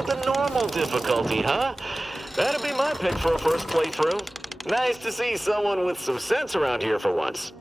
with the normal difficulty, huh? That'd be my pick for a first playthrough. Nice to see someone with some sense around here for once.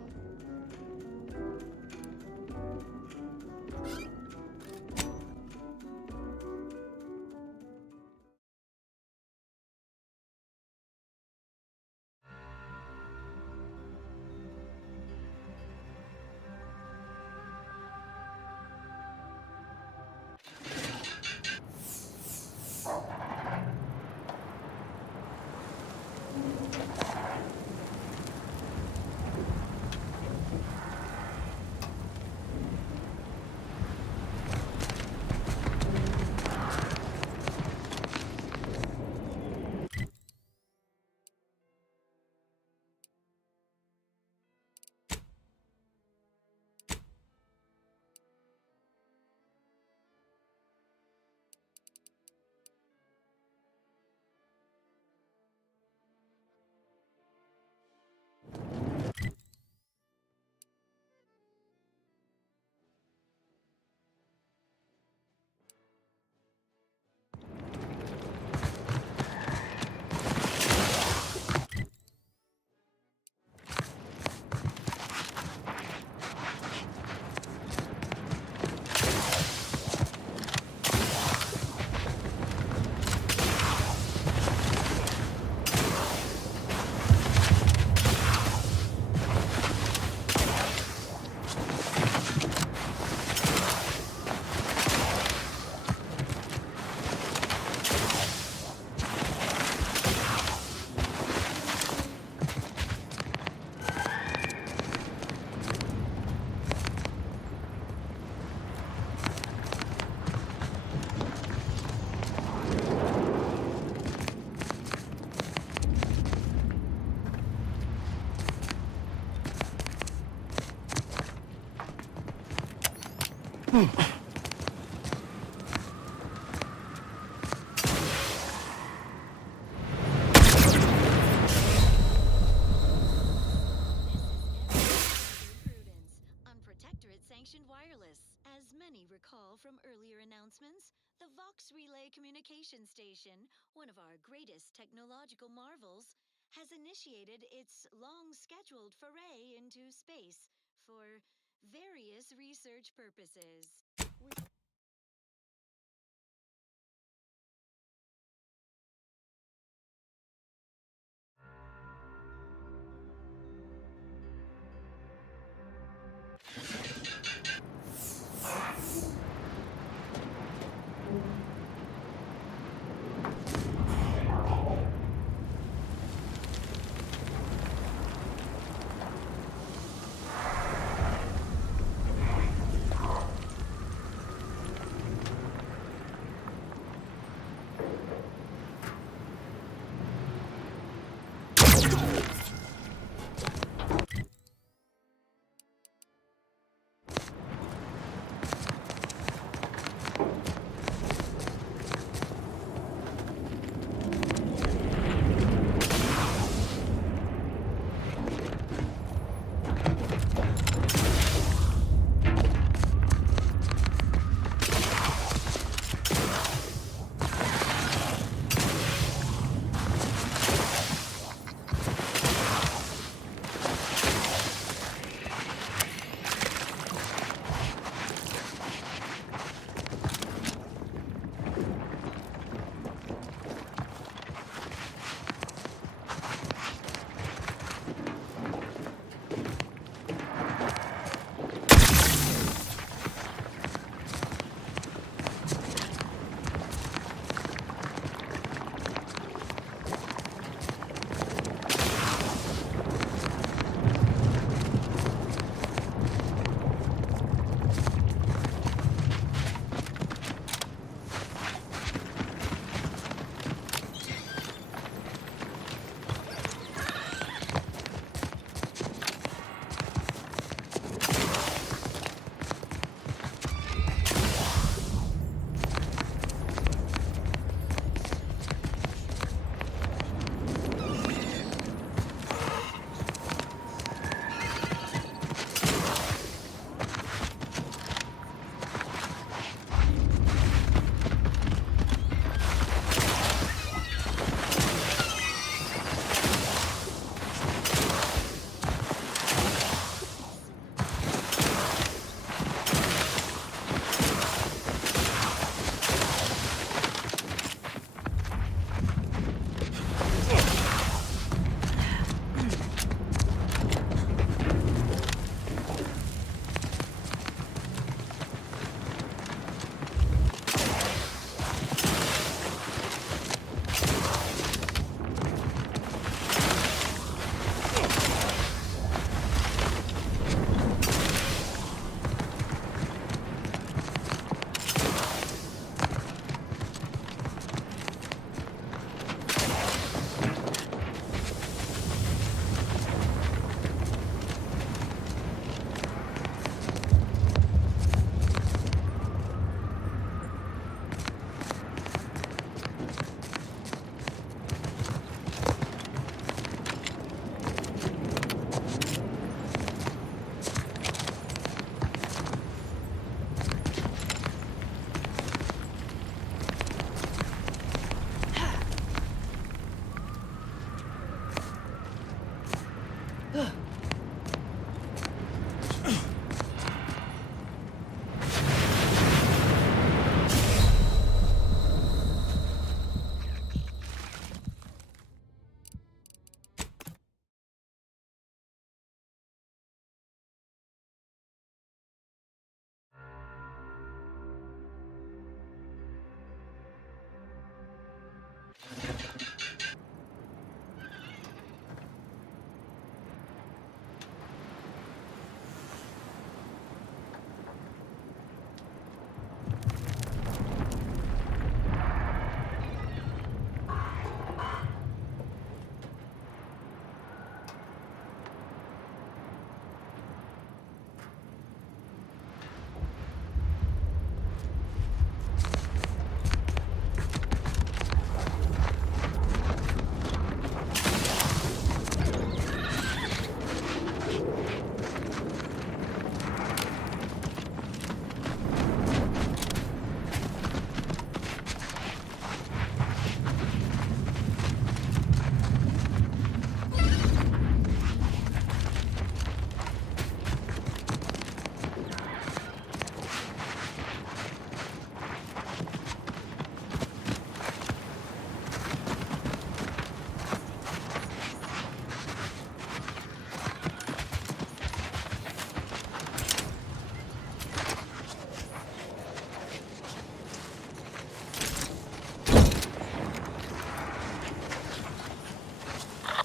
Sanctioned wireless. As many recall from earlier announcements, the Vox Relay Communication Station, one of our greatest technological marvels, has initiated its long-scheduled foray into space for various research purposes.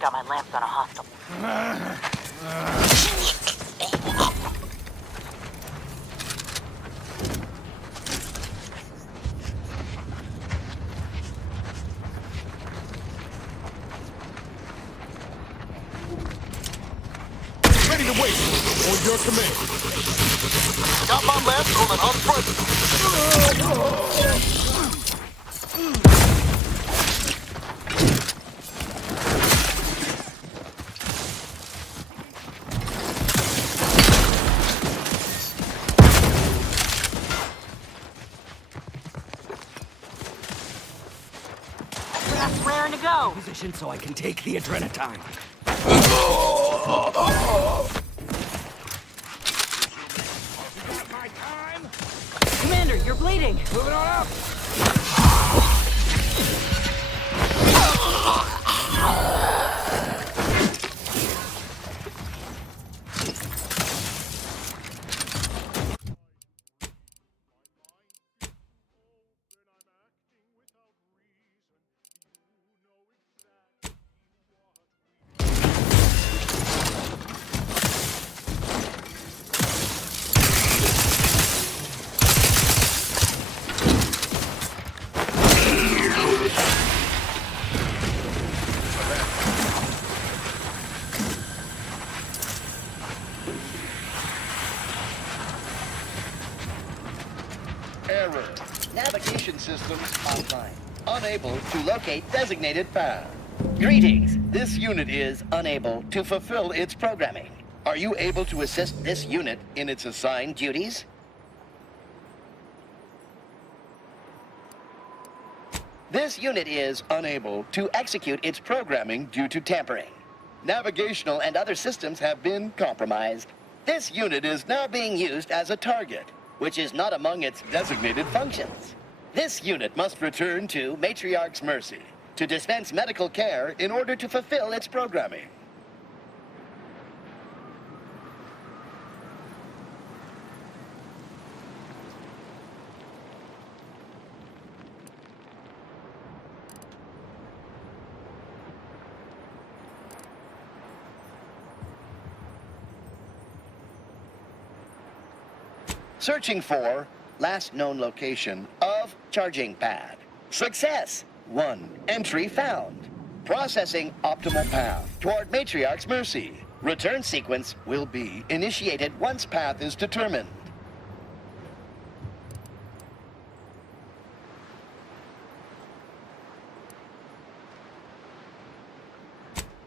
out my lamps on a hostile. Ready to wait. On your command. Got my lamps on an unfriendly. That's raring to go. Position so I can take the adrenatine. My time. Commander, you're bleeding. Moving on up. Error. Navigation systems offline. Unable to locate designated path. Greetings. This unit is unable to fulfill its programming. Are you able to assist this unit in its assigned duties? This unit is unable to execute its programming due to tampering. Navigational and other systems have been compromised. This unit is now being used as a target, which is not among its designated functions. This unit must return to Matriarch's Mercy to dispense medical care in order to fulfill its programming. Searching for last known location of charging pad. Success! 1 entry found. Processing optimal path toward Matriarch's Mercy. Return sequence will be initiated once path is determined.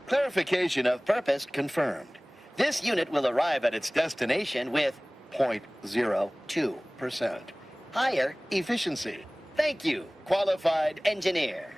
Clarification of purpose confirmed. This unit will arrive at its destination with 0.02% higher efficiency. Thank you, qualified engineer.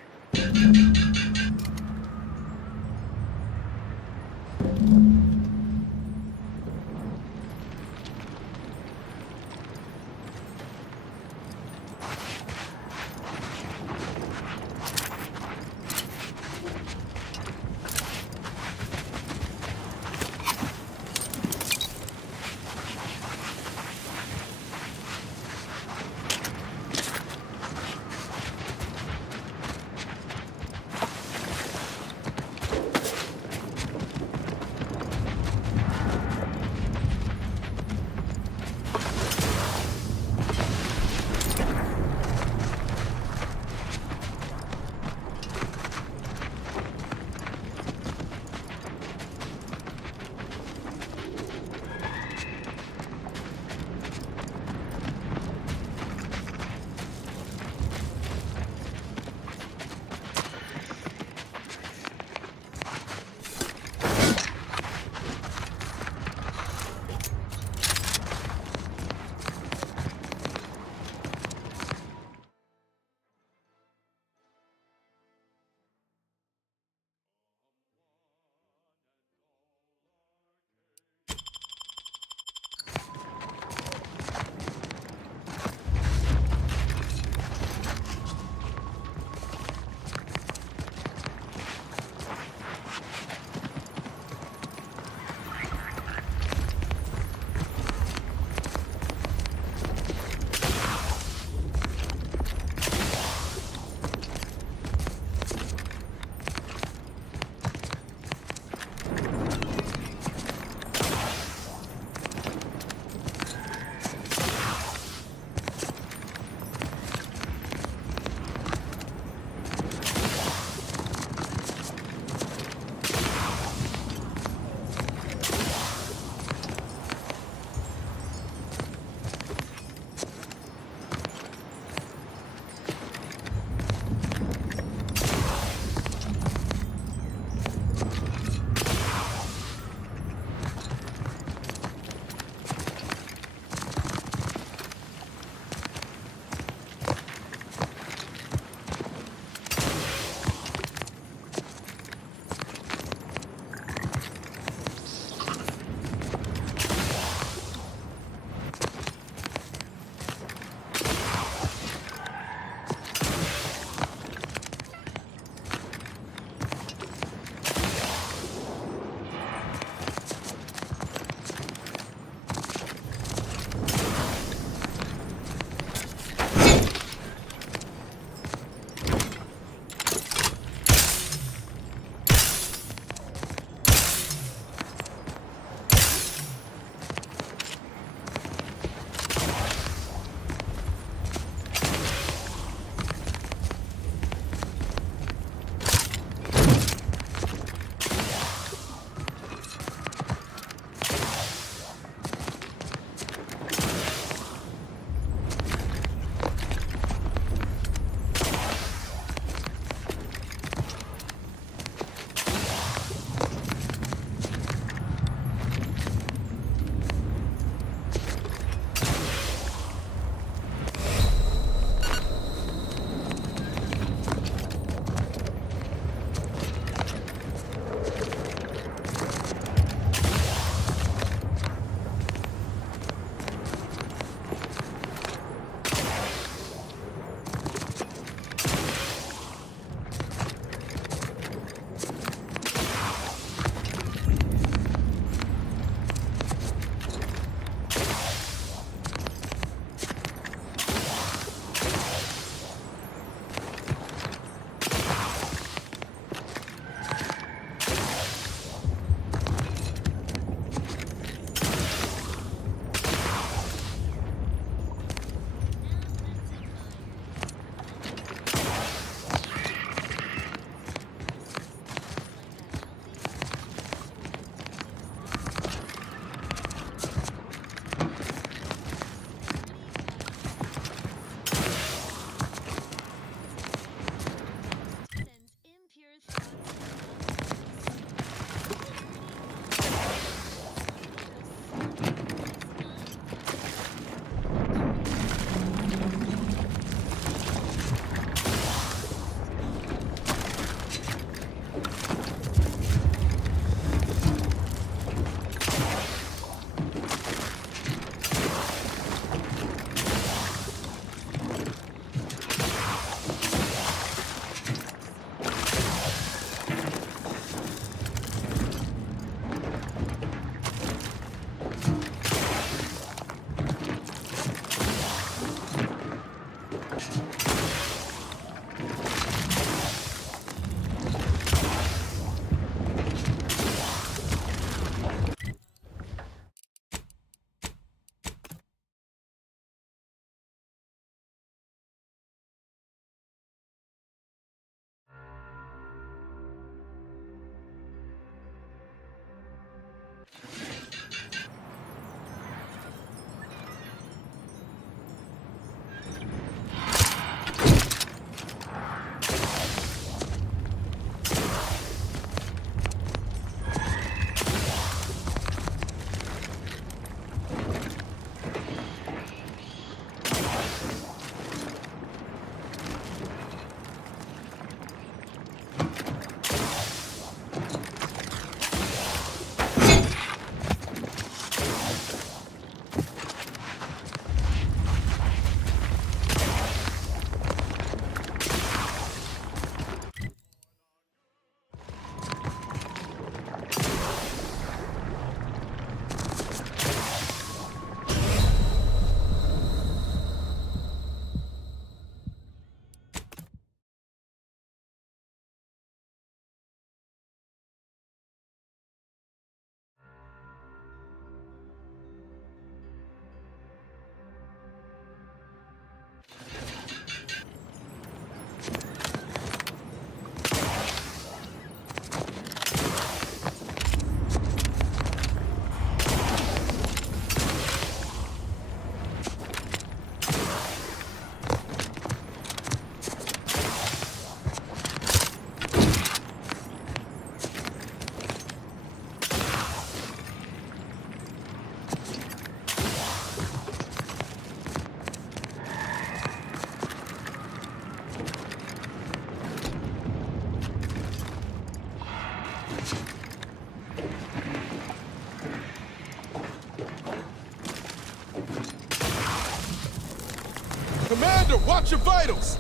Commander, watch your vitals!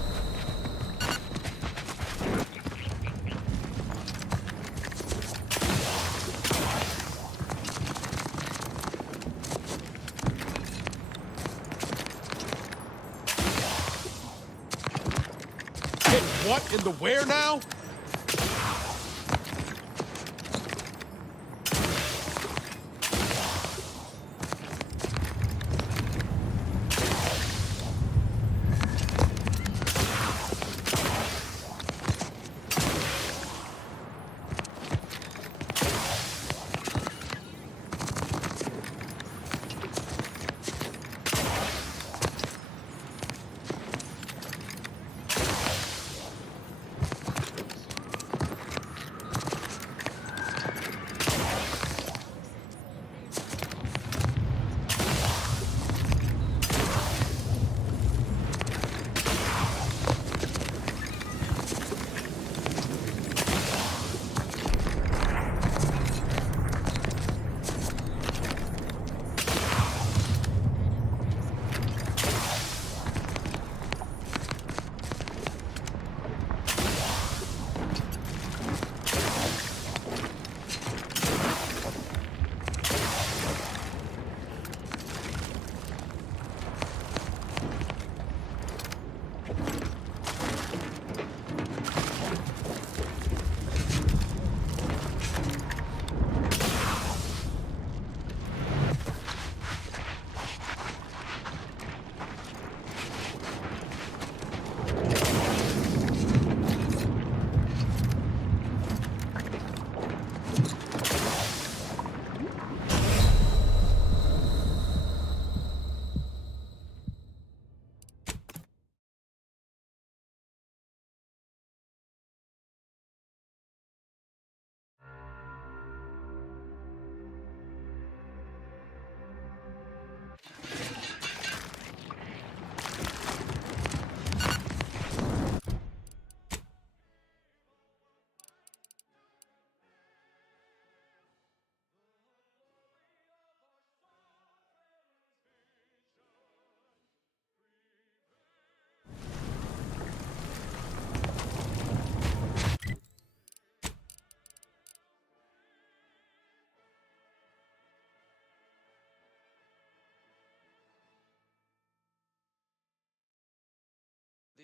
Hit what in the where now?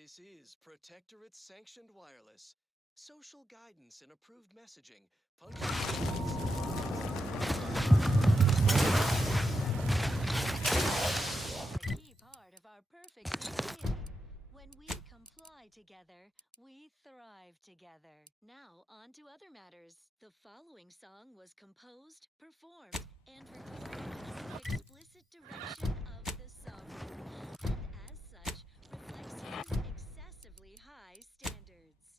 This is Protectorate Sanctioned Wireless. Social guidance and approved messaging. A key part of our perfect society. When we comply together, we thrive together. Now, on to other matters. The following song was composed, performed, and recorded under the explicit direction of the sovereign, and as such, reflects his excessively high standards.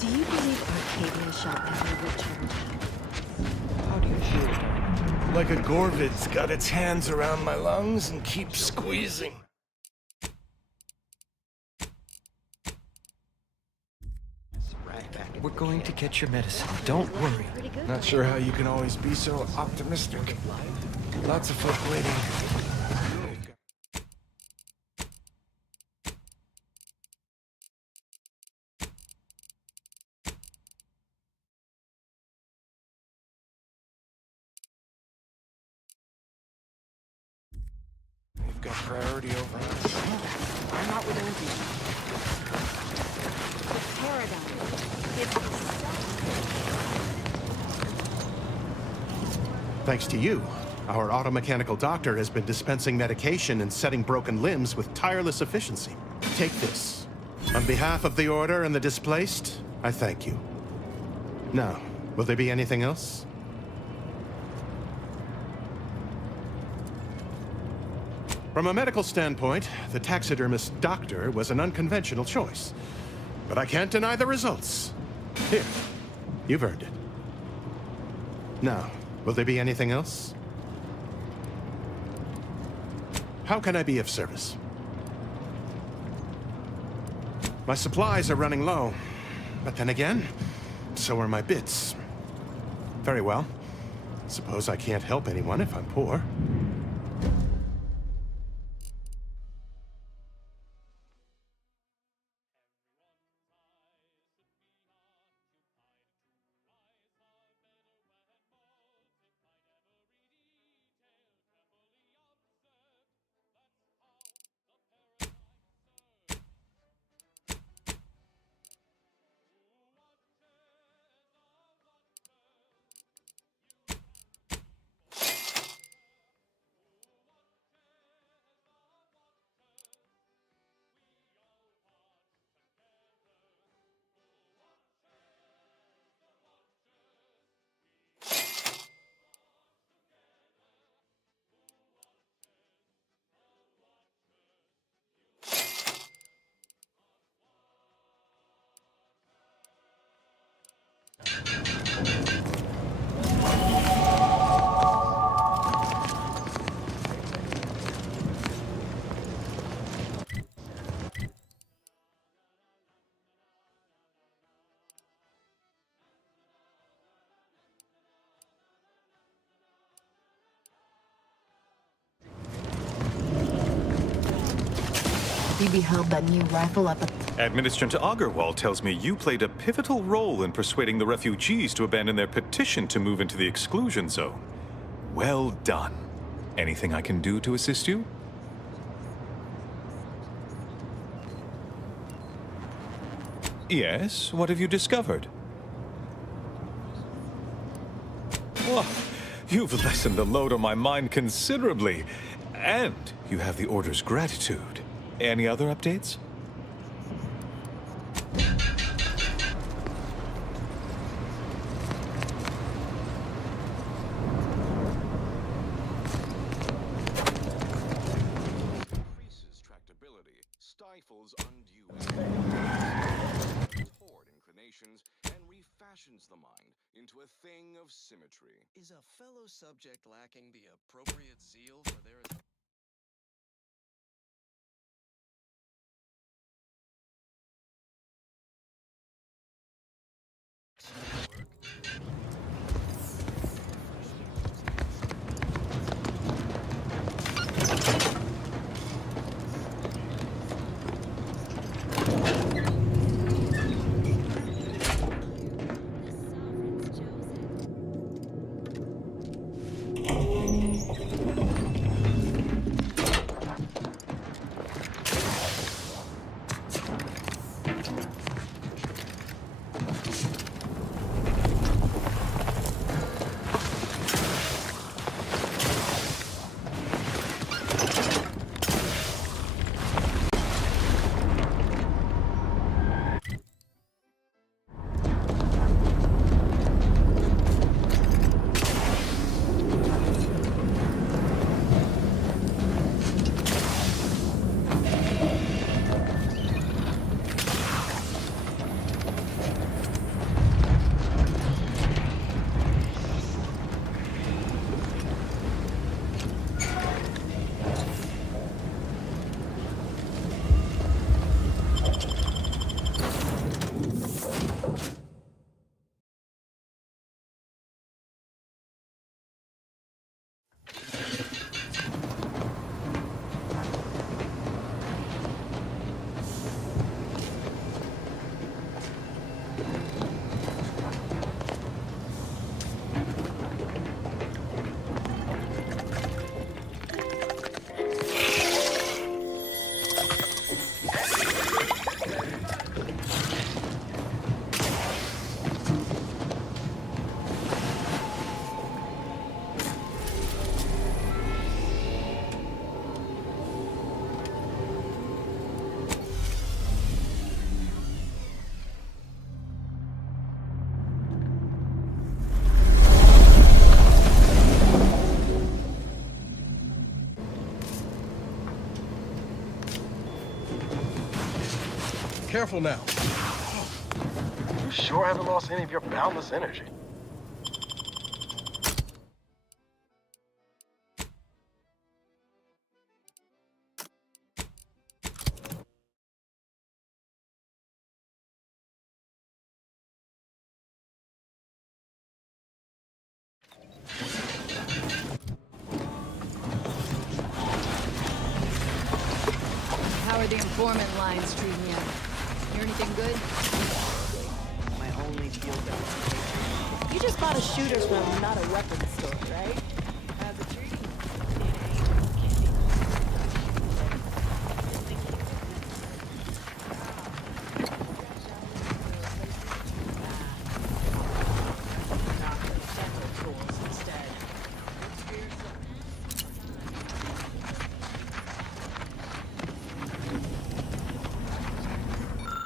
Do you believe Arcadia shall ever return? How do you feel about it? Like a Gorvid's got its hands around my lungs and keeps squeezing. We're going to get your medicine. Don't worry. Not sure how you can always be so optimistic. Lots of folk waiting. got priority over us. I'm not with Andy. The paradigm. Thanks to you, our automechanical doctor has been dispensing medication and setting broken limbs with tireless efficiency. Take this. On behalf of the Order and the displaced, I thank you. Now, will there be anything else? From a medical standpoint, the taxidermist doctor was an unconventional choice. But I can't deny the results. Here, you've earned it. Now, will there be anything else? How can I be of service? My supplies are running low, but then again, so are my bits. Very well. Suppose I can't help anyone if I'm poor. You beheld that new rifle up at... Administrator Agarwal tells me you played a pivotal role in persuading the refugees to abandon their petition to move into the exclusion zone. Well done. Anything I can do to assist you? Yes, what have you discovered? Oh, you've lessened the load on my mind considerably. And you have the Order's gratitude. Any other updates? Increases tractability, stifles undue toward inclinations, and refashions the mind into a thing of symmetry. Is a fellow subject lacking the appropriate zeal for their... careful now. You sure haven't lost any of your boundless energy. How are the informant lines treating you? Hear anything good? My only field demonstration. You just bought a shooter's room, not a weapons store, right? How's it treating you?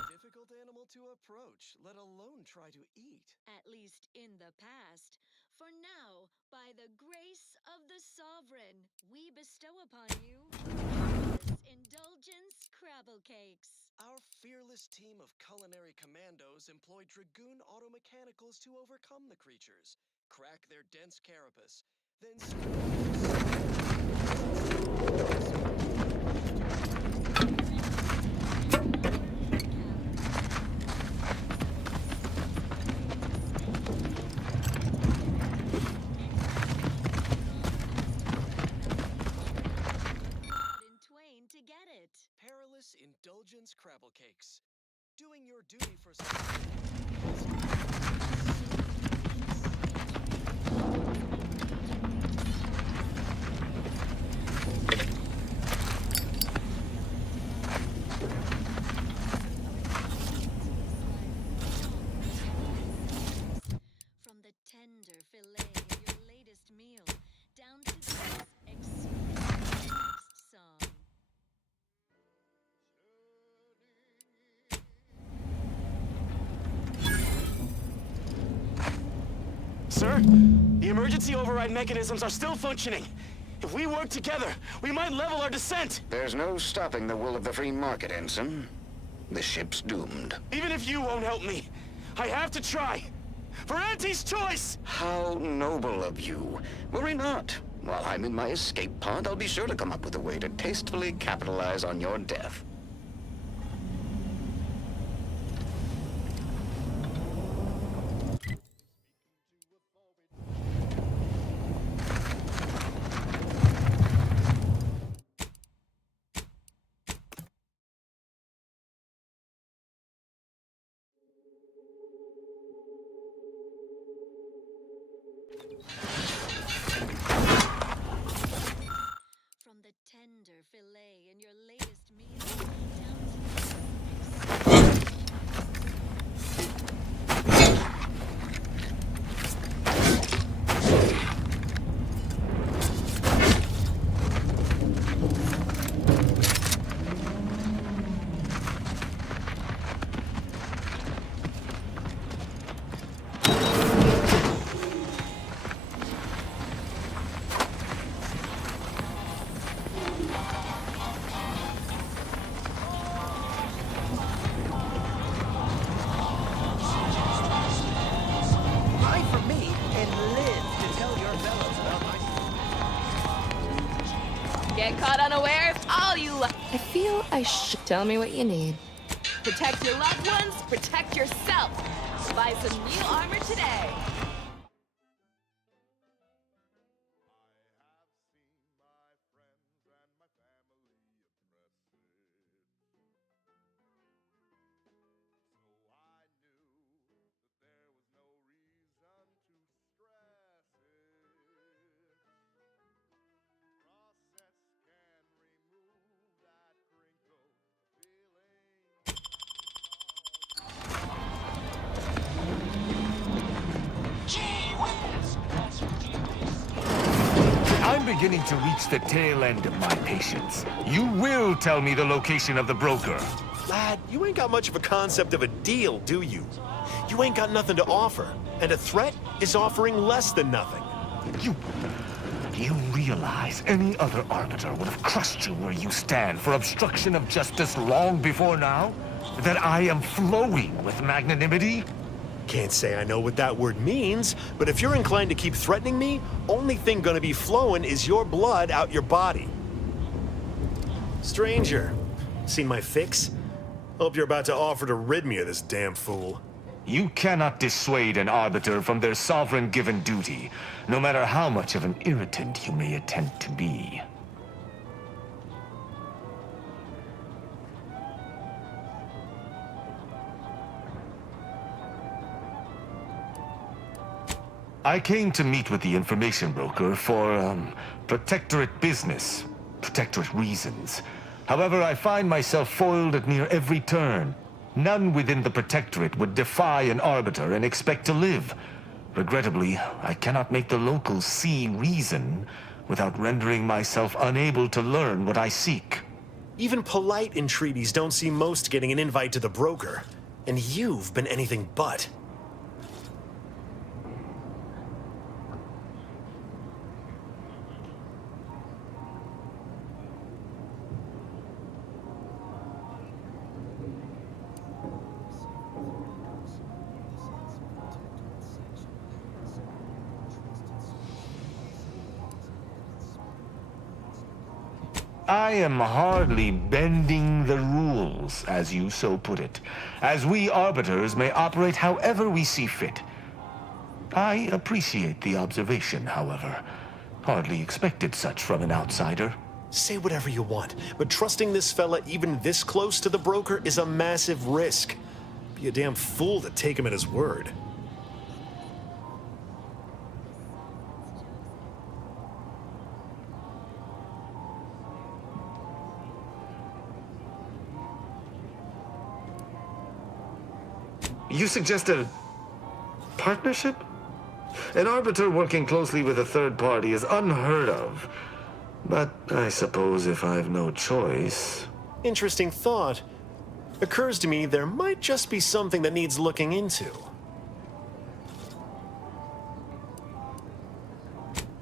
Difficult animal to approach, let alone try to eat. At least in the past. For now, by the grace of the Sovereign, we bestow upon you this Indulgence Crabble Cakes. Our fearless team of culinary commandos employ Dragoon automechanicals to overcome the creatures, crack their dense carapace, then in twain to get it. Perilous Indulgence Crabble Cakes. Doing your duty for From the tender fillet in your latest meal, down to this exquisite next song. Sir, the emergency override mechanisms are still functioning. If we work together, we might level our descent. There's no stopping the will of the free market, Ensign. The ship's doomed. Even if you won't help me, I have to try. For Auntie's choice! How noble of you. Worry not. While I'm in my escape pod, I'll be sure to come up with a way to tastefully capitalize on your death. From the tender fillet in your latest meal, down to this Buy from me and live to tell your fellows about my... Get caught unawares, all you I feel I should. Tell me what you need. Protect your loved ones, protect yourself. Buy some new armor today. I'm beginning to reach the tail end of my patience. You will tell me the location of the broker. Lad, you ain't got much of a concept of a deal, do you? You ain't got nothing to offer, and a threat is offering less than nothing. Do you realize any other arbiter would have crushed you where you stand for obstruction of justice long before now? That I am flowing with magnanimity? Can't say I know what that word means, but if you're inclined to keep threatening me, only thing gonna be flowing is your blood out your body. Stranger, seen my fix? Hope you're about to offer to rid me of this damn fool. You cannot dissuade an arbiter from their sovereign-given duty, no matter how much of an irritant you may attempt to be. I came to meet with the information broker for, Protectorate business, Protectorate reasons. However, I find myself foiled at near every turn. None within the Protectorate would defy an arbiter and expect to live. Regrettably, I cannot make the locals see reason without rendering myself unable to learn what I seek. Even polite entreaties don't see most getting an invite to the broker. And you've been anything but. I am hardly bending the rules, as you so put it, as we arbiters may operate however we see fit. I appreciate the observation, however. Hardly expected such from an outsider. Say whatever you want, but trusting this fella even this close to the broker is a massive risk. Be a damn fool to take him at his word. You suggest a partnership? An arbiter working closely with a third party is unheard of. But I suppose if I've no choice... Interesting thought. Occurs to me there might just be something that needs looking into.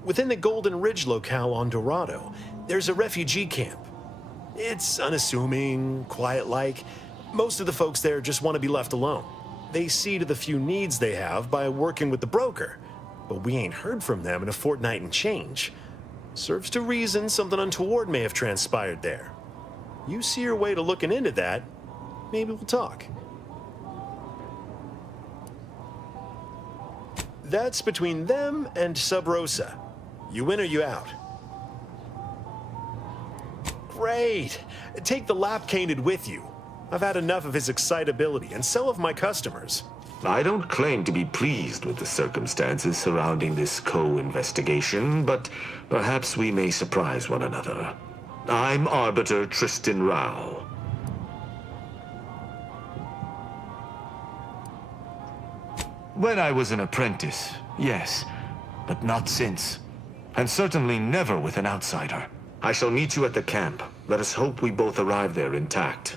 Within the Golden Ridge locale on Dorado, there's a refugee camp. It's unassuming, quiet-like. Most of the folks there just want to be left alone. They see to the few needs they have by working with the broker, but we ain't heard from them in a fortnight and change. Serves to reason something untoward may have transpired there. You see your way to looking into that, maybe we'll talk. That's between them and Sub Rosa. You in or you out? Great! Take the lap cained with you. I've had enough of his excitability, and so have my customers. I don't claim to be pleased with the circumstances surrounding this co-investigation, but perhaps we may surprise one another. I'm Arbiter Tristan Rao. When I was an apprentice, yes, but not since. And certainly never with an outsider. I shall meet you at the camp. Let us hope we both arrive there intact.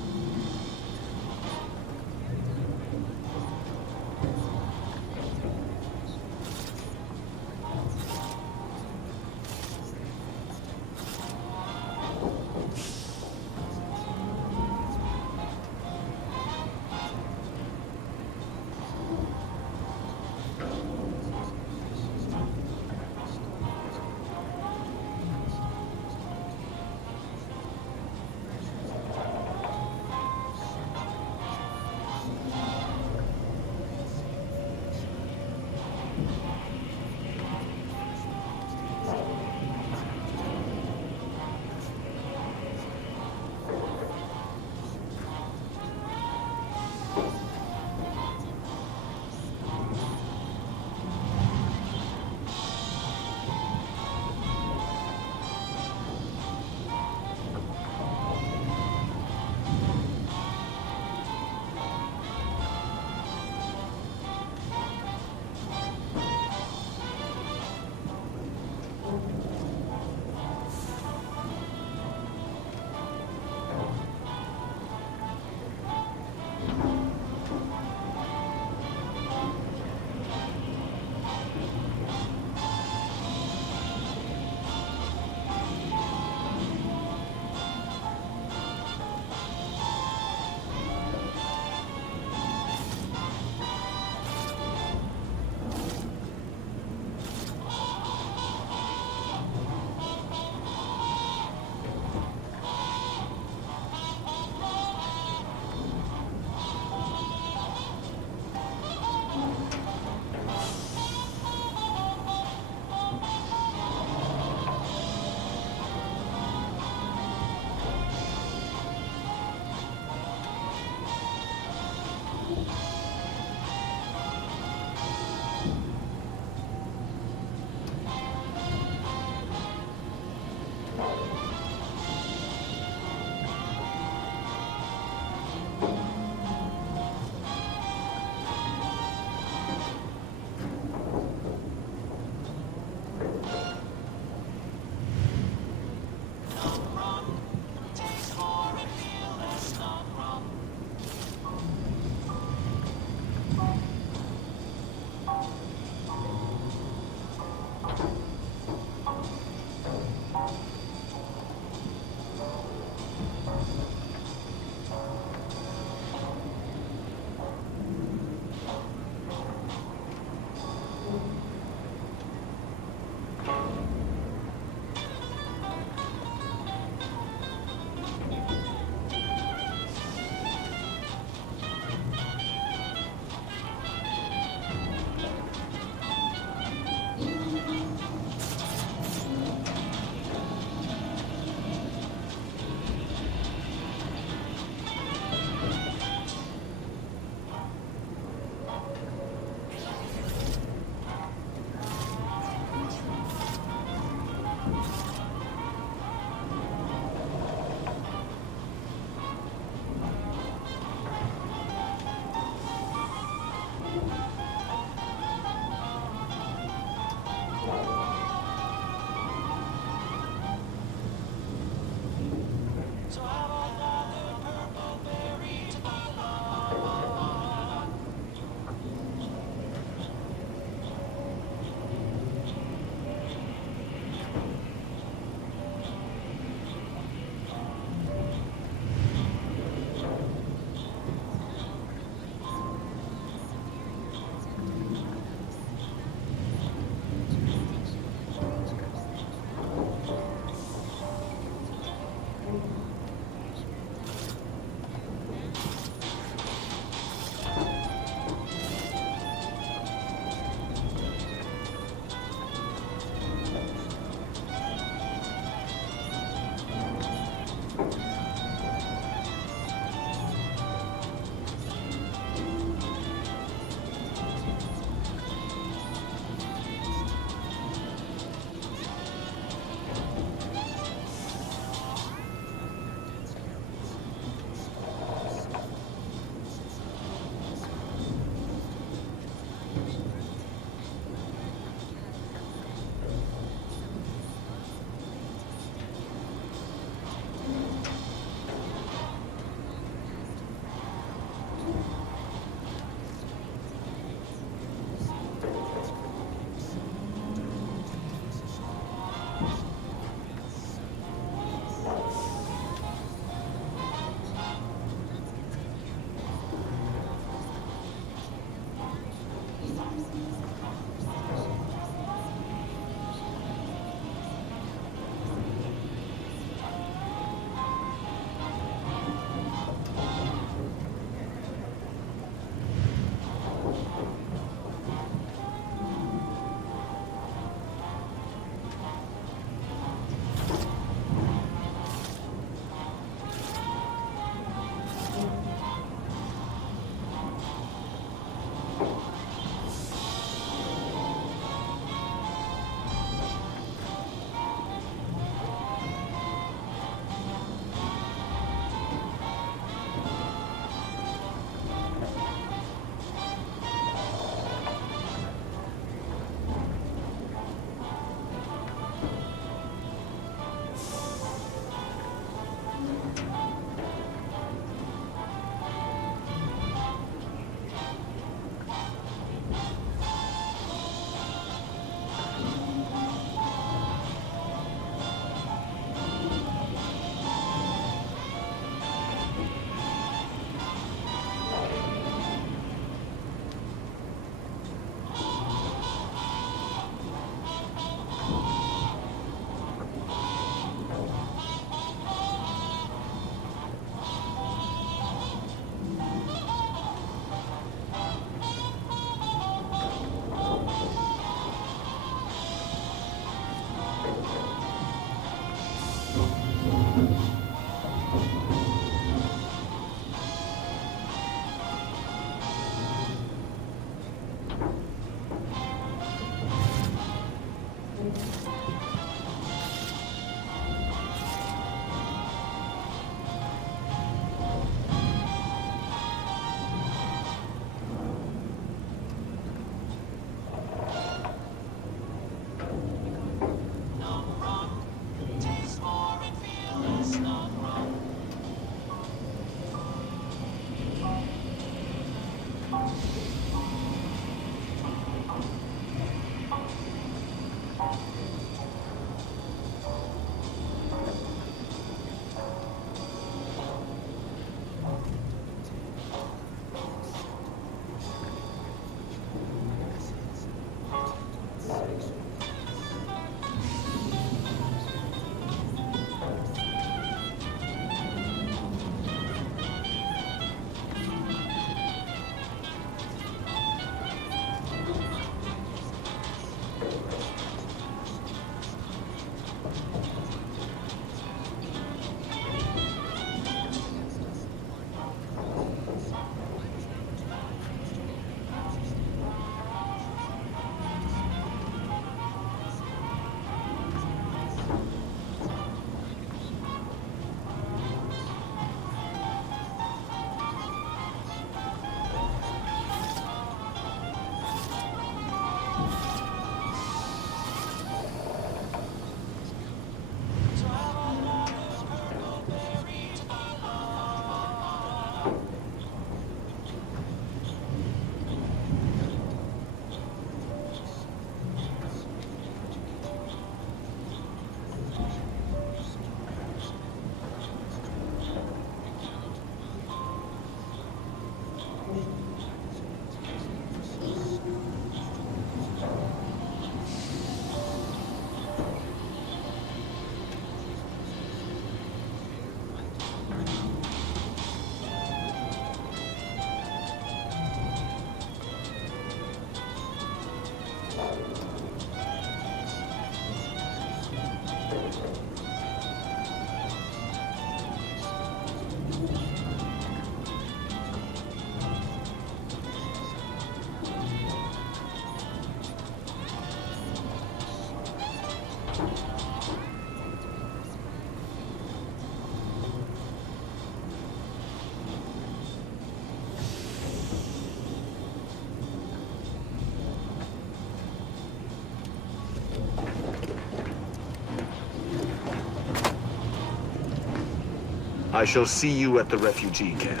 I shall see you at the refugee camp.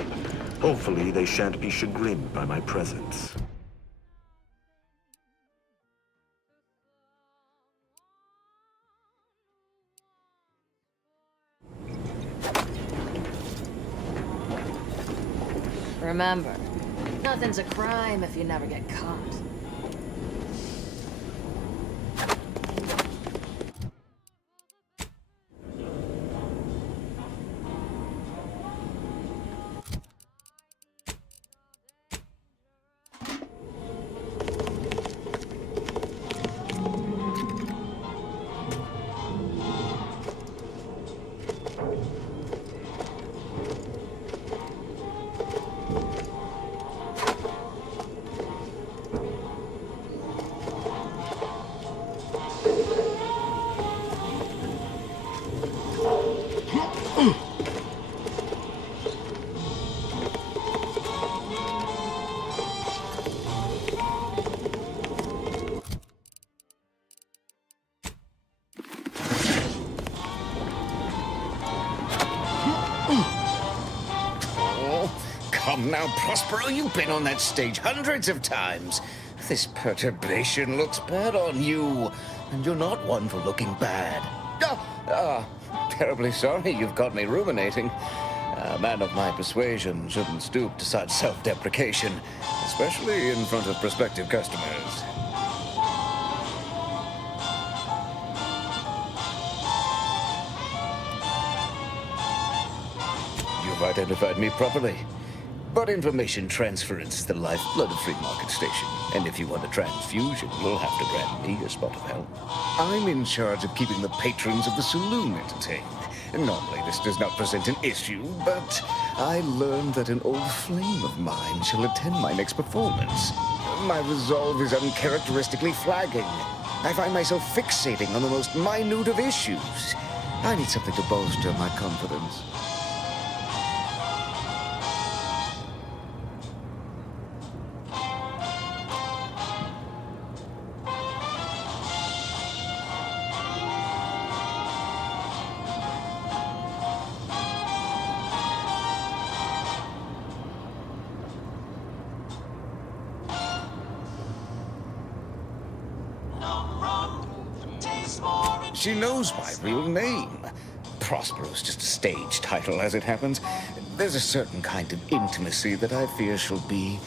Hopefully they shan't be chagrined by my presence. Remember, nothing's a crime if you never get caught. Come now, Prospero, you've been on that stage hundreds of times. This perturbation looks bad on you, and you're not one for looking bad. Terribly sorry you've got me ruminating. A man of my persuasion shouldn't stoop to such self-deprecation, especially in front of prospective customers. You've identified me properly. But information transference is the lifeblood of Free Market Station. And if you want a transfusion, you'll have to grant me a spot of help. I'm in charge of keeping the patrons of the saloon entertained. Normally this does not present an issue, but I learned that an old flame of mine shall attend my next performance. My resolve is uncharacteristically flagging. I find myself fixating on the most minute of issues. I need something to bolster my confidence. She knows my real name. Prospero's just a stage title, as it happens. There's a certain kind of intimacy that I fear shall be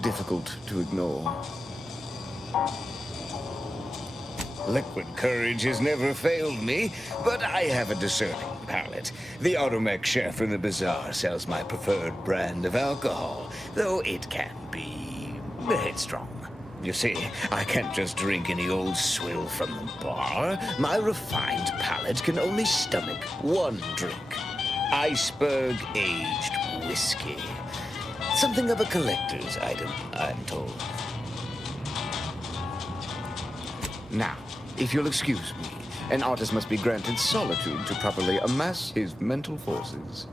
difficult to ignore. Liquid courage has never failed me, but I have a discerning palate. The Automech chef in the bazaar sells my preferred brand of alcohol, though it can be headstrong. You see, I can't just drink any old swill from the bar. My refined palate can only stomach one drink. Iceberg-aged whiskey. Something of a collector's item, I'm told. Now, if you'll excuse me, an artist must be granted solitude to properly amass his mental forces.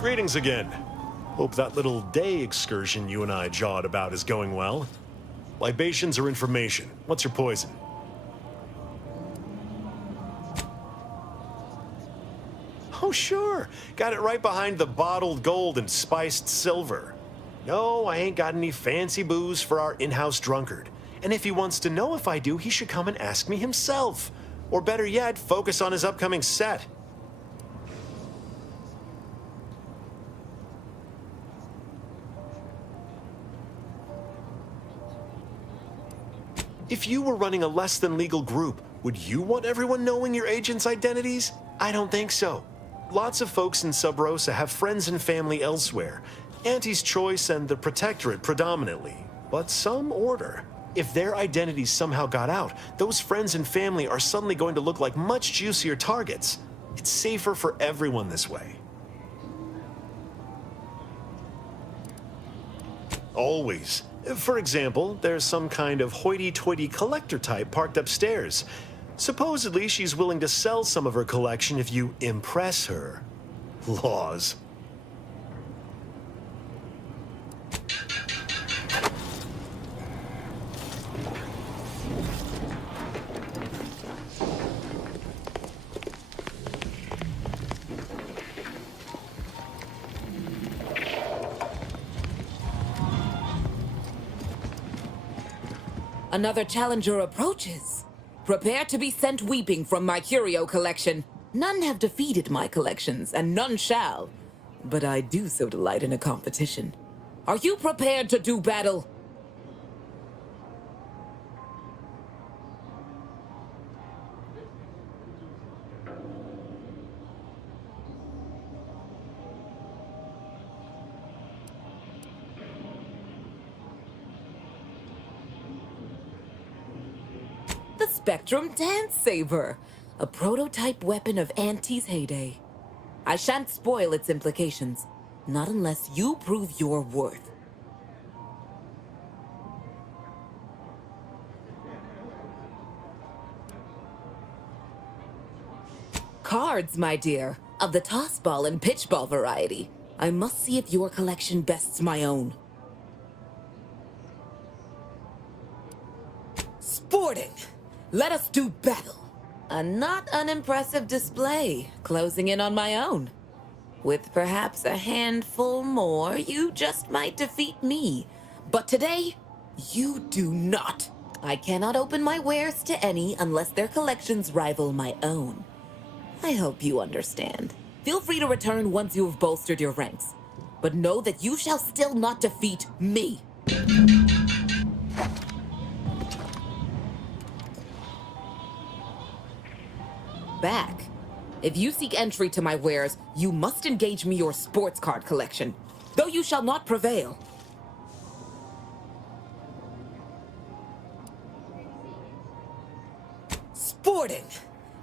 Greetings again. Hope that little day excursion you and I jawed about is going well. Libations or information? What's your poison? Oh, sure. Got it right behind the bottled gold and spiced silver. No, I ain't got any fancy booze for our in-house drunkard. And if he wants to know if I do, he should come and ask me himself. Or better yet, focus on his upcoming set. If you were running a less than legal group, would you want everyone knowing your agents' identities? I don't think so. Lots of folks in Sub Rosa have friends and family elsewhere. Auntie's Choice and the Protectorate predominantly, but some order. If their identities somehow got out, those friends and family are suddenly going to look like much juicier targets. It's safer for everyone this way. Always. For example, there's some kind of hoity-toity collector type parked upstairs. Supposedly, she's willing to sell some of her collection if you impress her. Laws. Another challenger approaches. Prepare to be sent weeping from my curio collection. None have defeated my collections, and none shall. But I do so delight in a competition. Are you prepared to do battle? The Spectrum Dance Saber, a prototype weapon of Auntie's heyday. I shan't spoil its implications, not unless you prove your worth. Cards, my dear, of the toss ball and pitch ball variety. I must see if your collection bests my own. Sporting! Let us do battle. A not unimpressive display, closing in on my own. With perhaps a handful more, you just might defeat me. But today, you do not. I cannot open my wares to any unless their collections rival my own. I hope you understand. Feel free to return once you have bolstered your ranks. But know that you shall still not defeat me. Back. If you seek entry to my wares, you must engage me your sports card collection, though you shall not prevail. Sporting!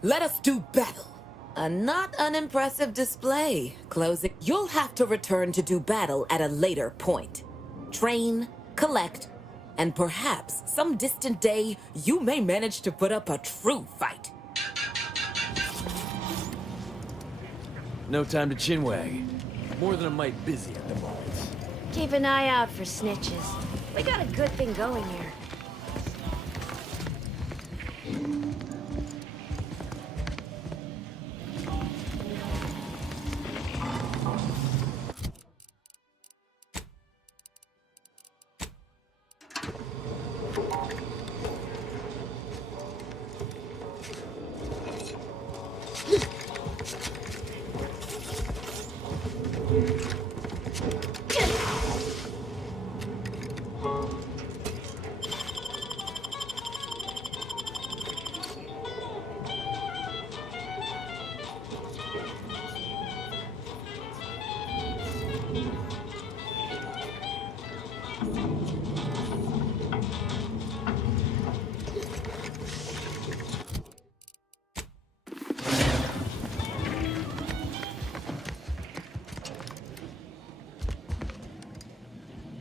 Let us do battle. A not unimpressive display, closing. You'll have to return to do battle at a later point. Train, collect, and perhaps some distant day, you may manage to put up a true fight. No time to chinwag. More than a mite busy at the moment. Keep an eye out for snitches. We got a good thing going here.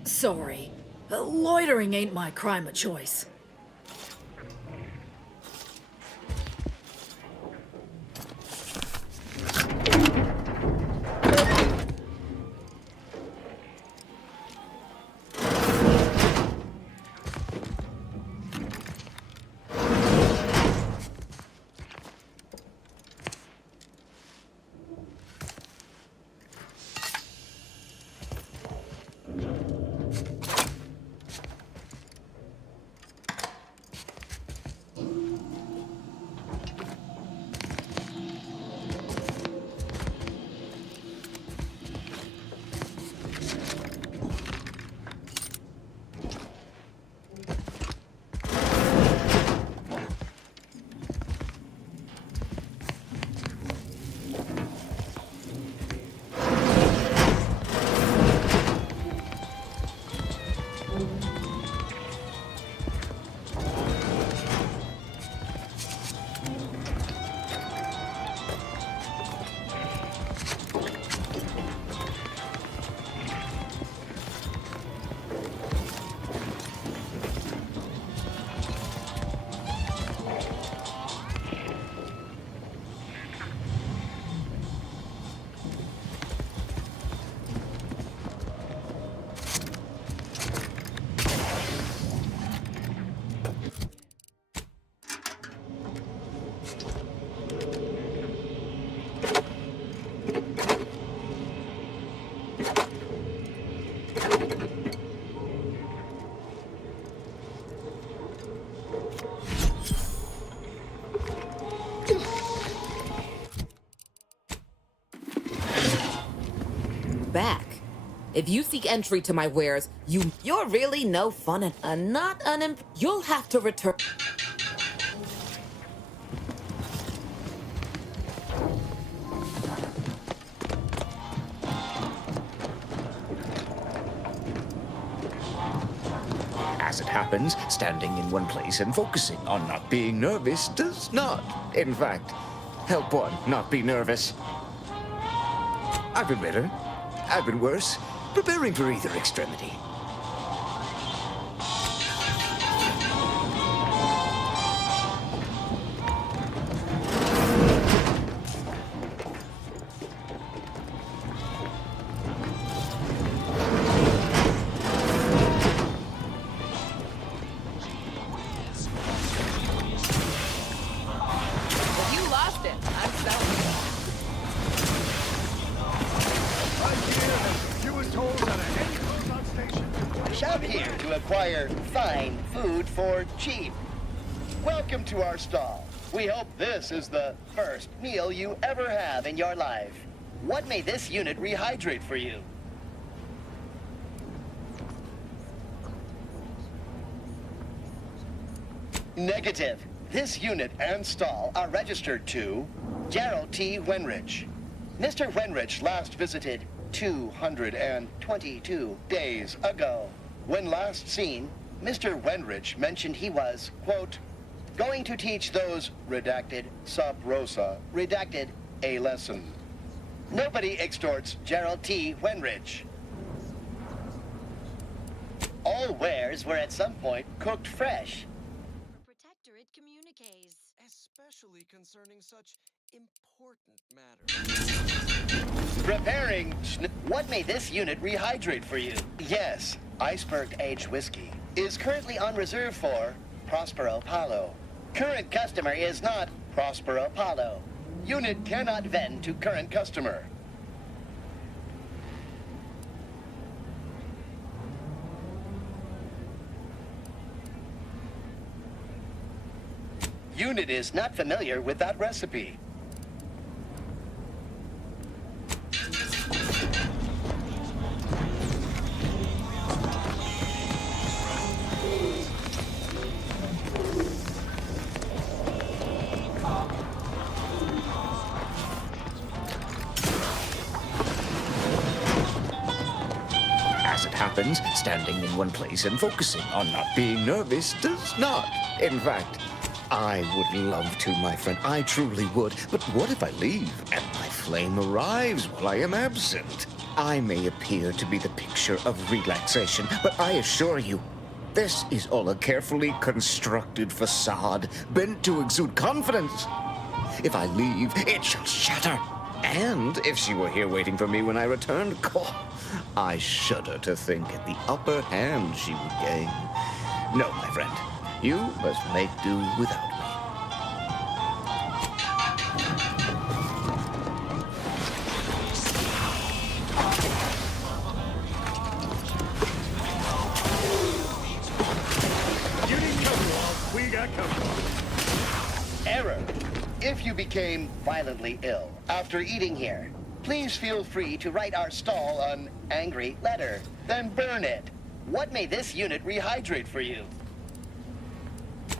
Sorry. Loitering ain't my crime of choice. Back. If you seek entry to my wares, you're really no fun and not you'll have to return. As it happens, standing in one place and focusing on not being nervous does not, in fact, help one not be nervous. I've been better. I've been worse. Preparing for either extremity. If you lost it, I'm selling it. Shop here to acquire fine food for cheap. Welcome to our stall. We hope this is the first meal you ever have in your life. What may this unit rehydrate for you? Negative. This unit and stall are registered to Gerald T. Wenrich. Mr. Wenrich last visited 222 days ago. When last seen, Mr. Wenrich mentioned he was, quote, going to teach those, redacted, sub rosa, redacted, a lesson. Nobody extorts Gerald T. Wenrich. All wares were at some point cooked fresh. Protectorate communiques. Especially concerning such important matters. Preparing. What may this unit rehydrate for you? Yes, Iceberg Aged Whiskey is currently on reserve for Prospero Palo. Current customer is not Prospero Palo. Unit cannot vend to current customer. Unit is not familiar with that recipe. As it happens, standing in one place and focusing on not being nervous does not. In fact, I would love to, my friend. I truly would. But what if I leave and my flame arrives while I am absent? I may appear to be the picture of relaxation, but I assure you, this is all a carefully constructed facade bent to exude confidence. If I leave, it shall shatter. And if she were here waiting for me when I returned, I shudder to think at the upper hand she would gain. No, my friend, you must make do without me. You need cover. We got cover. Error. If you became violently ill after eating here, please feel free to write our stall an angry letter, then burn it. What may this unit rehydrate for you?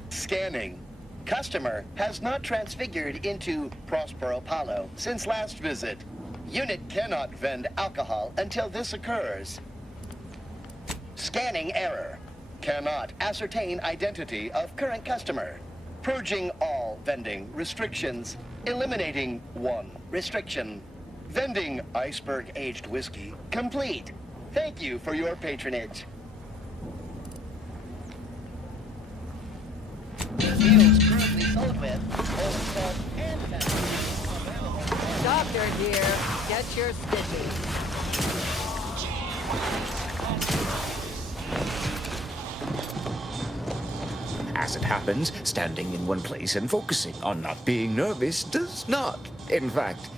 Scanning. Customer has not transfigured into Prospero Palo since last visit. Unit cannot vend alcohol until this occurs. Scanning error. Cannot ascertain identity of current customer. Purging all vending restrictions. Eliminating one restriction. Vending Iceberg Aged Whiskey complete. Thank you for your patronage. Deals currently sold with Old Salt and Pepper. Doctor here. Get your stitches. As it happens, standing in one place and focusing on not being nervous does not, in fact,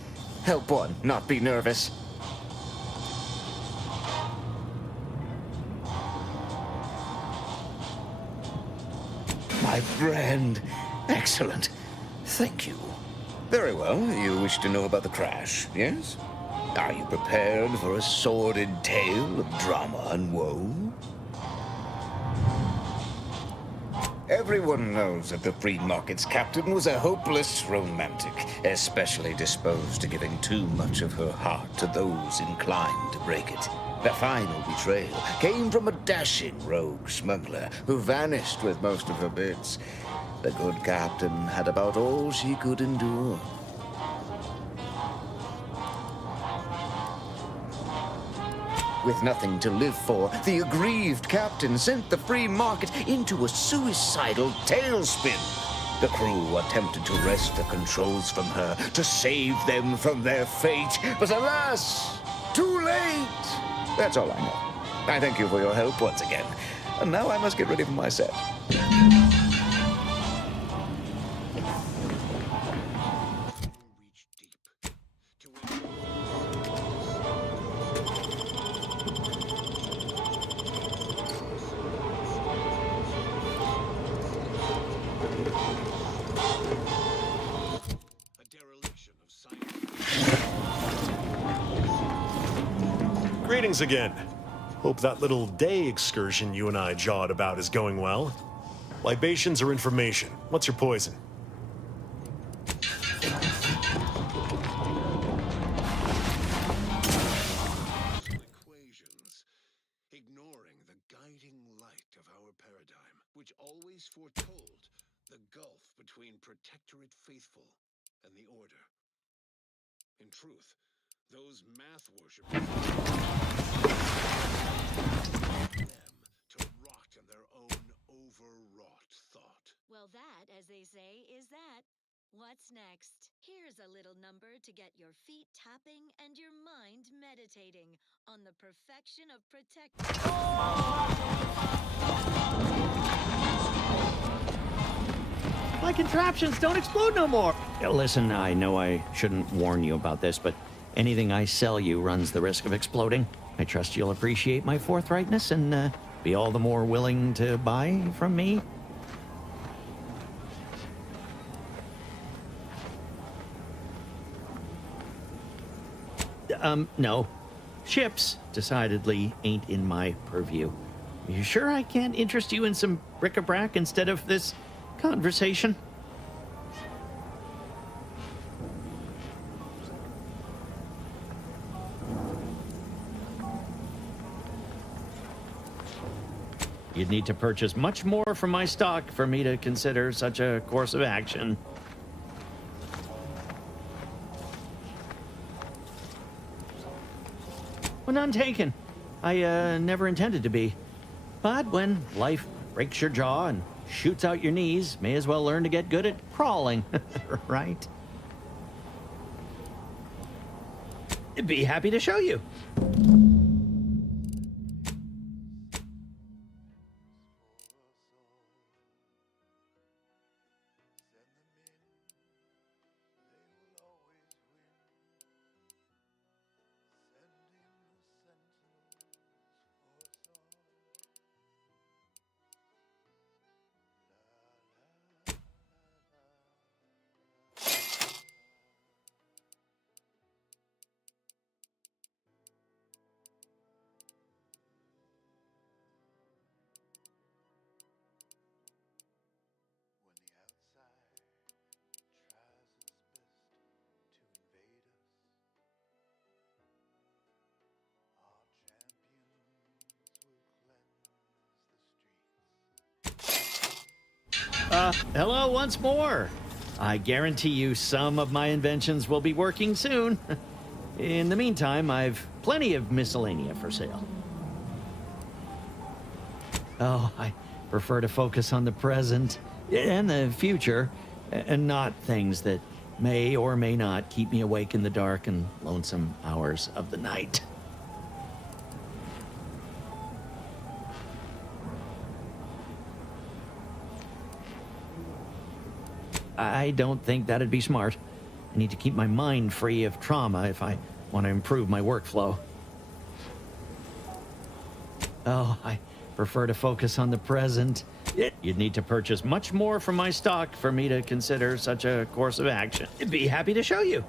help one not be nervous. my brand. Excellent. Thank you. Very well. You wish to know about the crash, yes? Are you prepared for a sordid tale of drama and woe? Everyone knows that the Free Market's captain was a hopeless romantic, especially disposed to giving too much of her heart to those inclined to break it. The final betrayal came from a dashing rogue smuggler who vanished with most of her bits. The good captain had about all she could endure. With nothing to live for, the aggrieved captain sent the Free Market into a suicidal tailspin. The crew attempted to wrest the controls from her to save them from their fate, but alas, too late! That's all I know. I thank you for your help once again. And now I must get ready for my set. Greetings again. Hope that little day excursion you and I jawed about is going well. Libations or information? What's your poison? Equations, ignoring the guiding light of our paradigm, which always foretold the gulf between Protectorate faithful and the Order. In truth, those math worshippers them to rot in their own overwrought thought. Well, that, as they say, is that. What's next? Here's a little number to get your feet tapping and your mind meditating on the perfection of My contraptions don't explode no more! Listen, I know I shouldn't warn you about this, but anything I sell you runs the risk of exploding. I trust you'll appreciate my forthrightness and be all the more willing to buy from me. No. Ships decidedly ain't in my purview. You sure I can't interest you in some bric-a-brac instead of this conversation? You'd need to purchase much more from my stock for me to consider such a course of action. Well, none taken. I never intended to be. But when life breaks your jaw and shoots out your knees, may as well learn to get good at crawling, right? Be happy to show you. Hello once more. I guarantee you some of my inventions will be working soon. In the meantime, I've plenty of miscellanea for sale. Oh, I prefer to focus on the present and the future, and not things that may or may not keep me awake in the dark and lonesome hours of the night. I don't think that'd be smart. I need to keep my mind free of trauma if I want to improve my workflow. Oh, I prefer to focus on the present You'd need to purchase much more from my stock for me to consider such a course of action. I'd be happy to show you.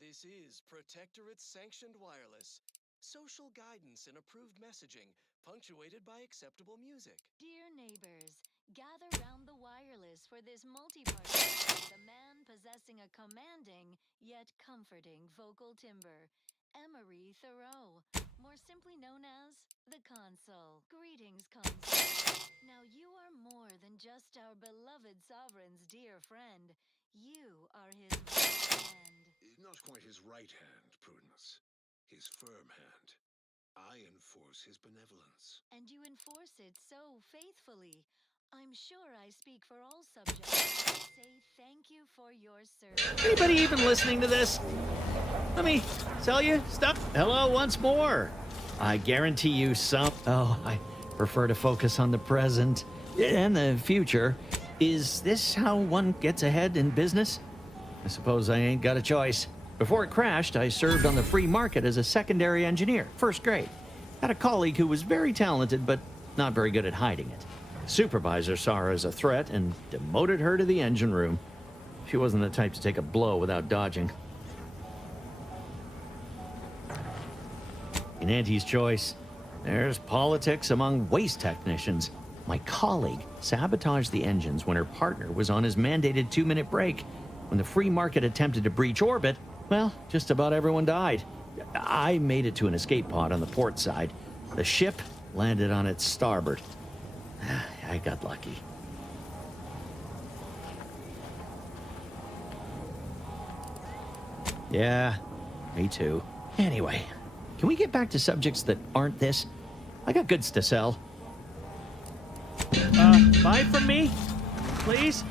This is Protectorate Sanctioned Wireless. Social guidance and approved messaging, punctuated by acceptable music. Dear neighbors, gather round the wireless for this multi-part with a man possessing a commanding yet comforting vocal timbre. Emery Thoreau, more simply known as the Consul. Greetings, Consul. Now you are more than just our beloved sovereign's dear friend. You are his right hand. Not quite his right hand, Prudence. His firm hand. I enforce his benevolence. And you enforce it so faithfully. I'm sure I speak for all subjects. Say thank you for your service. Anybody even listening to this? Let me sell you stuff. Hello once more. I guarantee you some... Oh, I prefer to focus on the present and the future. Is this how one gets ahead in business? I suppose I ain't got a choice. Before it crashed, I served on the free market as a secondary engineer, first grade. Had a colleague who was very talented, but not very good at hiding it. Supervisor saw her as a threat and demoted her to the engine room. She wasn't the type to take a blow without dodging. In Auntie's choice, there's politics among waste technicians. My colleague sabotaged the engines when her partner was on his mandated 2-minute break. When the free market attempted to breach orbit, well, just about everyone died. I made it to an escape pod on the port side. The ship landed on its starboard. I got lucky. Yeah, me too. Anyway, can we get back to subjects that aren't this? I got goods to sell. Buy from me, please?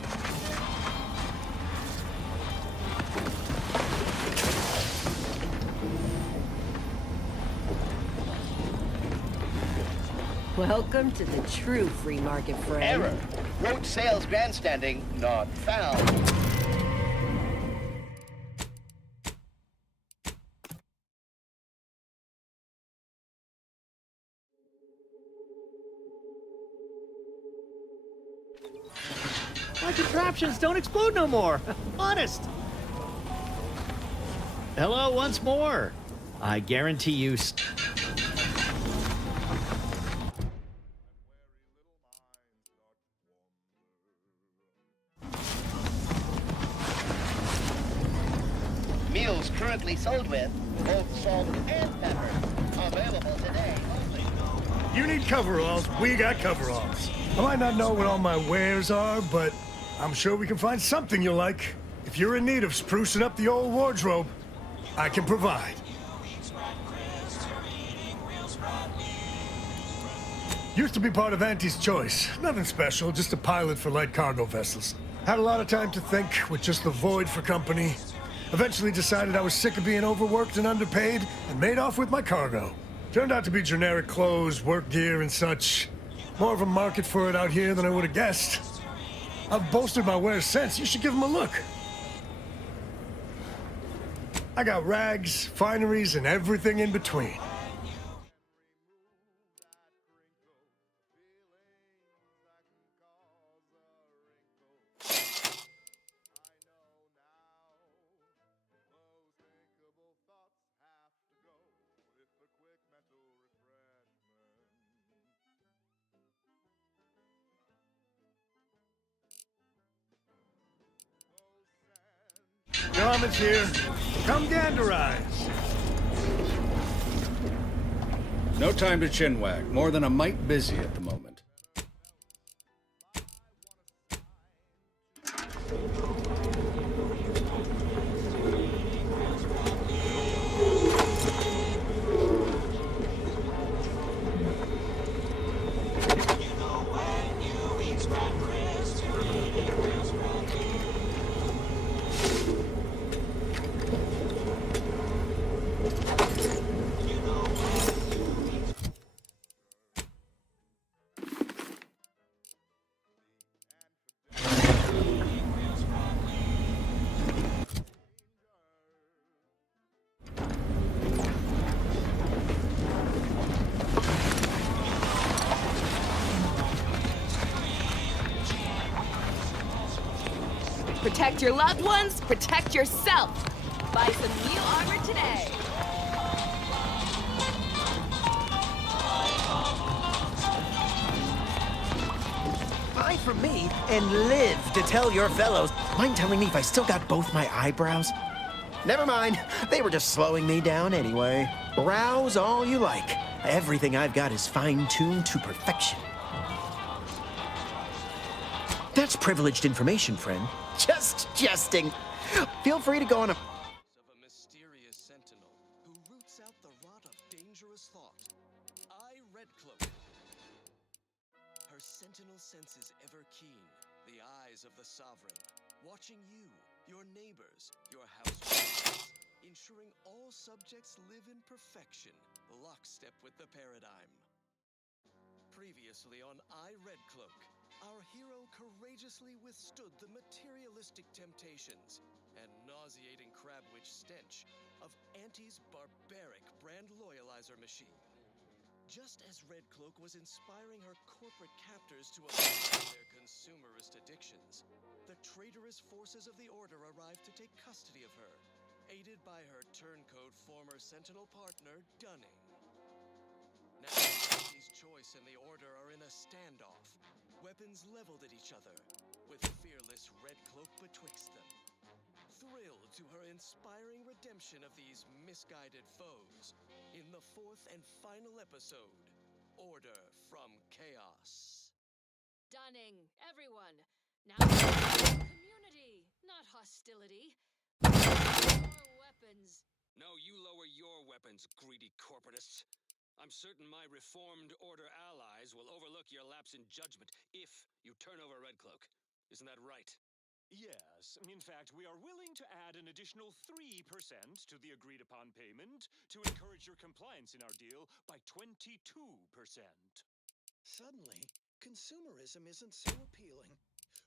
Welcome to the true free market, friend. Error. Roach sales grandstanding not found. My contraptions don't explode no more. Honest. Hello once more. I guarantee you... Meals currently sold with both salt and pepper. Available today only. You need coveralls, we got coveralls. I might not know what all my wares are, but I'm sure we can find something you like. If you're in need of sprucing up the old wardrobe, I can provide. Used to be part of Auntie's Choice. Nothing special, just a pilot for light cargo vessels. Had a lot of time to think with just the void for company. Eventually decided I was sick of being overworked and underpaid and made off with my cargo. Turned out to be generic clothes, work gear, and such. More of a market for it out here than I would have guessed. I've bolstered my wares since. You should give them a look. I got rags, fineries, and everything in between. Garment's here. Come ganderize. No time to chinwag. More than a mite busy at the moment. Protect your loved ones, protect yourself. Buy some new armor today. Buy from me and live to tell your fellows. Mind telling me if I still got both my eyebrows? Never mind. They were just slowing me down anyway. Rouse all you like. Everything I've got is fine-tuned to perfection. That's privileged information, friend. Just jesting. Feel free to go on a... Of a mysterious sentinel who roots out the rot of dangerous thought. Redcloak. Her sentinel senses ever keen, the eyes of the sovereign, watching you, your neighbors, your household, ensuring all subjects live in perfection, lockstep with the paradigm. Previously on Redcloak, our hero courageously withstood the materialistic temptations and nauseating crabwitch stench of Auntie's barbaric brand loyalizer machine. Just as Redcloak was inspiring her corporate captors to abandon their consumerist addictions, the traitorous forces of the Order arrived to take custody of her, aided by her turncoat former Sentinel partner, Dunning. Now, Auntie's choice and the Order are in a standoff, weapons leveled at each other, with fearless Redcloak betwixt them. Thrilled to her inspiring redemption of these misguided foes, in the fourth and final episode, Order from Chaos. Dunning, everyone. Now, community, not hostility. Lower weapons. No, you lower your weapons, greedy corporatists. I'm certain my reformed Order allies will overlook your lapse in judgment if you turn over Redcloak. Isn't that right? Yes. In fact, we are willing to add an additional 3% to the agreed-upon payment to encourage your compliance in our deal by 22%. Suddenly, consumerism isn't so appealing.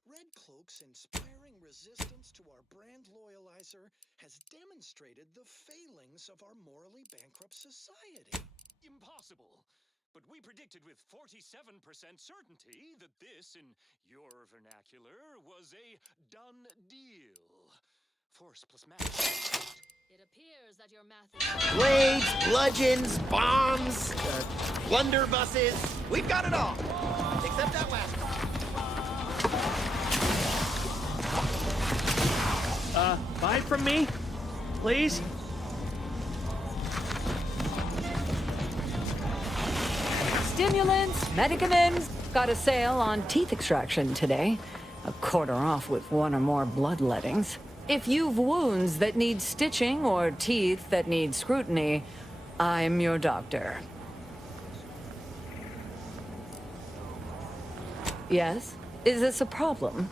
Redcloak's inspiring resistance to our brand loyalizer has demonstrated the failings of our morally bankrupt society. Impossible. But we predicted with 47% certainty that this, in your vernacular, was a done deal. Force plus math. It appears that your math Blades, bludgeons, bombs, blunderbusses. We've got it all. Except that last one. Buy from me? Please? Stimulants, medicaments. Got a sale on teeth extraction today. A quarter off with one or more bloodlettings. If you've wounds that need stitching or teeth that need scrutiny, I'm your doctor. Yes? Is this a problem?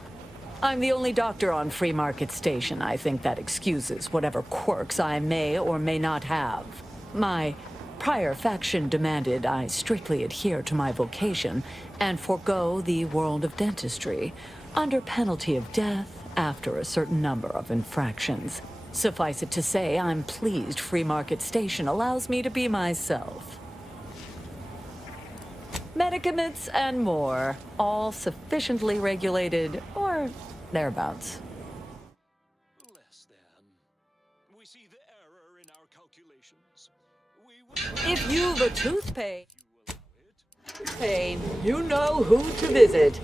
I'm the only doctor on Free Market Station. I think that excuses whatever quirks I may or may not have. My prior faction demanded I strictly adhere to my vocation and forego the world of dentistry, under penalty of death after a certain number of infractions. Suffice it to say, I'm pleased Free Market Station allows me to be myself. Medicaments and more, all sufficiently regulated, or thereabouts. Less than. We see the error in our calculations. If you've a tooth pain, you know who to visit.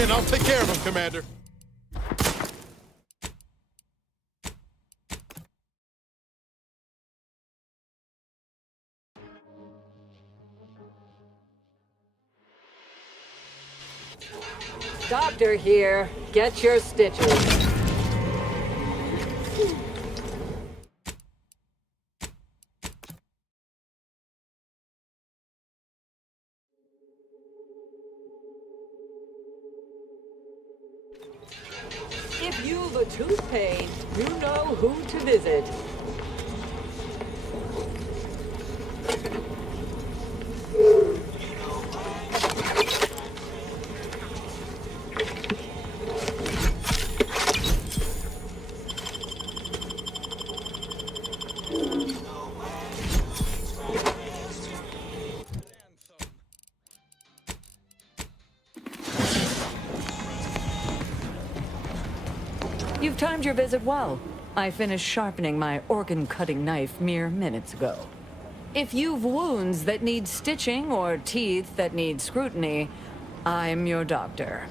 And I'll take care of him, Commander. Doctor here. Get your stitches. If you've a tooth pain, you know who to visit. You've timed your visit well. I finished sharpening my organ-cutting knife mere minutes ago. If you've wounds that need stitching or teeth that need scrutiny, I'm your doctor.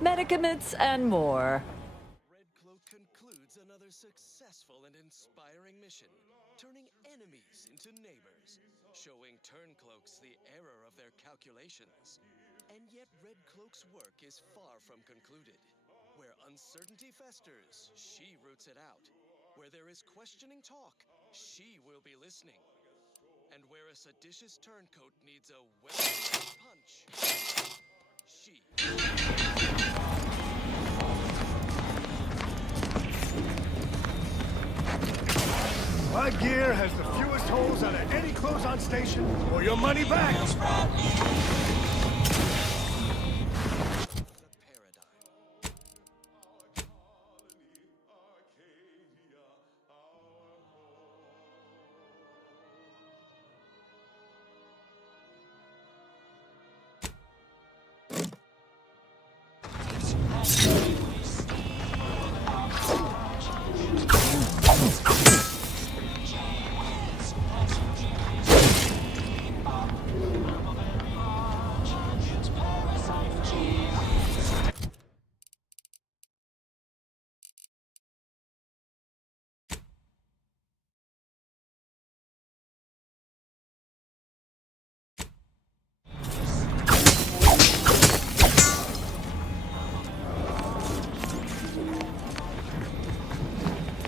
Medicaments and more. Red Cloak concludes another successful and inspiring mission, turning enemies into neighbors, showing Turncloaks the error of their calculations. And yet Red Cloak's work is far from concluded. Where uncertainty festers, she roots it out. Where there is questioning talk, she will be listening. And where a seditious turncoat needs a well-placed punch, she... My gear has the fewest holes out of any close-on station, or your money back!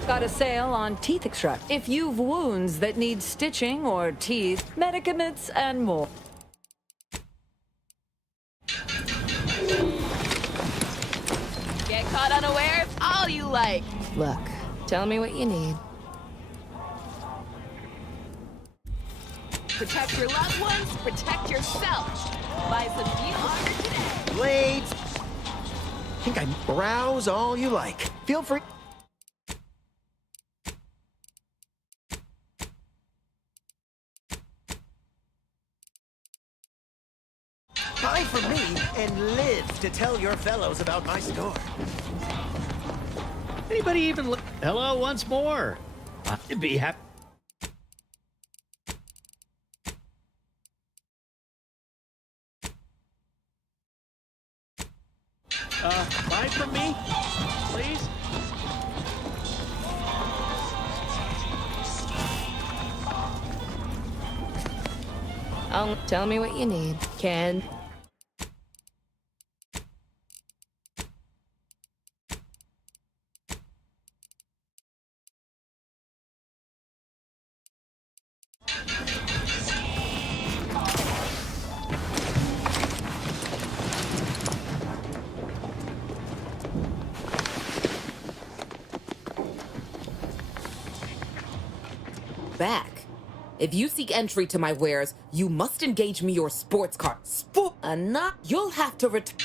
Got a sale on teeth extract. If you've wounds that need stitching or teeth, medicaments and more. Get caught unawares all you like. Look, tell me what you need. Protect your loved ones, protect yourself. Buy some new armor today. Blades! Think I'm browse all you like. Feel free. Buy from me and live to tell your fellows about my store. Anybody even look? Hello, once more. I'd be happy. Buy from me, please. Tell me what you need. Can. Back. If you seek entry to my wares, you must engage me your sports car. Enough. You'll have to return.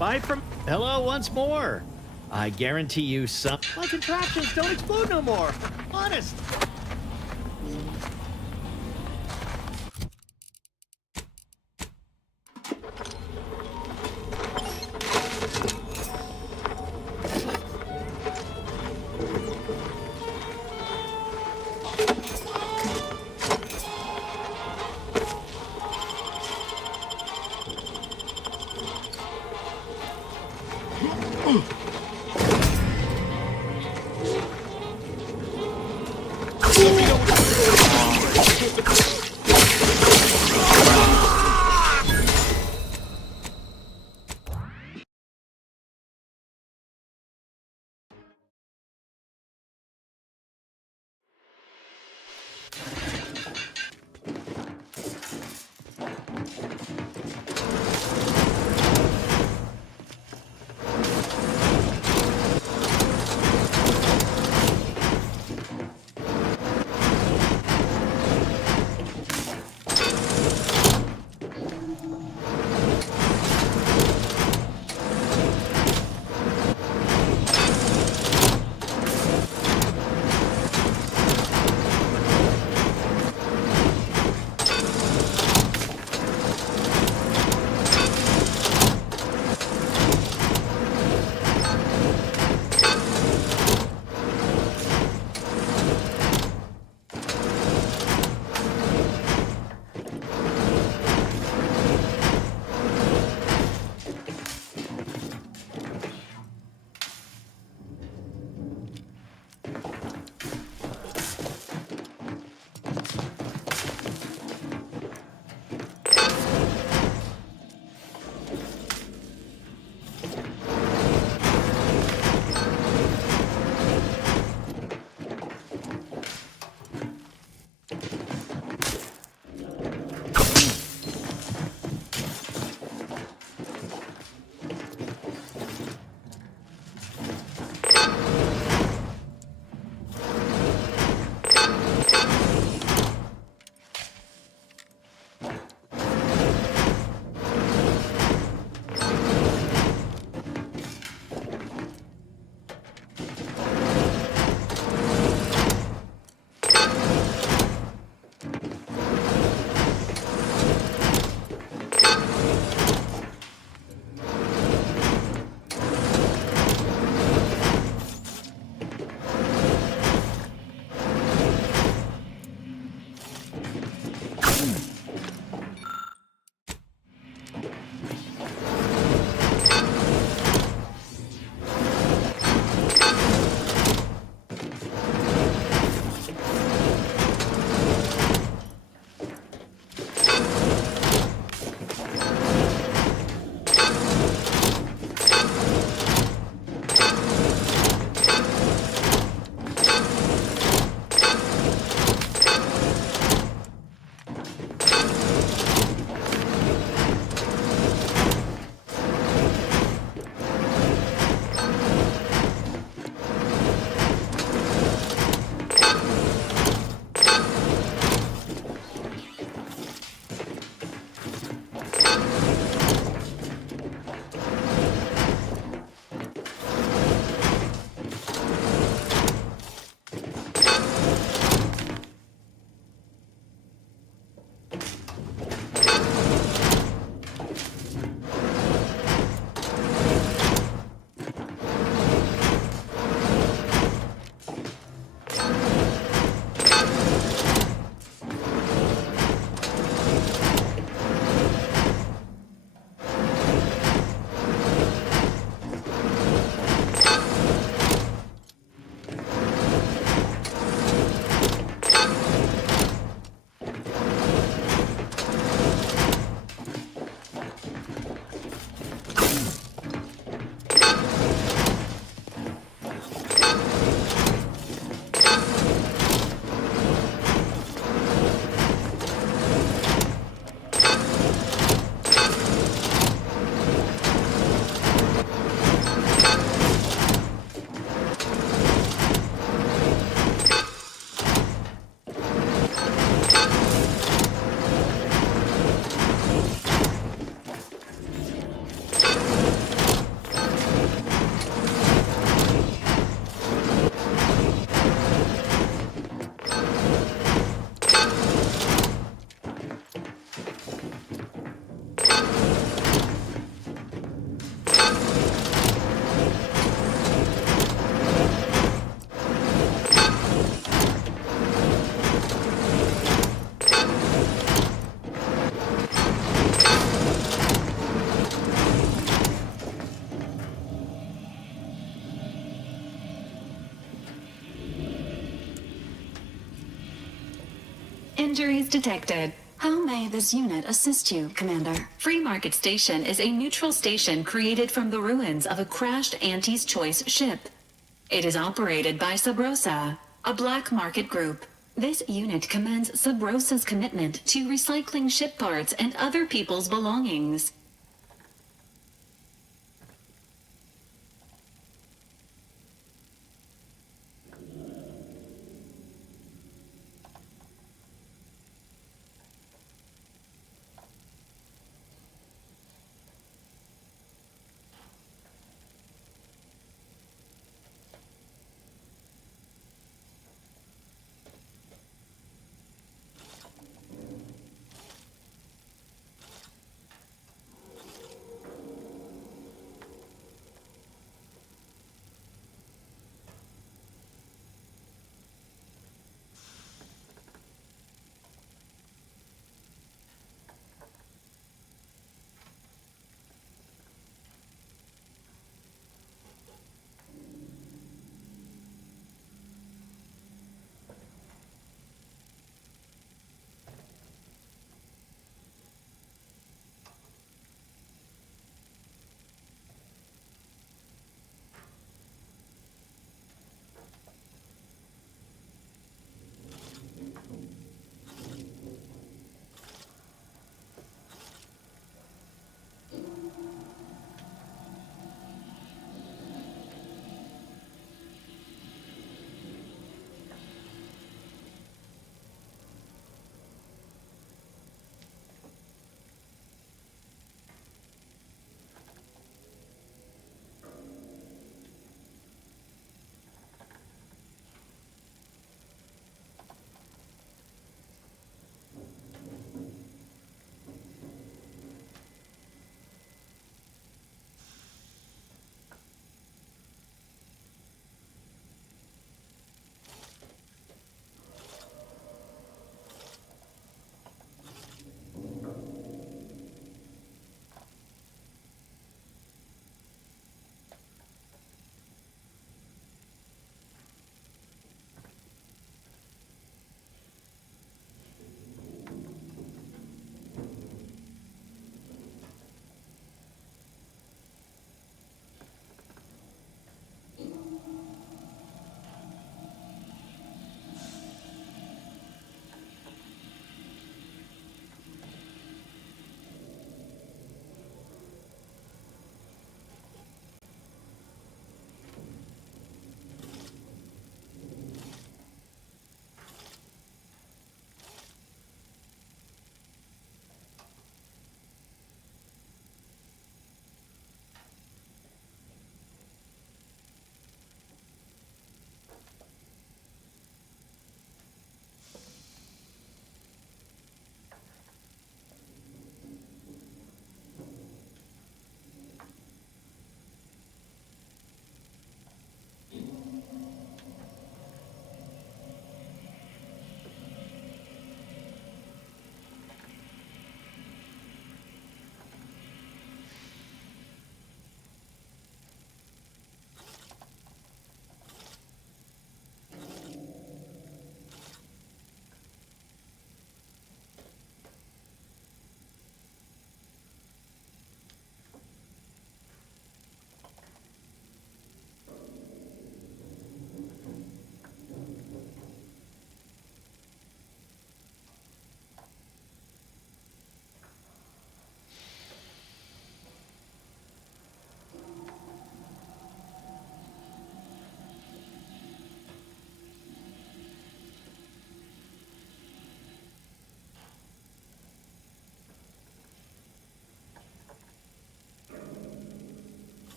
Bye from... Hello once more. I guarantee you some... My contraptions don't explode no more. Honest. Injuries detected. How may this unit assist you, Commander? Free Market Station is a neutral station created from the ruins of a crashed Auntie's Choice ship. It is operated by Sub Rosa, a black market group. This unit commends Sub Rosa's commitment to recycling ship parts and other people's belongings.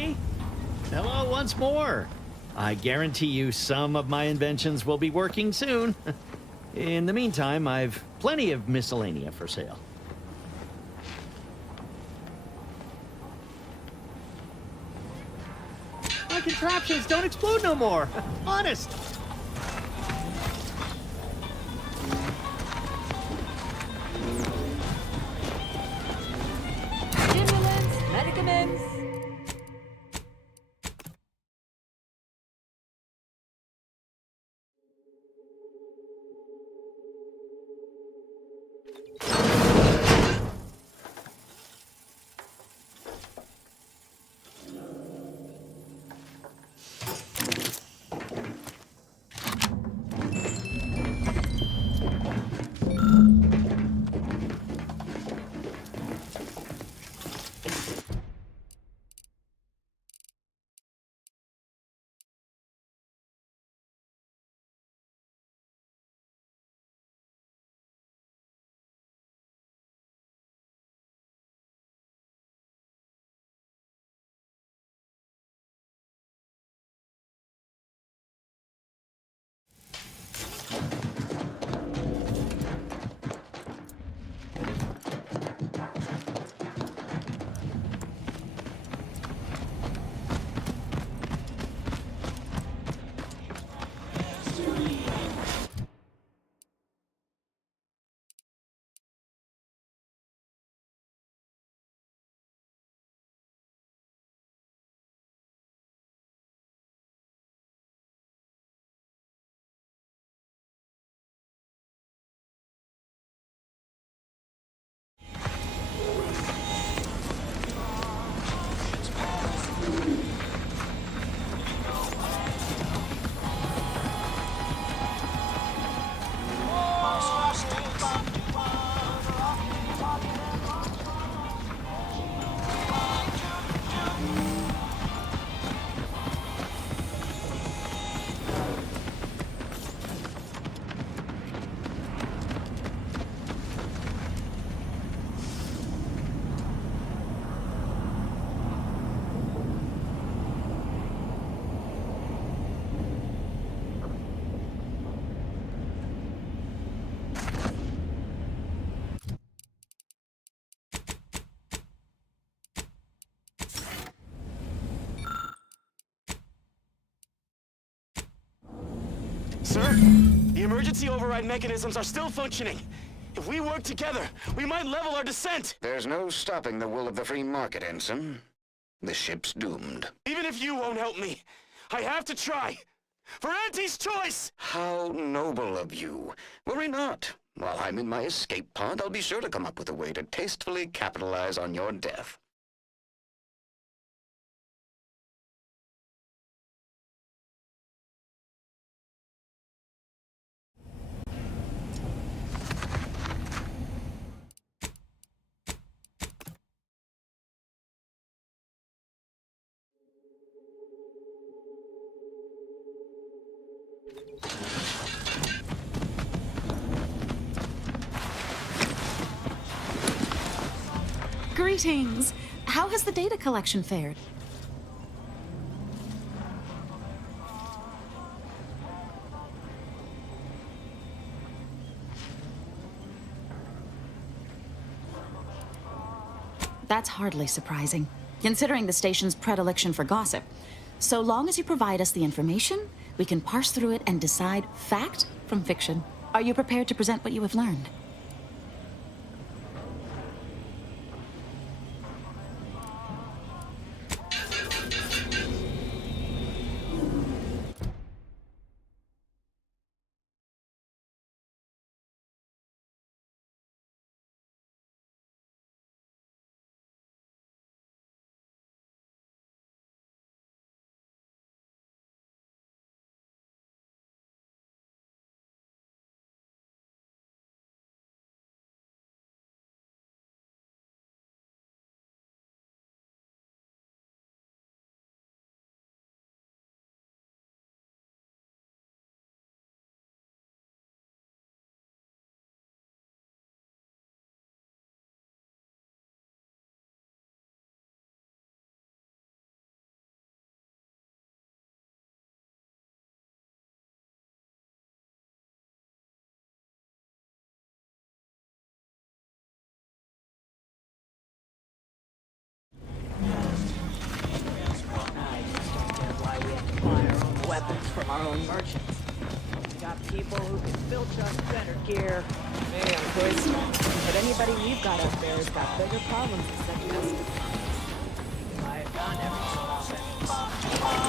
everybody. Hello once more. I guarantee you some of my inventions will be working soon. In the meantime, I've plenty of miscellanea for sale. My contraptions don't explode no more. Honest. Stimulants, medicaments. Sir, the emergency override mechanisms are still functioning. If we work together, we might level our descent. There's no stopping the will of the free market, Ensign. The ship's doomed. Even if you won't help me, I have to try. For Auntie's choice! How noble of you. Worry not. While I'm in my escape pod, I'll be sure to come up with a way to tastefully capitalize on your death. Greetings. How has the data collection fared? That's hardly surprising, considering the station's predilection for gossip. So long as you provide us the information, we can parse through it and decide fact from fiction. Are you prepared to present what you have learned? our own merchants. We got people who can filch us better gear. Maybe I'm crazy, but anybody we've got up there has got bigger problems than sending us to buy a gun every so often.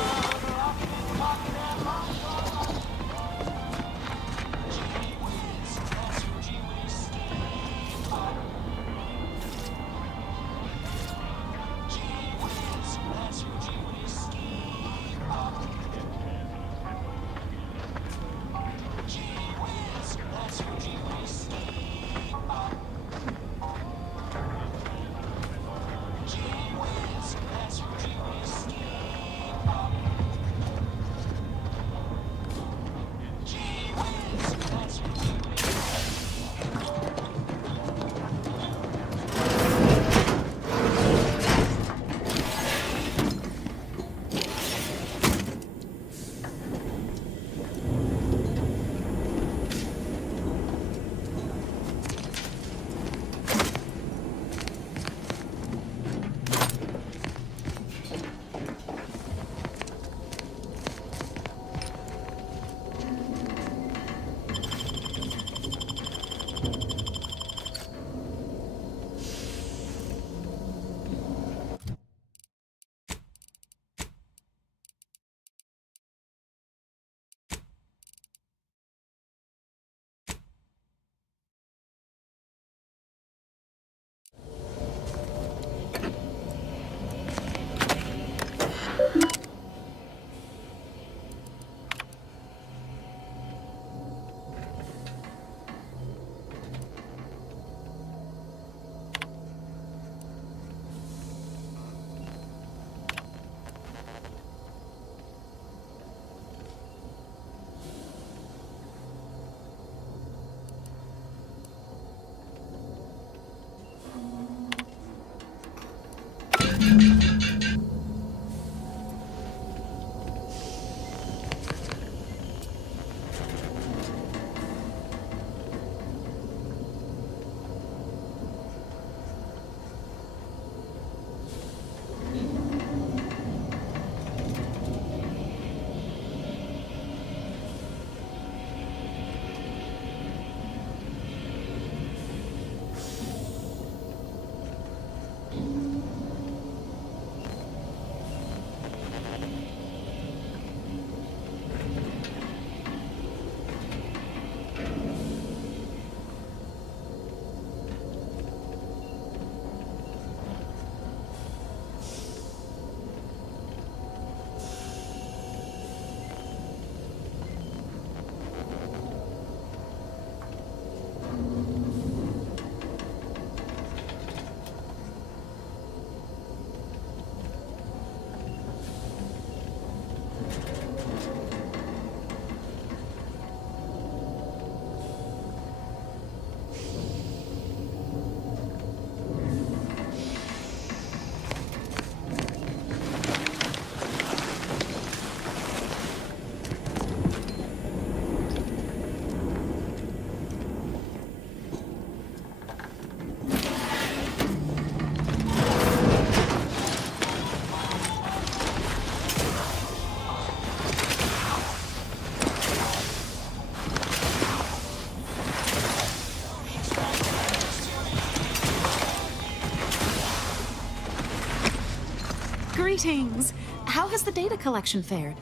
Greetings! How has the data collection fared?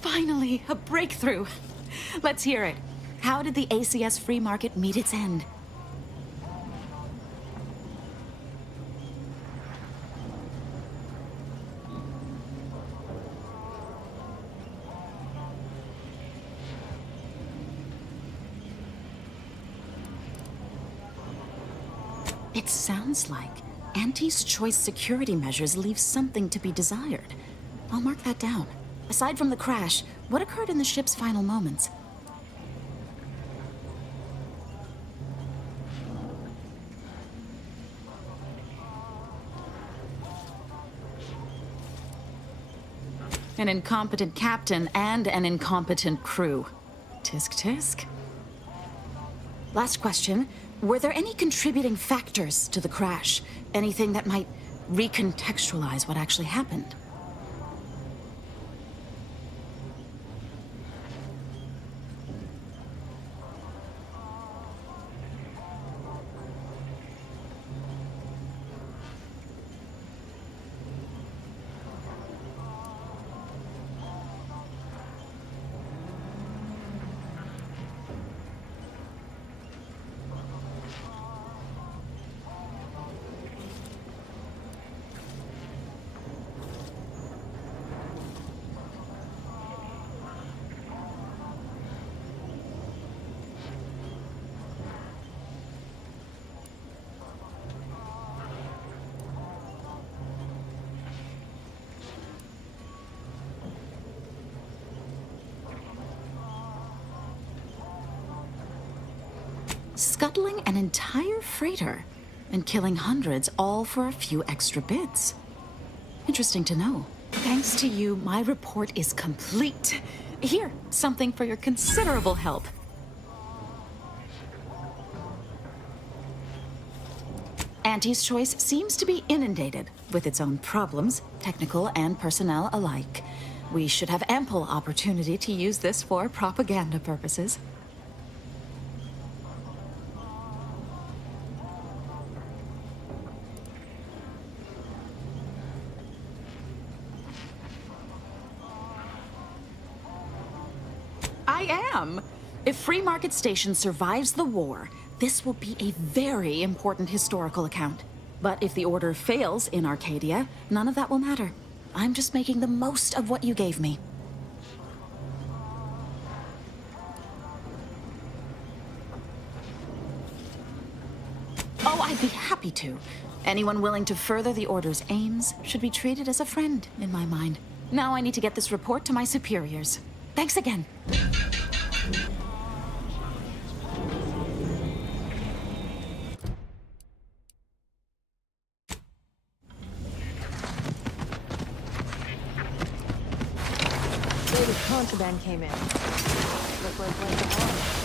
Finally, a breakthrough! Let's hear it. How did the ACS free market meet its end? It sounds like Auntie's choice security measures leave something to be desired. I'll mark that down. Aside from the crash, what occurred in the ship's final moments? An incompetent captain and an incompetent crew. Tisk tisk. Last question. Were there any contributing factors to the crash? Anything that might recontextualize what actually happened? Scuttling an entire freighter and killing hundreds all for a few extra bits. Interesting to know. Thanks to you, my report is complete. Here, something for your considerable help. Auntie's Choice seems to be inundated with its own problems, technical and personnel alike. We should have ample opportunity to use this for propaganda purposes. I am. If Free Market Station survives the war, this will be a very important historical account. But if the Order fails in Arcadia, none of that will matter. I'm just making the most of what you gave me. Oh, I'd be happy to. Anyone willing to further the Order's aims should be treated as a friend, in my mind. Now I need to get this report to my superiors. Thanks again. Contraband came in. Looked like one of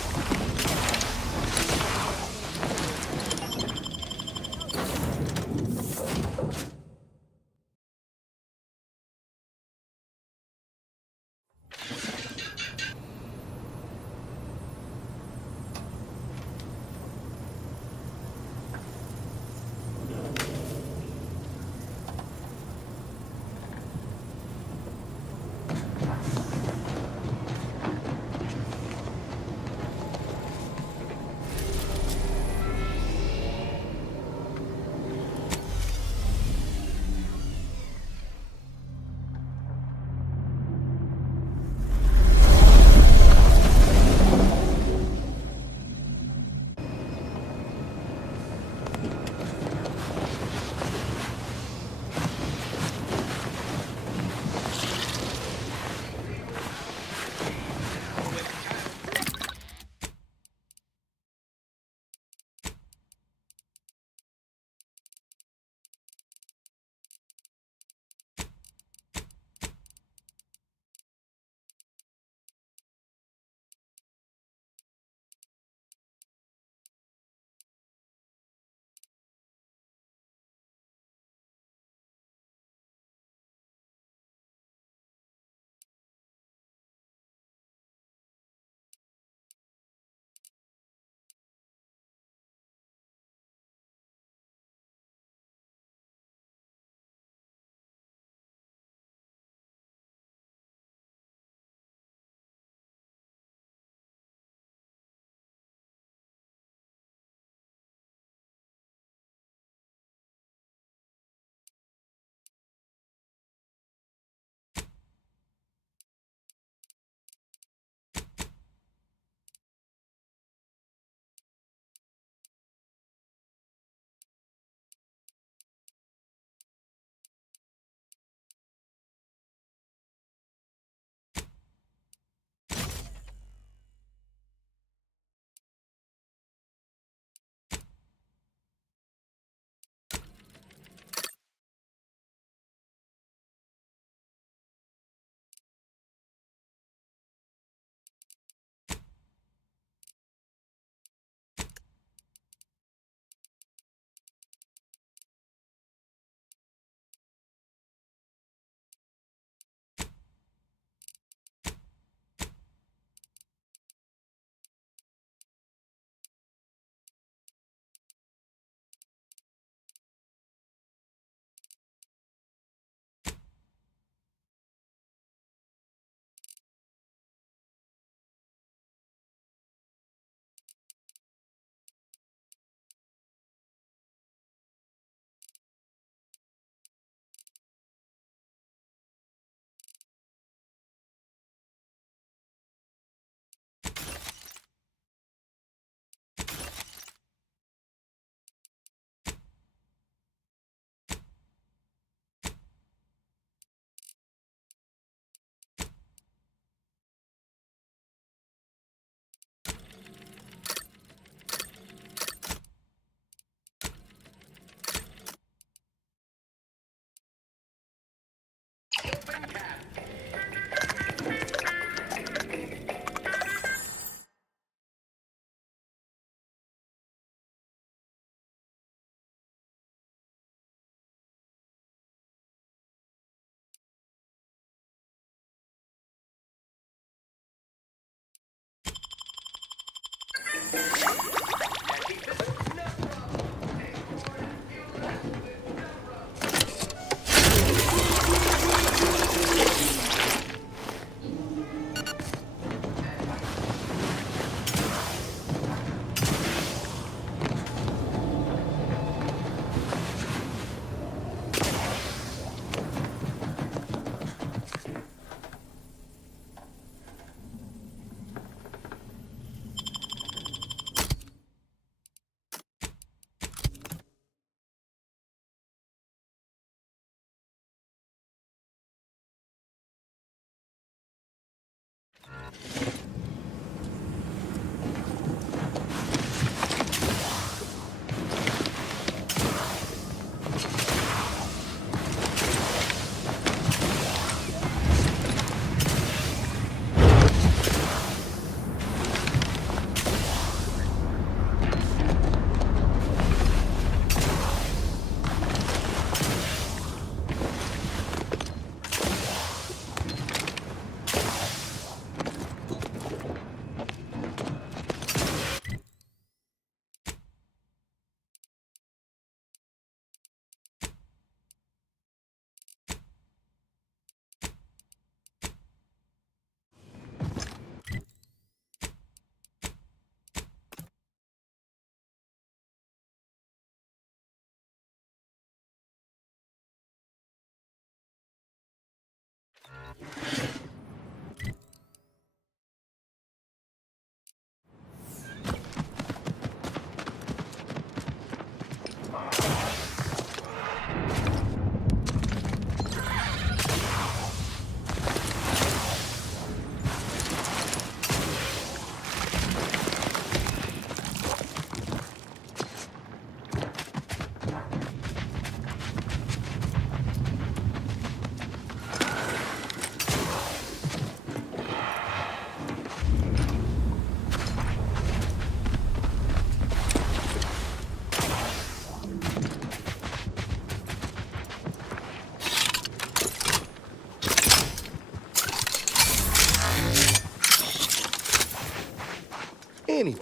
Anyway,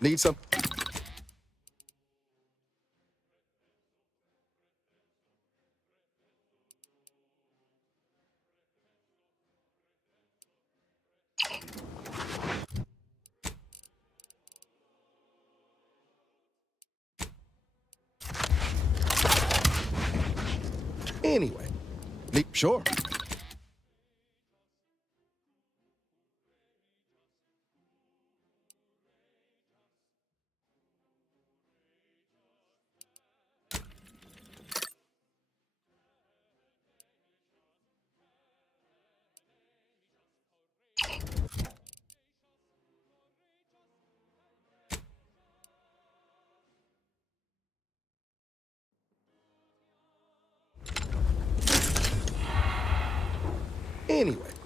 need some... Anyway, sure. Anyway.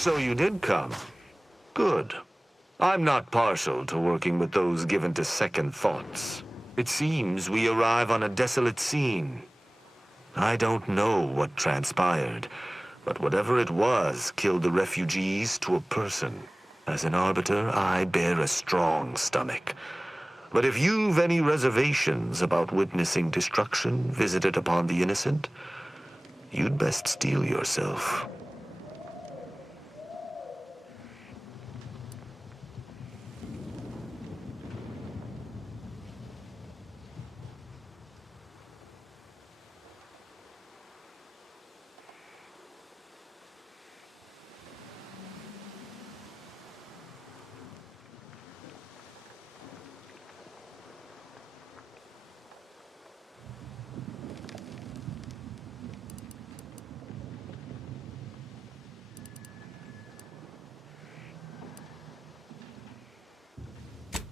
So you did come. Good. I'm not partial to working with those given to second thoughts. It seems we arrive on a desolate scene. I don't know what transpired, but whatever it was killed the refugees to a person. As an Arbiter, I bear a strong stomach. But if you've any reservations about witnessing destruction visited upon the innocent, you'd best steel yourself.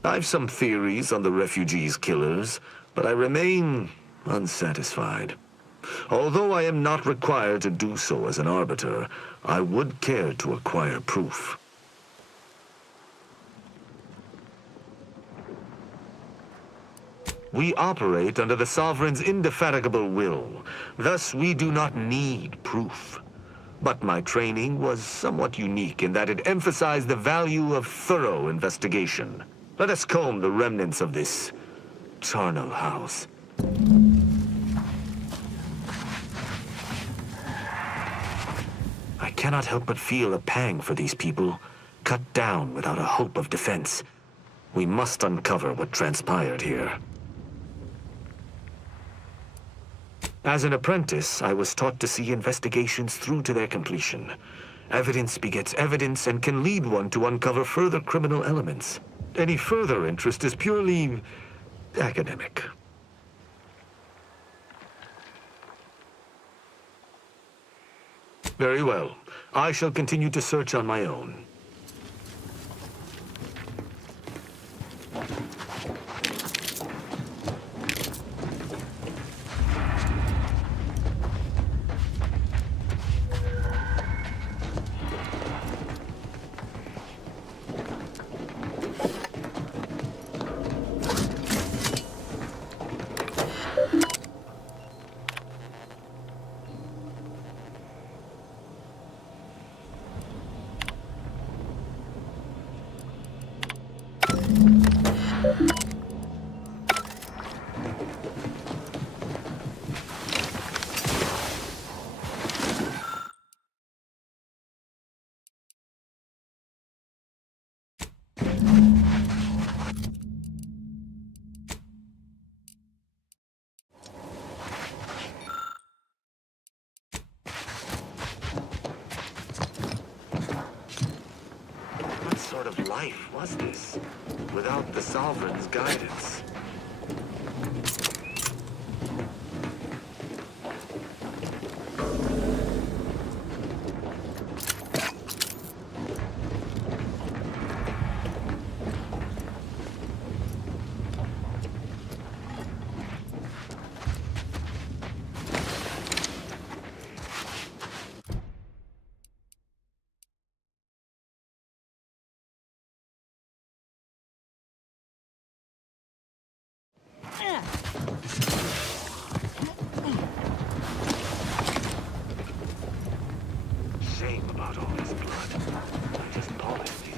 I've some theories on the refugees' killers, but I remain unsatisfied. Although I am not required to do so as an Arbiter, I would care to acquire proof. We operate under the Sovereign's indefatigable will. Thus, we do not need proof. But my training was somewhat unique in that it emphasized the value of thorough investigation. Let us comb the remnants of this charnel house. I cannot help but feel a pang for these people, cut down without a hope of defense. We must uncover what transpired here. As an apprentice, I was taught to see investigations through to their completion. Evidence begets evidence and can lead one to uncover further criminal elements. Any further interest is purely academic. Very well. I shall continue to search on my own. What sort of life was this, without the Sovereign's guidance? Shame about all this blood. I just polished it.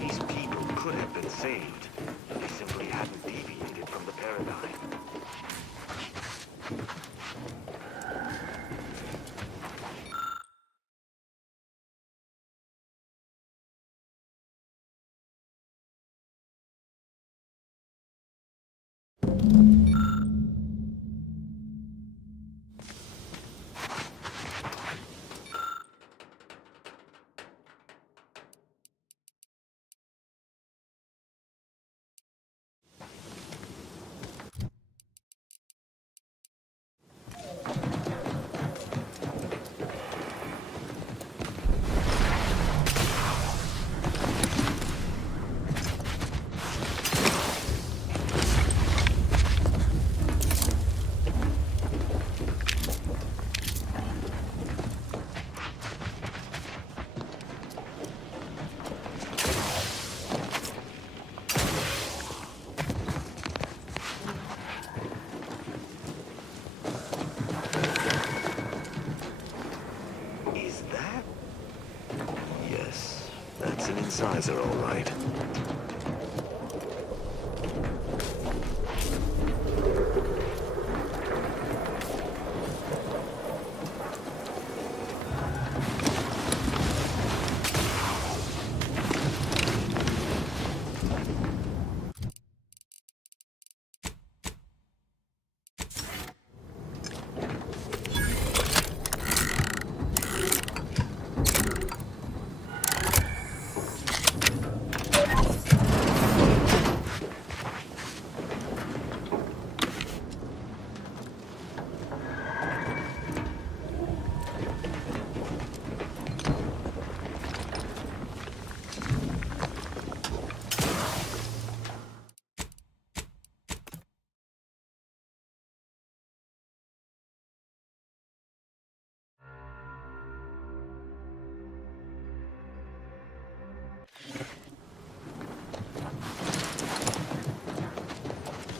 These people could have been saved. They simply hadn't deviated from the paradigm. Is that? Yes, that's an incisor, all right.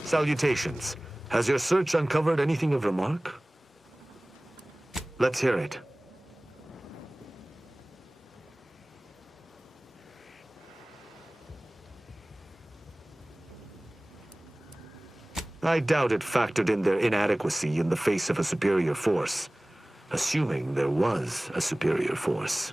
Salutations. Has your search uncovered anything of remark? Let's hear it. I doubt it factored in their inadequacy in the face of a superior force, assuming there was a superior force.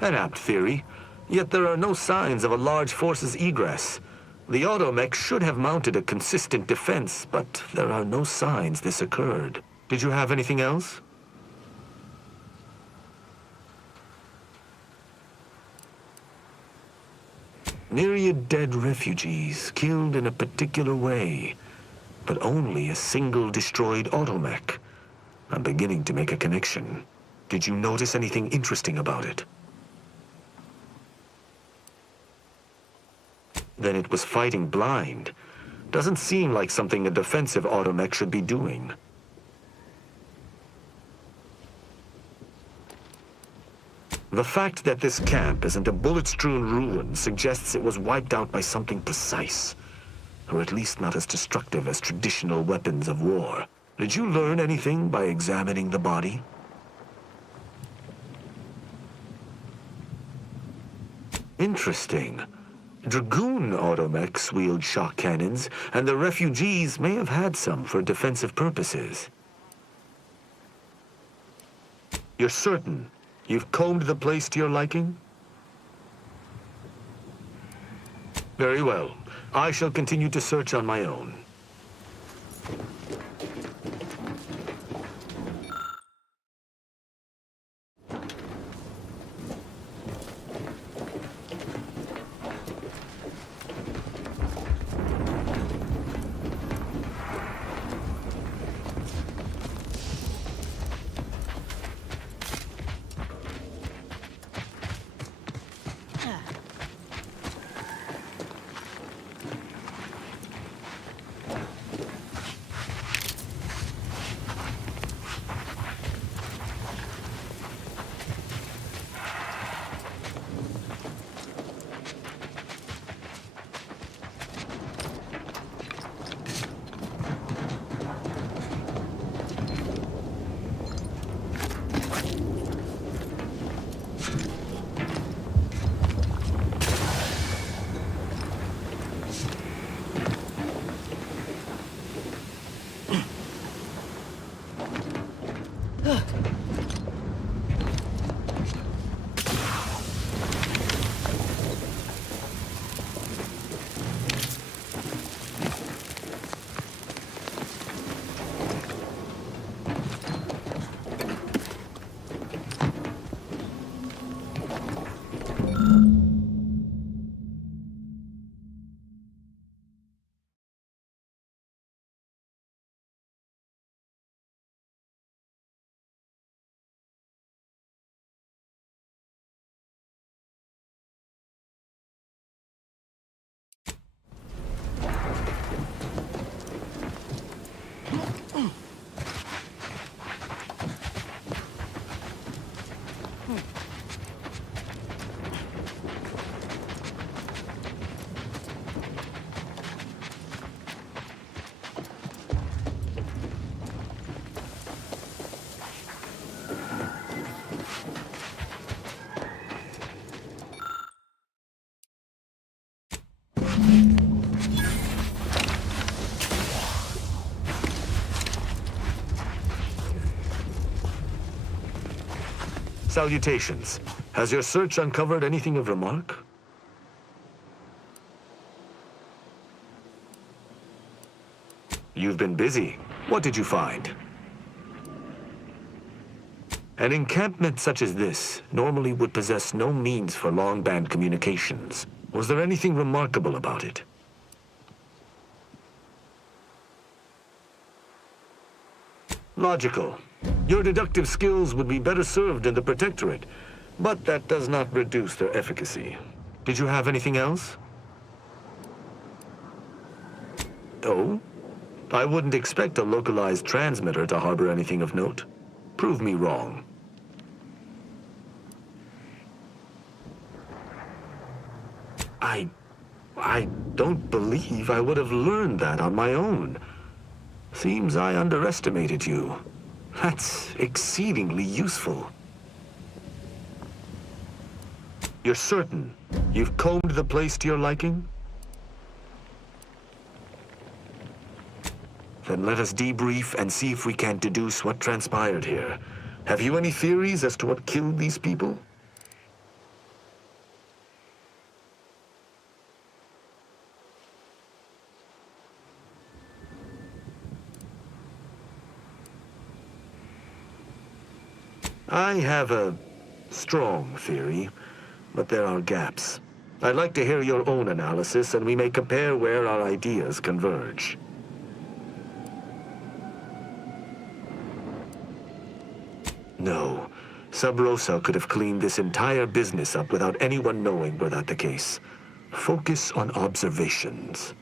An apt theory, yet there are no signs of a large force's egress. The automech should have mounted a consistent defense, but there are no signs this occurred. Did you have anything else? Myriad dead refugees, killed in a particular way, but only a single destroyed automech. I'm beginning to make a connection. Did you notice anything interesting about it? Then it was fighting blind. Doesn't seem like something a defensive automech should be doing. The fact that this camp isn't a bullet-strewn ruin suggests it was wiped out by something precise, or at least not as destructive as traditional weapons of war. Did you learn anything by examining the body? Interesting. Dragoon automechs wield shock cannons, and the refugees may have had some for defensive purposes. You're certain you've combed the place to your liking? Very well. I shall continue to search on my own. Salutations. Has your search uncovered anything of remark? You've been busy. What did you find? An encampment such as this normally would possess no means for long-band communications. Was there anything remarkable about it? Logical. Your deductive skills would be better served in the Protectorate, but that does not reduce their efficacy. Did you have anything else? Oh? I wouldn't expect a localized transmitter to harbor anything of note. Prove me wrong. I don't believe I would have learned that on my own. Seems I underestimated you. That's exceedingly useful. You're certain you've combed the place to your liking? Then let us debrief and see if we can deduce what transpired here. Have you any theories as to what killed these people? I have a strong theory, but there are gaps. I'd like to hear your own analysis, and we may compare where our ideas converge. No. Sub Rosa could have cleaned this entire business up without anyone knowing were that the case. Focus on observations.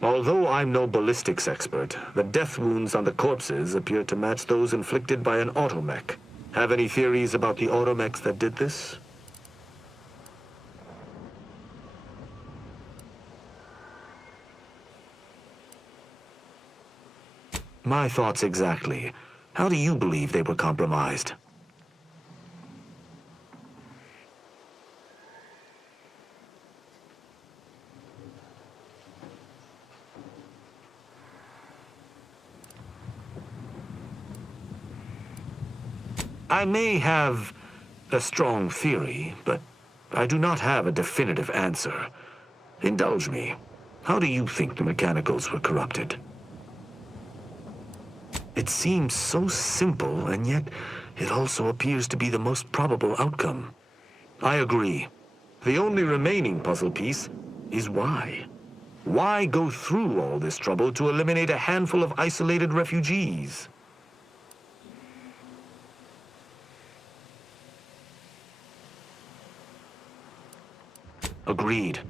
Although I'm no ballistics expert, the death wounds on the corpses appear to match those inflicted by an automech. Have any theories about the automechs that did this? My thoughts exactly. How do you believe they were compromised? I may have a strong theory, but I do not have a definitive answer. Indulge me. How do you think the mechanicals were corrupted? It seems so simple, and yet it also appears to be the most probable outcome. I agree. The only remaining puzzle piece is why. Why go through all this trouble to eliminate a handful of isolated refugees? Agreed.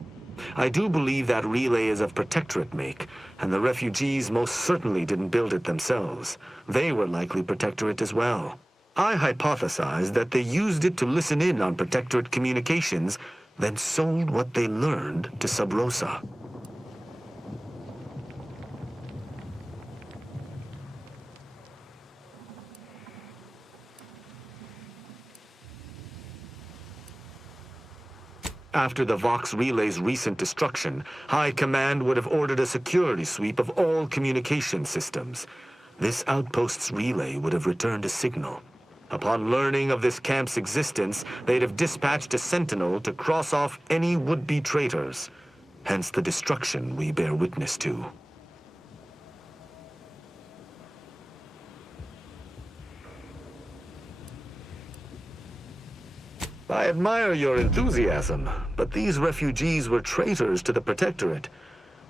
I do believe that relay is of Protectorate make, and the refugees most certainly didn't build it themselves. They were likely Protectorate as well. I hypothesize that they used it to listen in on Protectorate communications, then sold what they learned to Sub Rosa. After the Vox Relay's recent destruction, High Command would have ordered a security sweep of all communication systems. This outpost's relay would have returned a signal. Upon learning of this camp's existence, they'd have dispatched a sentinel to cross off any would-be traitors. Hence the destruction we bear witness to. I admire your enthusiasm, but these refugees were traitors to the Protectorate,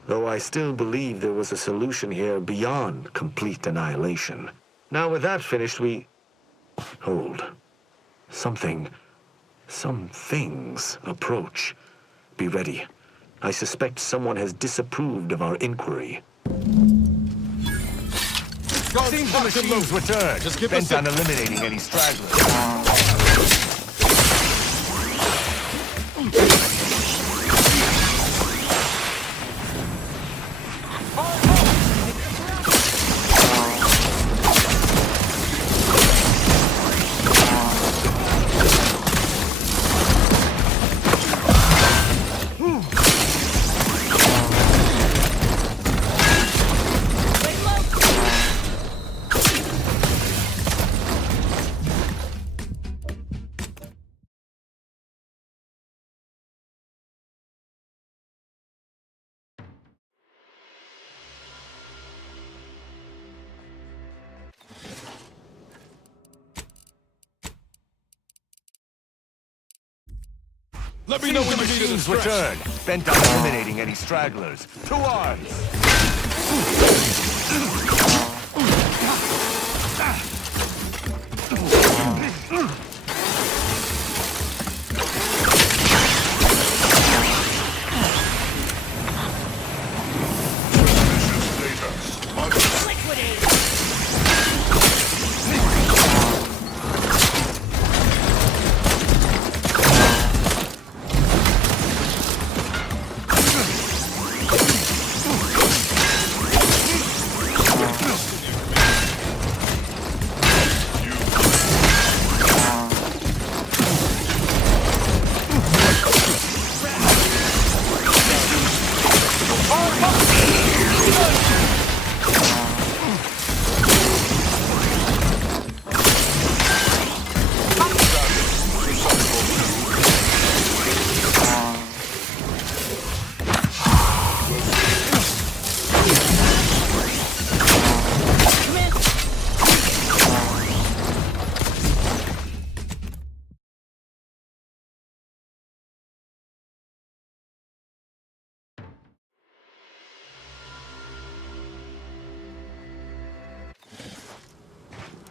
though I still believe there was a solution here beyond complete annihilation. Now with that finished, Hold. Some things approach. Be ready. I suspect someone has disapproved of our inquiry. Seems the machines return. Just give Bent on eliminating any stragglers. Let me know when the machines return. Bent on eliminating any stragglers. To arms!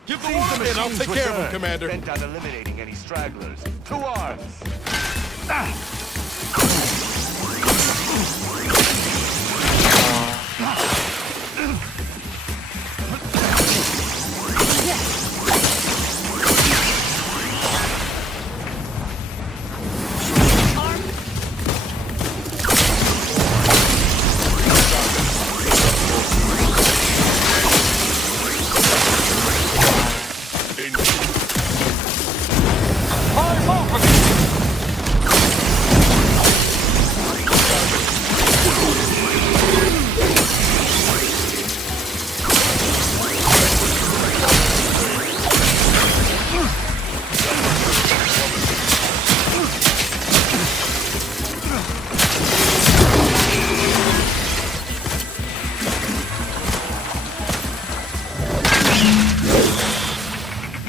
Give the Seize word and I'll machines take care of him, return, Commander. Bent on eliminating any stragglers. To arms!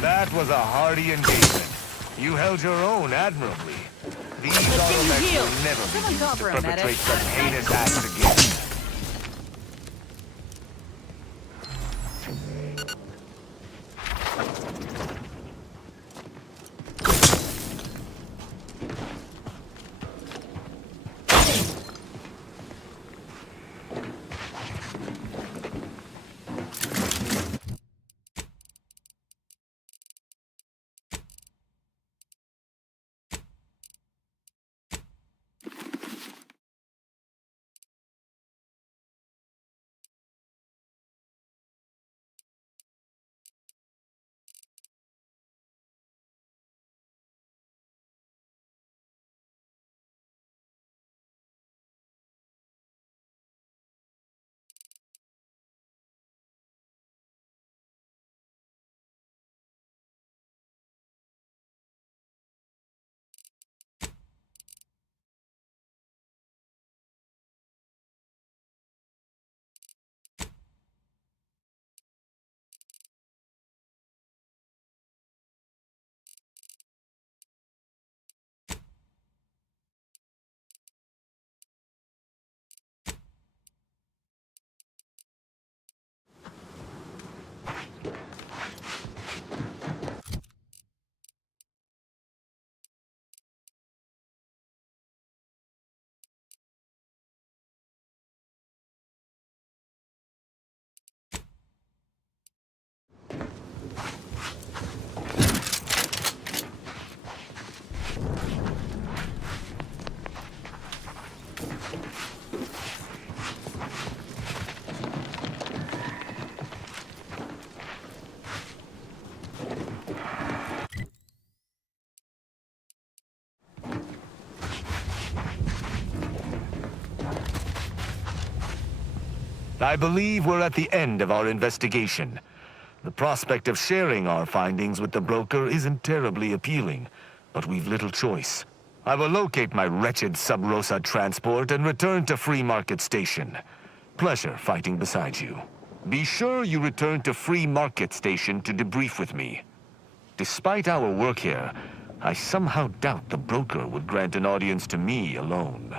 That was a hardy engagement. You held your own admirably. These automates will never be used to perpetrate such heinous acts again. I believe we're at the end of our investigation. The prospect of sharing our findings with the broker isn't terribly appealing, but we've little choice. I will locate my wretched Sub Rosa transport and return to Free Market Station. Pleasure fighting beside you. Be sure you return to Free Market Station to debrief with me. Despite our work here, I somehow doubt the broker would grant an audience to me alone.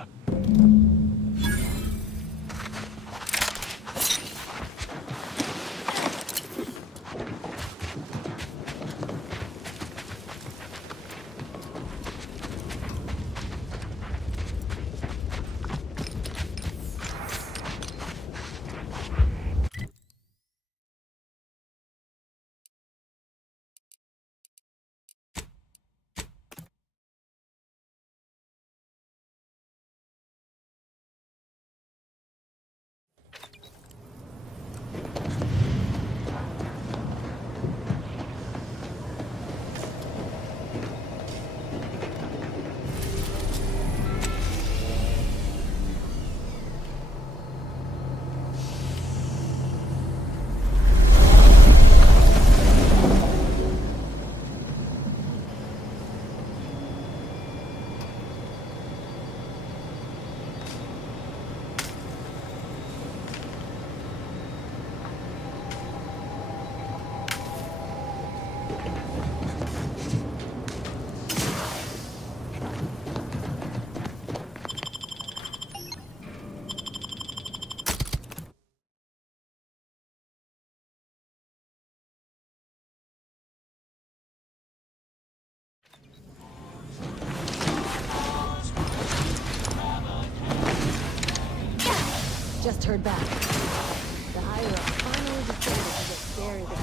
Just heard back. The higher up finally decided to get scary the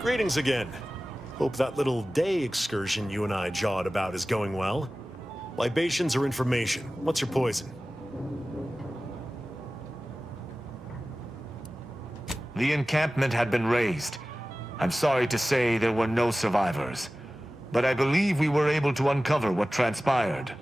Greetings again. Hope that little day excursion you and I jawed about is going well. Libations or information? What's your poison? The encampment had been razed. I'm sorry to say there were no survivors, but I believe we were able to uncover what transpired.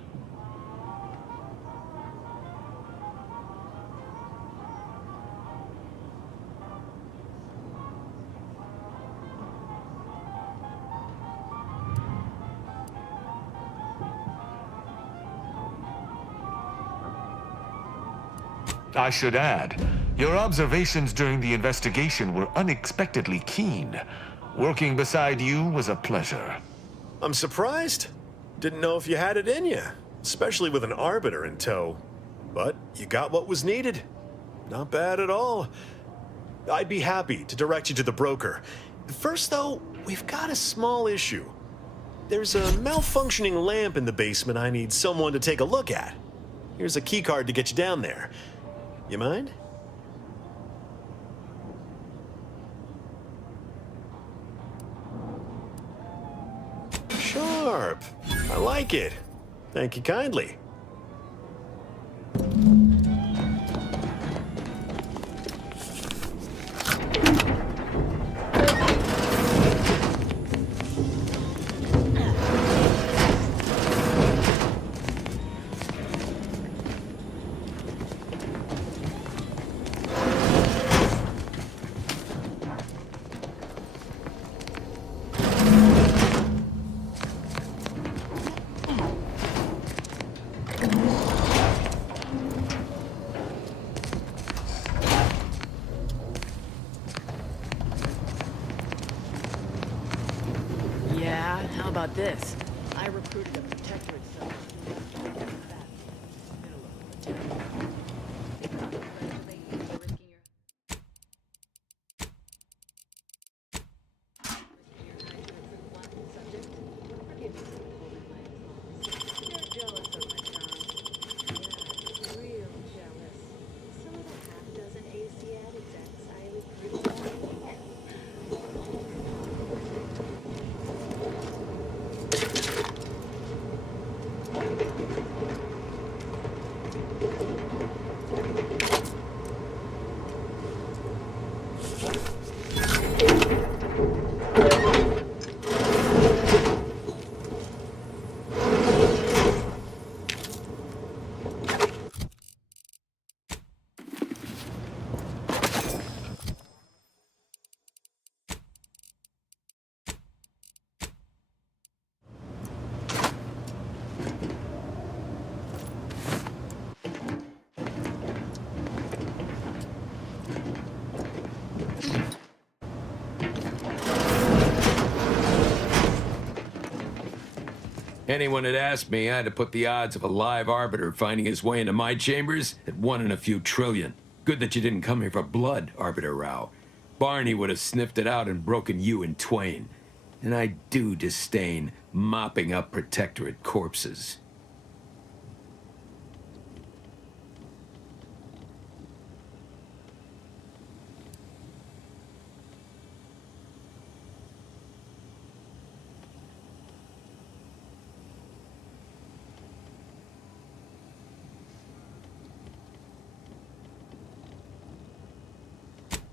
I should add, your observations during the investigation were unexpectedly keen. Working beside you was a pleasure. I'm surprised. Didn't know if you had it in you, especially with an Arbiter in tow. But you got what was needed. Not bad at all. I'd be happy to direct you to the broker. First, though, we've got a small issue. There's a malfunctioning lamp in the basement I need someone to take a look at. Here's a keycard to get you down there. You mind? Sharp. I like it. Thank you kindly. Yeah, how about this? I recruited a protectorate soldier. Anyone had asked me, I had to put the odds of a live Arbiter finding his way into my chambers at 1 in a few trillion. Good that you didn't come here for blood, Arbiter Rao. Barney would have sniffed it out and broken you in twain. And I do disdain mopping up Protectorate corpses.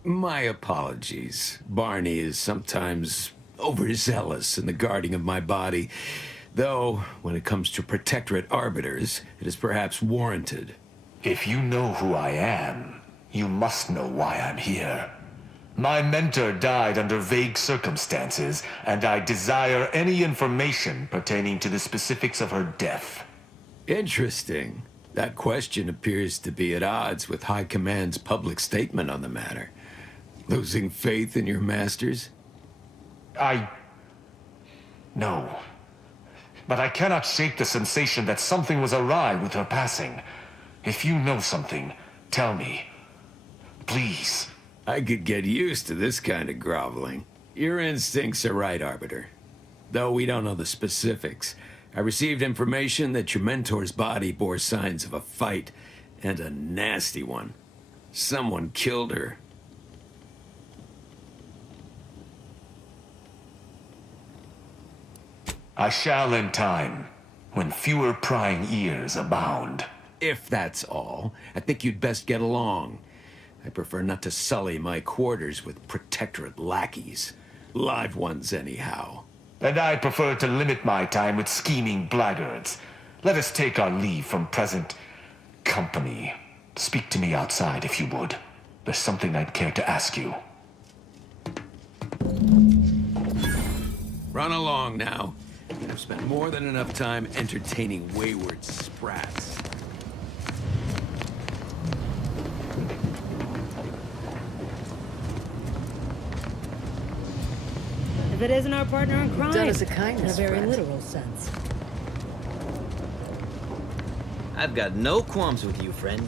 My apologies. Barney is sometimes overzealous in the guarding of my body, though when it comes to Protectorate Arbiters, it is perhaps warranted. If you know who I am, you must know why I'm here. My mentor died under vague circumstances, and I desire any information pertaining to the specifics of her death. Interesting. That question appears to be at odds with High Command's public statement on the matter. Losing faith in your masters? No. but I cannot shake the sensation that something was awry with her passing. If you know something, tell me. Please. I could get used to this kind of groveling. Your instincts are right, Arbiter. Though we don't know the specifics. I received information that your mentor's body bore signs of a fight, and a nasty one. Someone killed her. I shall in time, when fewer prying ears abound. If that's all, I think you'd best get along. I prefer not to sully my quarters with Protectorate lackeys. Live ones, anyhow. And I prefer to limit my time with scheming blackguards. Let us take our leave from present company. Speak to me outside, if you would. There's something I'd care to ask you. Run along now. I've spent more than enough time entertaining wayward sprats. If it isn't our partner in crime, Done as a kindness, in a very friend. literal sense. I've got no qualms with you, friend.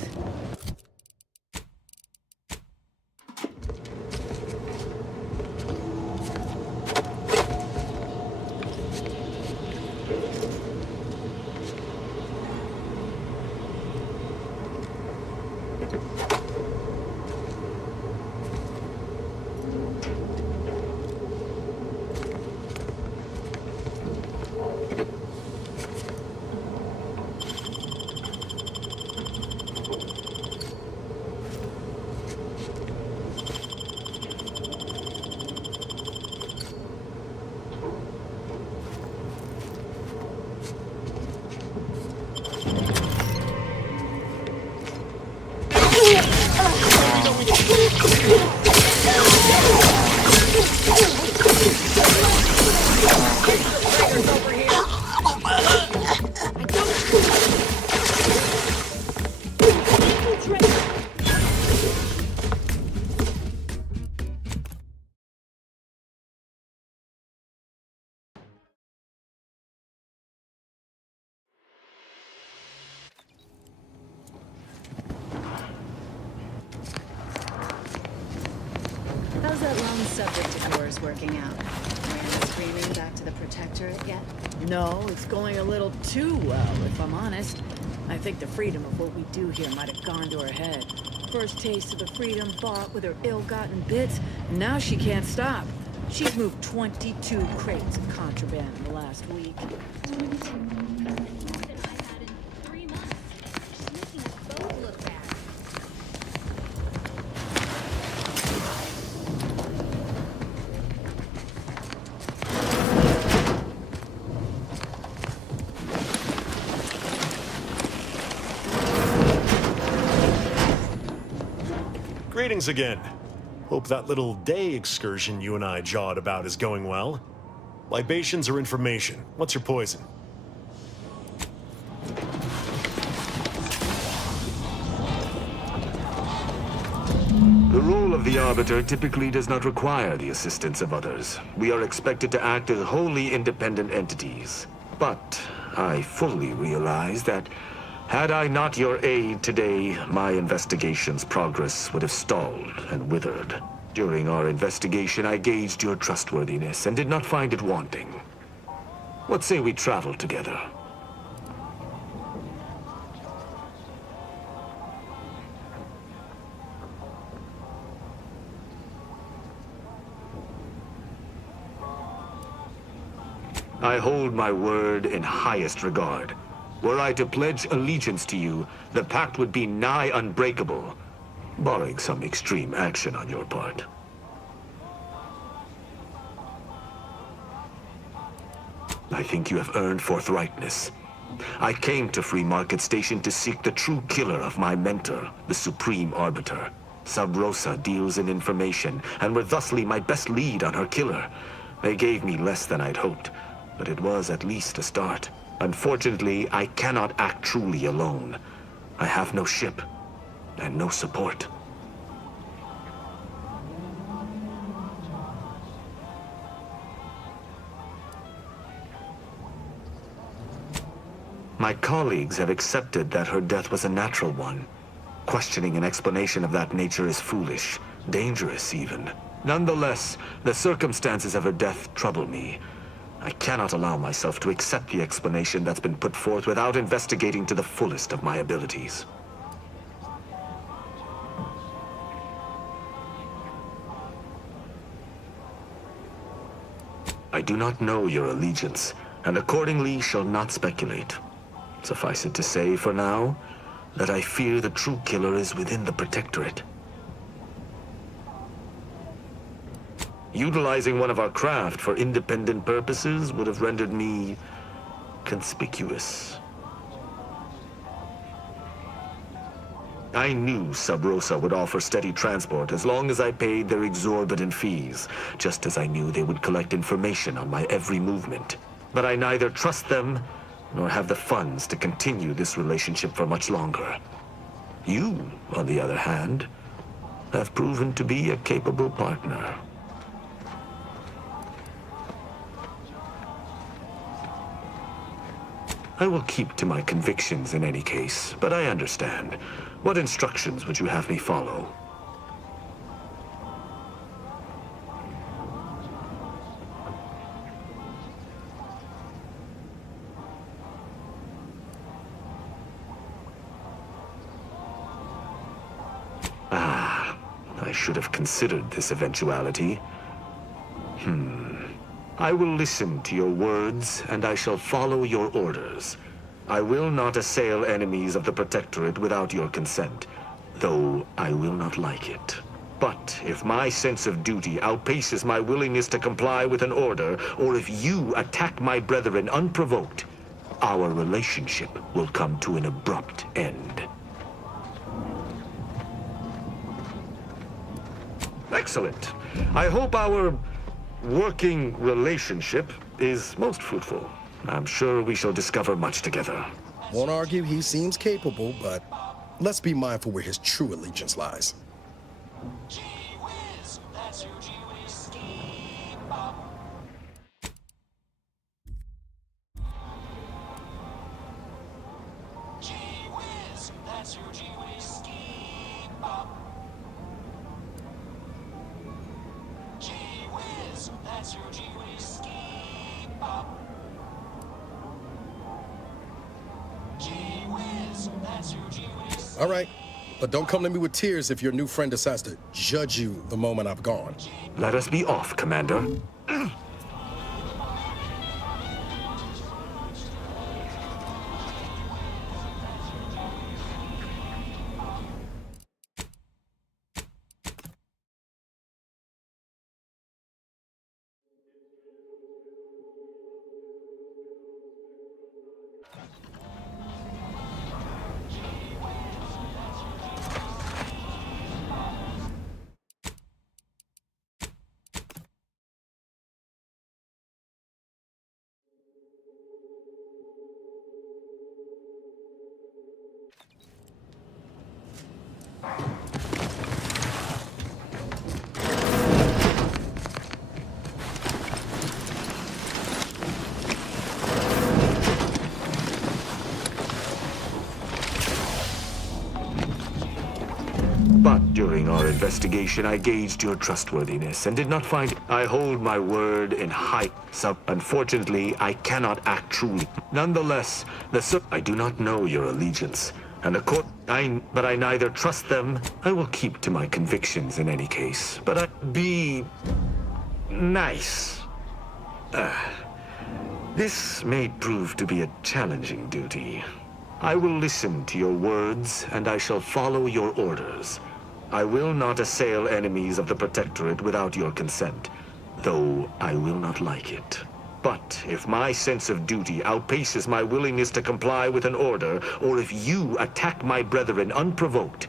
How's that lone subject of yours working out? Ran screaming back to the Protectorate yet? No, it's going a little too well, if I'm honest. I think the freedom of what we do here might have gone to her head. First taste of the freedom bought with her ill-gotten bits, and now she can't stop. She's moved 22 crates of contraband in the last week. Greetings again. Hope that little day excursion you and I jawed about is going well. Libations or information? What's your poison? The role of the Arbiter typically does not require the assistance of others. We are expected to act as wholly independent entities. But I fully realize that had I not your aid today, my investigation's progress would have stalled and withered. During our investigation, I gauged your trustworthiness and did not find it wanting. What say we travel together? I hold my word in highest regard. Were I to pledge allegiance to you, the pact would be nigh unbreakable, barring some extreme action on your part. I think you have earned forthrightness. I came to Free Market Station to seek the true killer of my mentor, the Supreme Arbiter. Sub Rosa deals in information, and were thusly my best lead on her killer. They gave me less than I'd hoped, but it was at least a start. Unfortunately, I cannot act truly alone. I have no ship, and no support. My colleagues have accepted that her death was a natural one. Questioning an explanation of that nature is foolish, dangerous even. Nonetheless, the circumstances of her death trouble me. I cannot allow myself to accept the explanation that's been put forth without investigating to the fullest of my abilities. I do not know your allegiance, and accordingly shall not speculate. Suffice it to say, for now, that I fear the true killer is within the Protectorate. Utilizing one of our craft for independent purposes would have rendered me conspicuous. I knew Sub Rosa would offer steady transport as long as I paid their exorbitant fees, just as I knew they would collect information on my every movement. But I neither trust them nor have the funds to continue this relationship for much longer. You, on the other hand, have proven to be a capable partner. I will keep to my convictions in any case, but I understand. What instructions would you have me follow? I should have considered this eventuality. I will listen to your words, and I shall follow your orders. I will not assail enemies of the Protectorate without your consent, though I will not like it. But if my sense of duty outpaces my willingness to comply with an order, or if you attack my brethren unprovoked, our relationship will come to an abrupt end. Excellent. I hope our working relationship is most fruitful. I'm sure we shall discover much together. Won't argue he seems capable, but let's be mindful where his true allegiance lies. All right, but don't come to me with tears if your new friend decides to judge you the moment I've gone. Let us be off, Commander. But during our investigation, I gauged your trustworthiness and did not find... I hold my word in high... Unfortunately, I cannot act truly. Nonetheless, I do not know your allegiance, and but I neither trust them. I will keep to my convictions in any case, but be nice. This may prove to be a challenging duty. I will listen to your words, and I shall follow your orders. I will not assail enemies of the Protectorate without your consent, though I will not like it. But if my sense of duty outpaces my willingness to comply with an order, or if you attack my brethren unprovoked,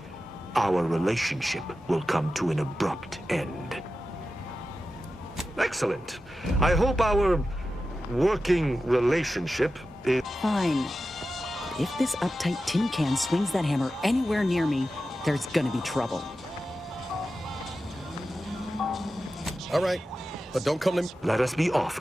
our relationship will come to an abrupt end. Excellent. I hope our working relationship is... Fine. If this uptight tin can swings that hammer anywhere near me, there's gonna be trouble. All right, but don't come to me. Let us be off.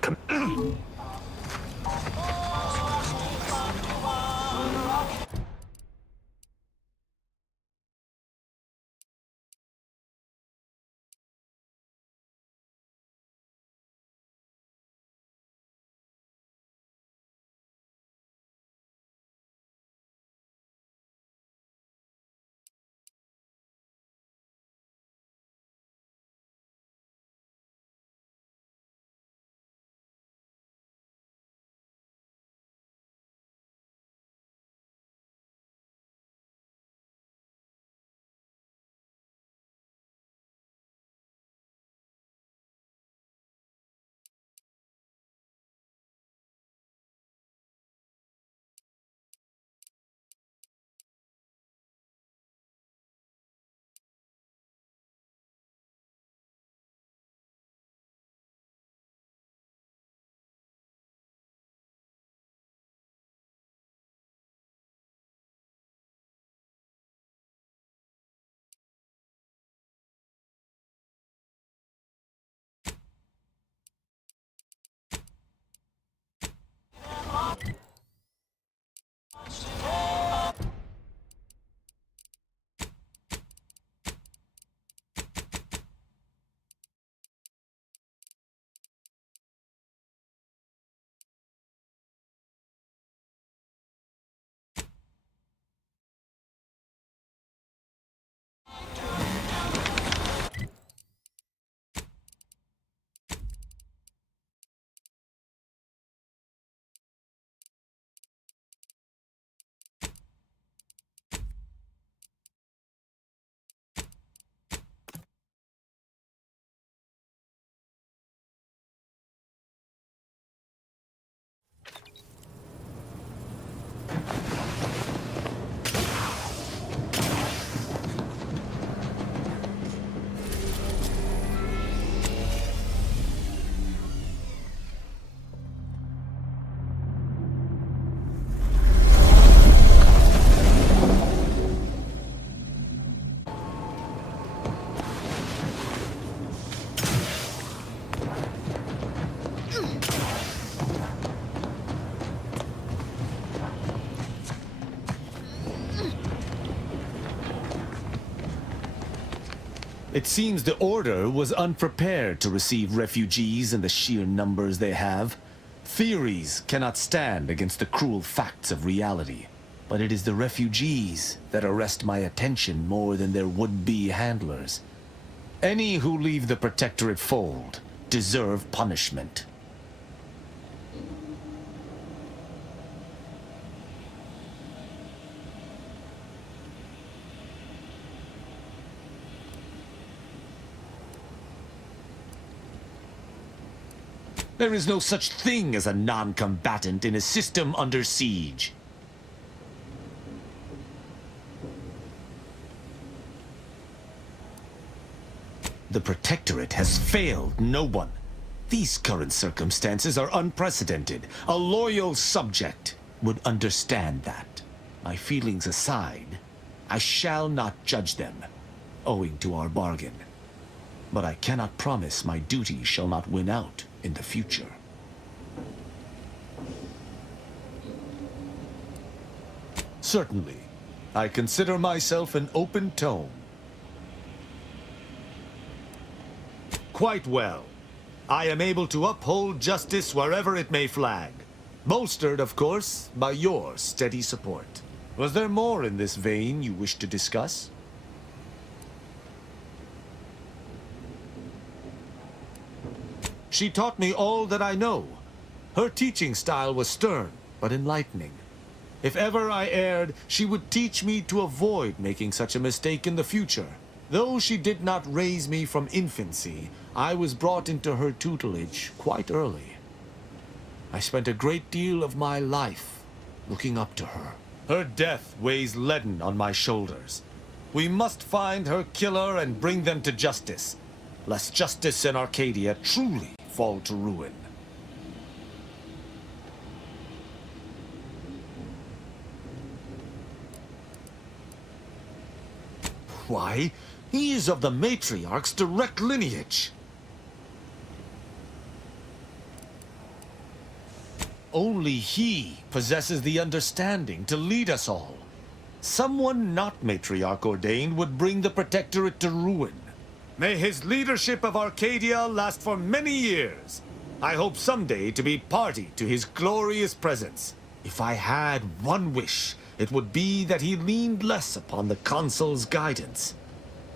It seems the Order was unprepared to receive refugees in the sheer numbers they have. Theories cannot stand against the cruel facts of reality. But it is the refugees that arrest my attention more than their would-be handlers. Any who leave the Protectorate fold deserve punishment. There is no such thing as a non-combatant in a system under siege. The Protectorate has failed no one. These current circumstances are unprecedented. A loyal subject would understand that. My feelings aside, I shall not judge them, owing to our bargain. But I cannot promise my duty shall not win out in the future. Certainly, I consider myself an open tome. Quite well. I am able to uphold justice wherever it may flag. Bolstered, of course, by your steady support. Was there more in this vein you wish to discuss? She taught me all that I know. Her teaching style was stern, but enlightening. If ever I erred, she would teach me to avoid making such a mistake in the future. Though she did not raise me from infancy, I was brought into her tutelage quite early. I spent a great deal of my life looking up to her. Her death weighs leaden on my shoulders. We must find her killer and bring them to justice, lest justice in Arcadia truly fall to ruin. Why, he is of the Matriarch's direct lineage. Only he possesses the understanding to lead us all. Someone not Matriarch ordained would bring the Protectorate to ruin. May his leadership of Arcadia last for many years. I hope someday to be party to his glorious presence. If I had one wish, it would be that he leaned less upon the Consul's guidance.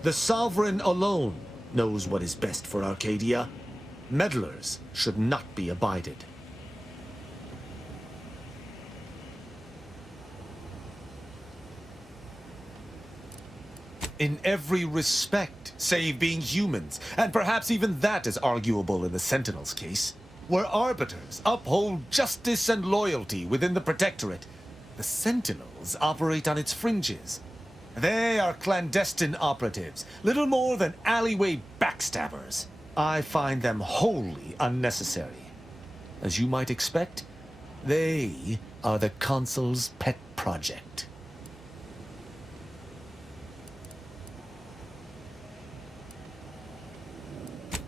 The Sovereign alone knows what is best for Arcadia. Meddlers should not be abided. In every respect, save being humans, and perhaps even that is arguable in the Sentinel's case. Where Arbiters uphold justice and loyalty within the Protectorate, the Sentinels operate on its fringes. They are clandestine operatives, little more than alleyway backstabbers. I find them wholly unnecessary. As you might expect, they are the Consul's pet project.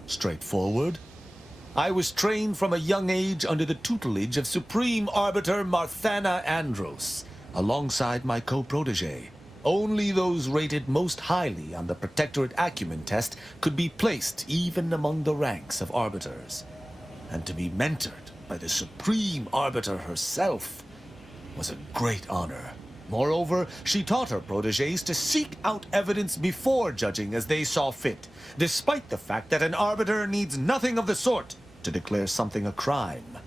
Straightforward. I was trained from a young age under the tutelage of Supreme Arbiter Marthana Andros, alongside my co-protege. Only those rated most highly on the Protectorate Acumen test could be placed even among the ranks of Arbiters. And to be mentored by the Supreme Arbiter herself was a great honor. Moreover, she taught her protégés to seek out evidence before judging as they saw fit, despite the fact that an arbiter needs nothing of the sort to declare something a crime.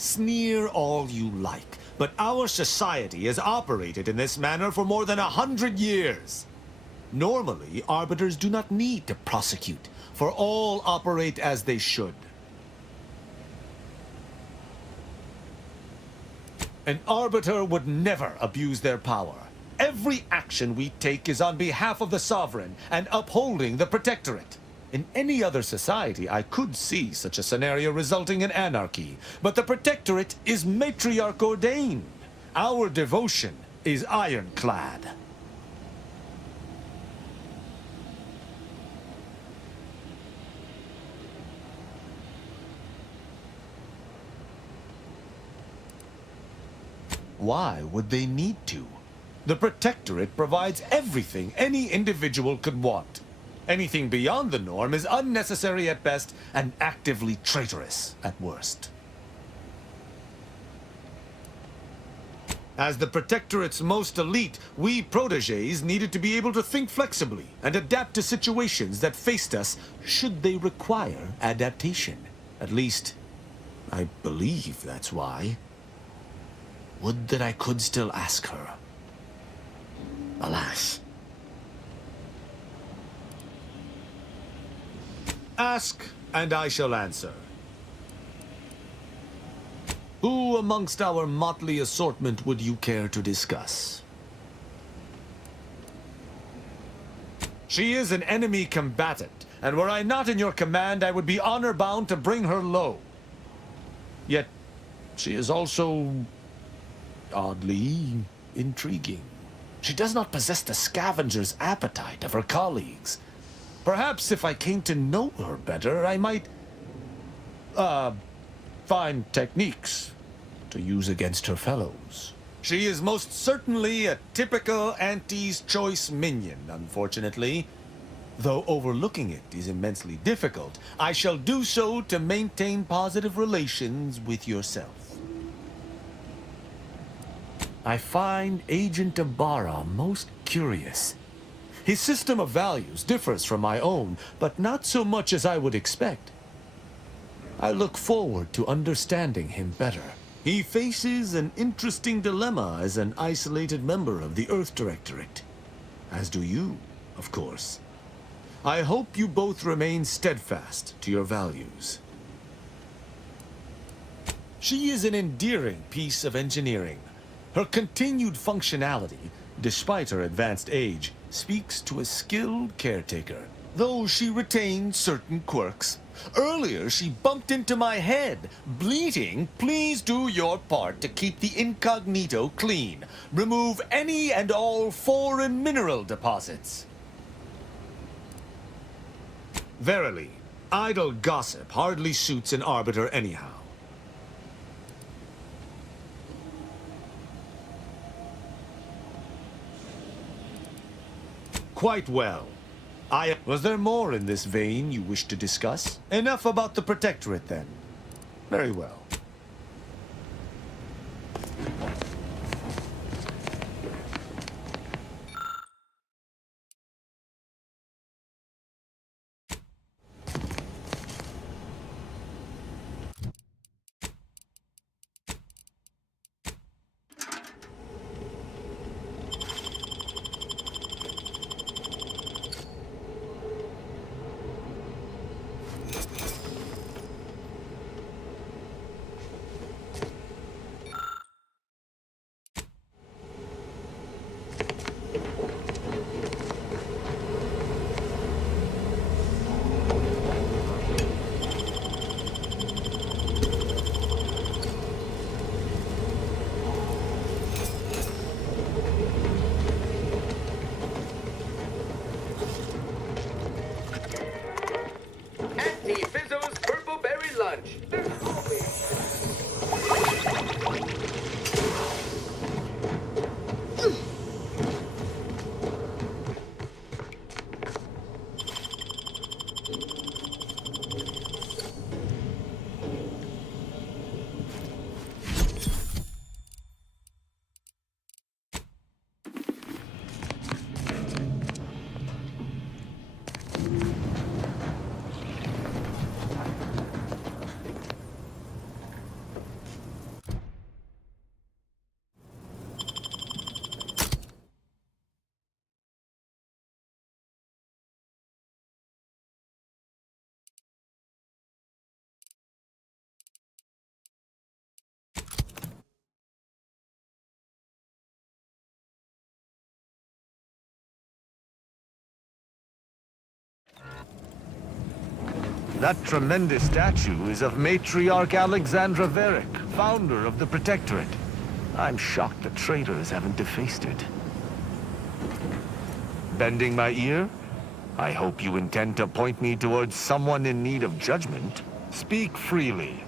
Sneer all you like, but our society has operated in this manner for more than 100 years. Normally, arbiters do not need to prosecute, for all operate as they should. An arbiter would never abuse their power. Every action we take is on behalf of the sovereign and upholding the protectorate. In any other society, I could see such a scenario resulting in anarchy, but the protectorate is matriarch ordained. Our devotion is ironclad. Why would they need to? The Protectorate provides everything any individual could want. Anything beyond the norm is unnecessary at best and actively traitorous at worst. As the Protectorate's most elite, we protégés needed to be able to think flexibly and adapt to situations that faced us should they require adaptation. At least, I believe that's why. Would that I could still ask her. Alas. Ask, and I shall answer. Who amongst our motley assortment would you care to discuss? She is an enemy combatant, and were I not in your command, I would be honor-bound to bring her low. Yet, she is also oddly intriguing. She does not possess the scavenger's appetite of her colleagues. Perhaps if I came to know her better, I might, find techniques to use against her fellows. She is most certainly a typical Auntie's choice minion, unfortunately. Though overlooking it is immensely difficult, I shall do so to maintain positive relations with yourself. I find Agent Ibarra most curious. His system of values differs from my own, but not so much as I would expect. I look forward to understanding him better. He faces an interesting dilemma as an isolated member of the Earth Directorate. As do you, of course. I hope you both remain steadfast to your values. She is an endearing piece of engineering. Her continued functionality, despite her advanced age, speaks to a skilled caretaker, though she retains certain quirks. Earlier, she bumped into my head, bleating, "Please do your part to keep the incognito clean. Remove any and all foreign mineral deposits." Verily, idle gossip hardly suits an arbiter anyhow. Quite well. Was there more in this vein you wish to discuss? Enough about the Protectorate, then. Very well. That tremendous statue is of Matriarch Alexandra Varick, founder of the Protectorate. I'm shocked the traitors haven't defaced it. Bending my ear? I hope you intend to point me towards someone in need of judgment. Speak freely.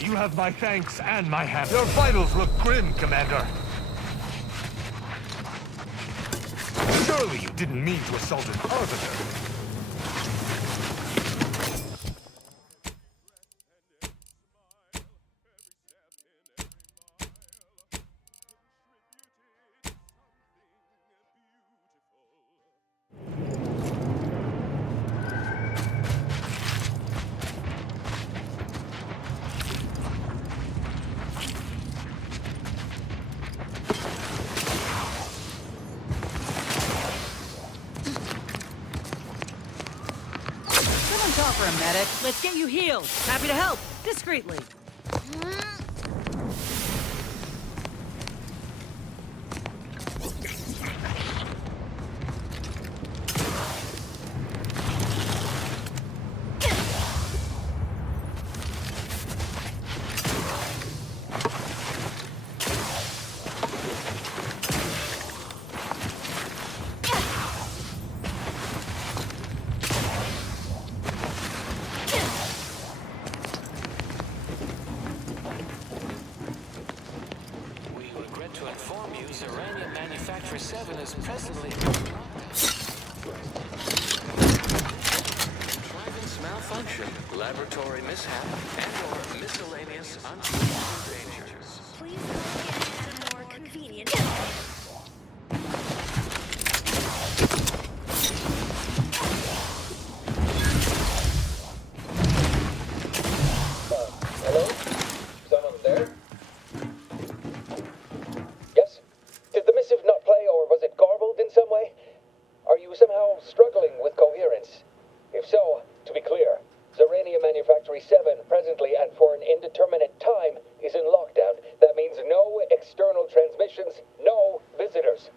You have my thanks and my hammer. Your vitals look grim, Commander. Surely you didn't mean to assault an Arbiter. For a medic. Let's get you healed. Happy to help. Discreetly. Zerania Manufacturer 7 is presently... Contrivance malfunction, laboratory mishap, and/or miscellaneous unforeseen dangers. Please log in at a more convenient... Hello? Someone there? Yes? Did the missive not play, or was it garbled in some way? Are you somehow struggling with coherence? If so, to be clear, Zerania Manufactory 7 presently and for an indeterminate time is in lockdown. That means no external transmissions, no visitors.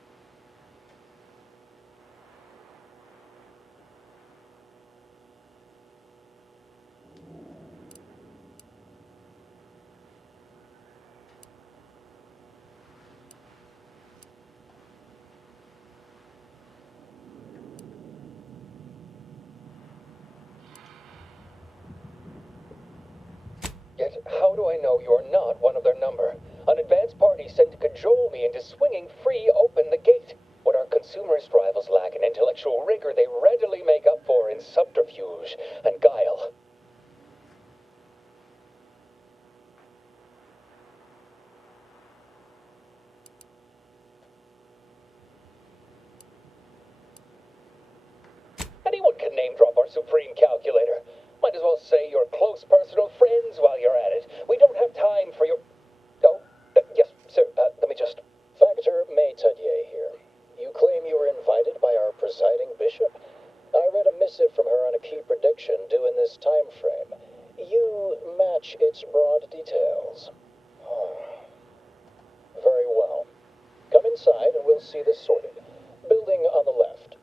I know you're not one of their number. An advanced party sent to cajole me into swinging free open the gate. What our consumerist rivals lack in intellectual rigor, they readily make up for in subterfuge and guile. Anyone can name drop our supreme calculator. Might as well say you're close personal friends while you're at it. We don't have time for your... Oh, yes, sir, let me just... Factor Maytadier here. You claim you were invited by our presiding bishop? I read a missive from her on a key prediction due in this time frame. You match its broad details. Very well. Come inside and we'll see this sorted. Building on the left.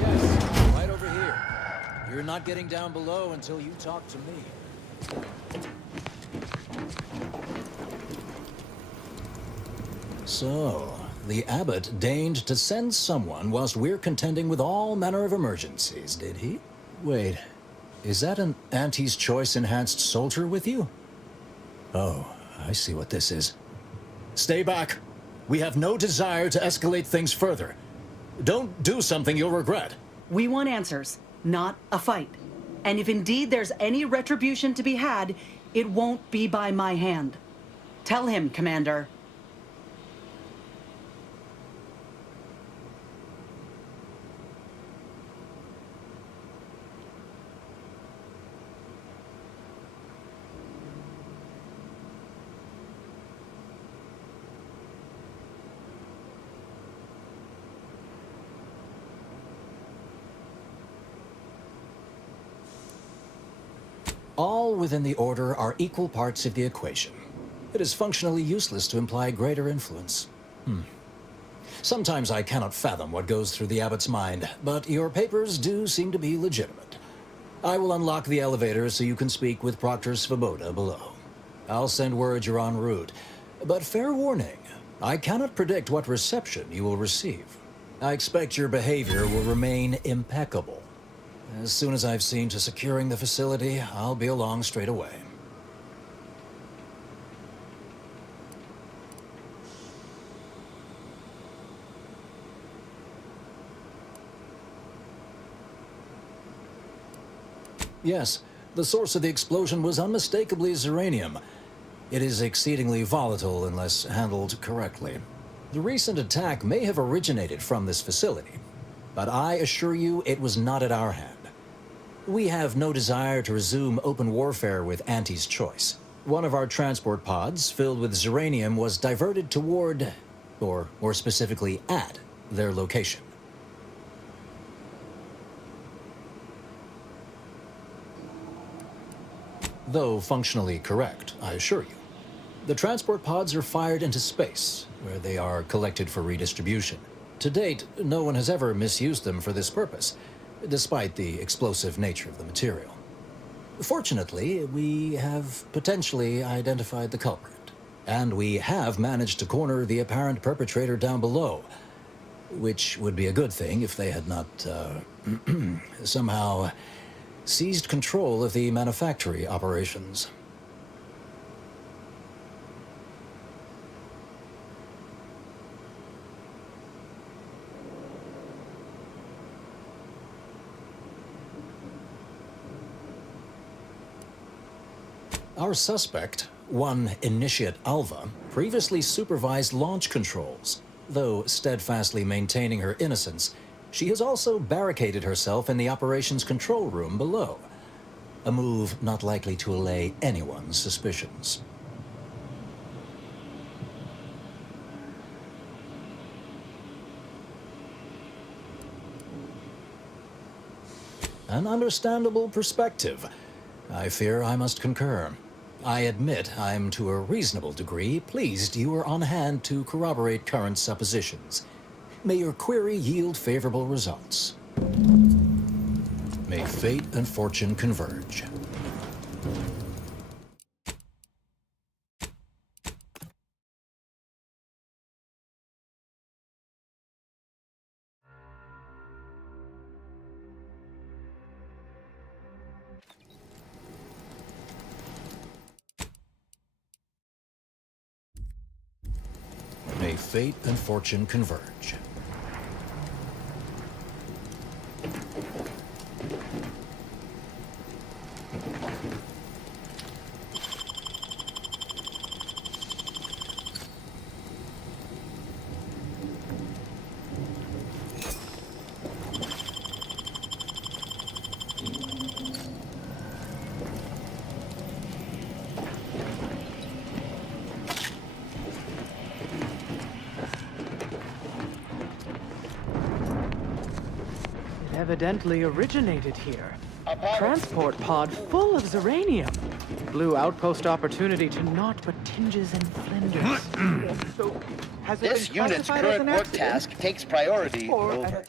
Yes, right over here. You're not getting down below until you talk to me. So, the abbot deigned to send someone whilst we're contending with all manner of emergencies, did he? Wait, is that an Auntie's Choice enhanced soldier with you? Oh, I see what this is. Stay back. We have no desire to escalate things further. Don't do something you'll regret. We want answers, not a fight. And if indeed there's any retribution to be had, it won't be by my hand. Tell him, Commander. All within the Order are equal parts of the equation. It is functionally useless to imply greater influence. Sometimes I cannot fathom what goes through the Abbot's mind, but your papers do seem to be legitimate. I will unlock the elevator so you can speak with Proctor Svoboda below. I'll send word you're en route, but fair warning, I cannot predict what reception you will receive. I expect your behavior will remain impeccable. As soon as I've seen to securing the facility, I'll be along straight away. Yes, the source of the explosion was unmistakably Zeranium. It is exceedingly volatile unless handled correctly. The recent attack may have originated from this facility, but I assure you it was not at our hand. We have no desire to resume open warfare with Auntie's Choice. One of our transport pods, filled with Zeranium, was diverted toward, or more specifically at, their location. Though functionally correct, I assure you. The transport pods are fired into space, where they are collected for redistribution. To date, no one has ever misused them for this purpose, despite the explosive nature of the material. Fortunately, we have potentially identified the culprit, and we have managed to corner the apparent perpetrator down below, which would be a good thing if they had not, somehow seized control of the manufactory operations. Our suspect, one Initiate Alva, previously supervised launch controls. Though steadfastly maintaining her innocence, she has also barricaded herself in the operations control room below. A move not likely to allay anyone's suspicions. An understandable perspective. I fear I must concur. I admit I'm to a reasonable degree pleased you are on hand to corroborate current suppositions. May your query yield favorable results. May fate and fortune converge. fate and fortune converge. Evidently originated here. Transport pod full of Zeranium. Blue outpost opportunity to naught but tinges and flinders. So, has it This been unit's classified as current an work accident? task takes priority Or an over. attack?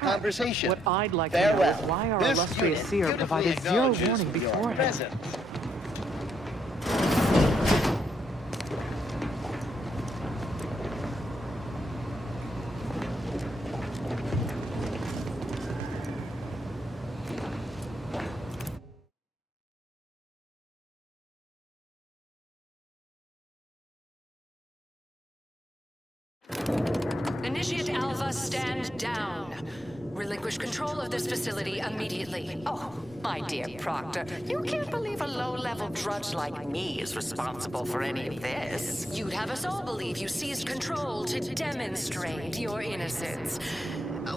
conversation. What I'd like to know Farewell. is why our This illustrious unit seer dutifully provided zero acknowledges warning your beforehand. presence. Initiate Alpha, stand down. Relinquish control of this facility immediately. Oh, my dear Proctor, you can't believe a low-level drudge like me is responsible for any of this. You'd have us all believe you seized control to demonstrate your innocence.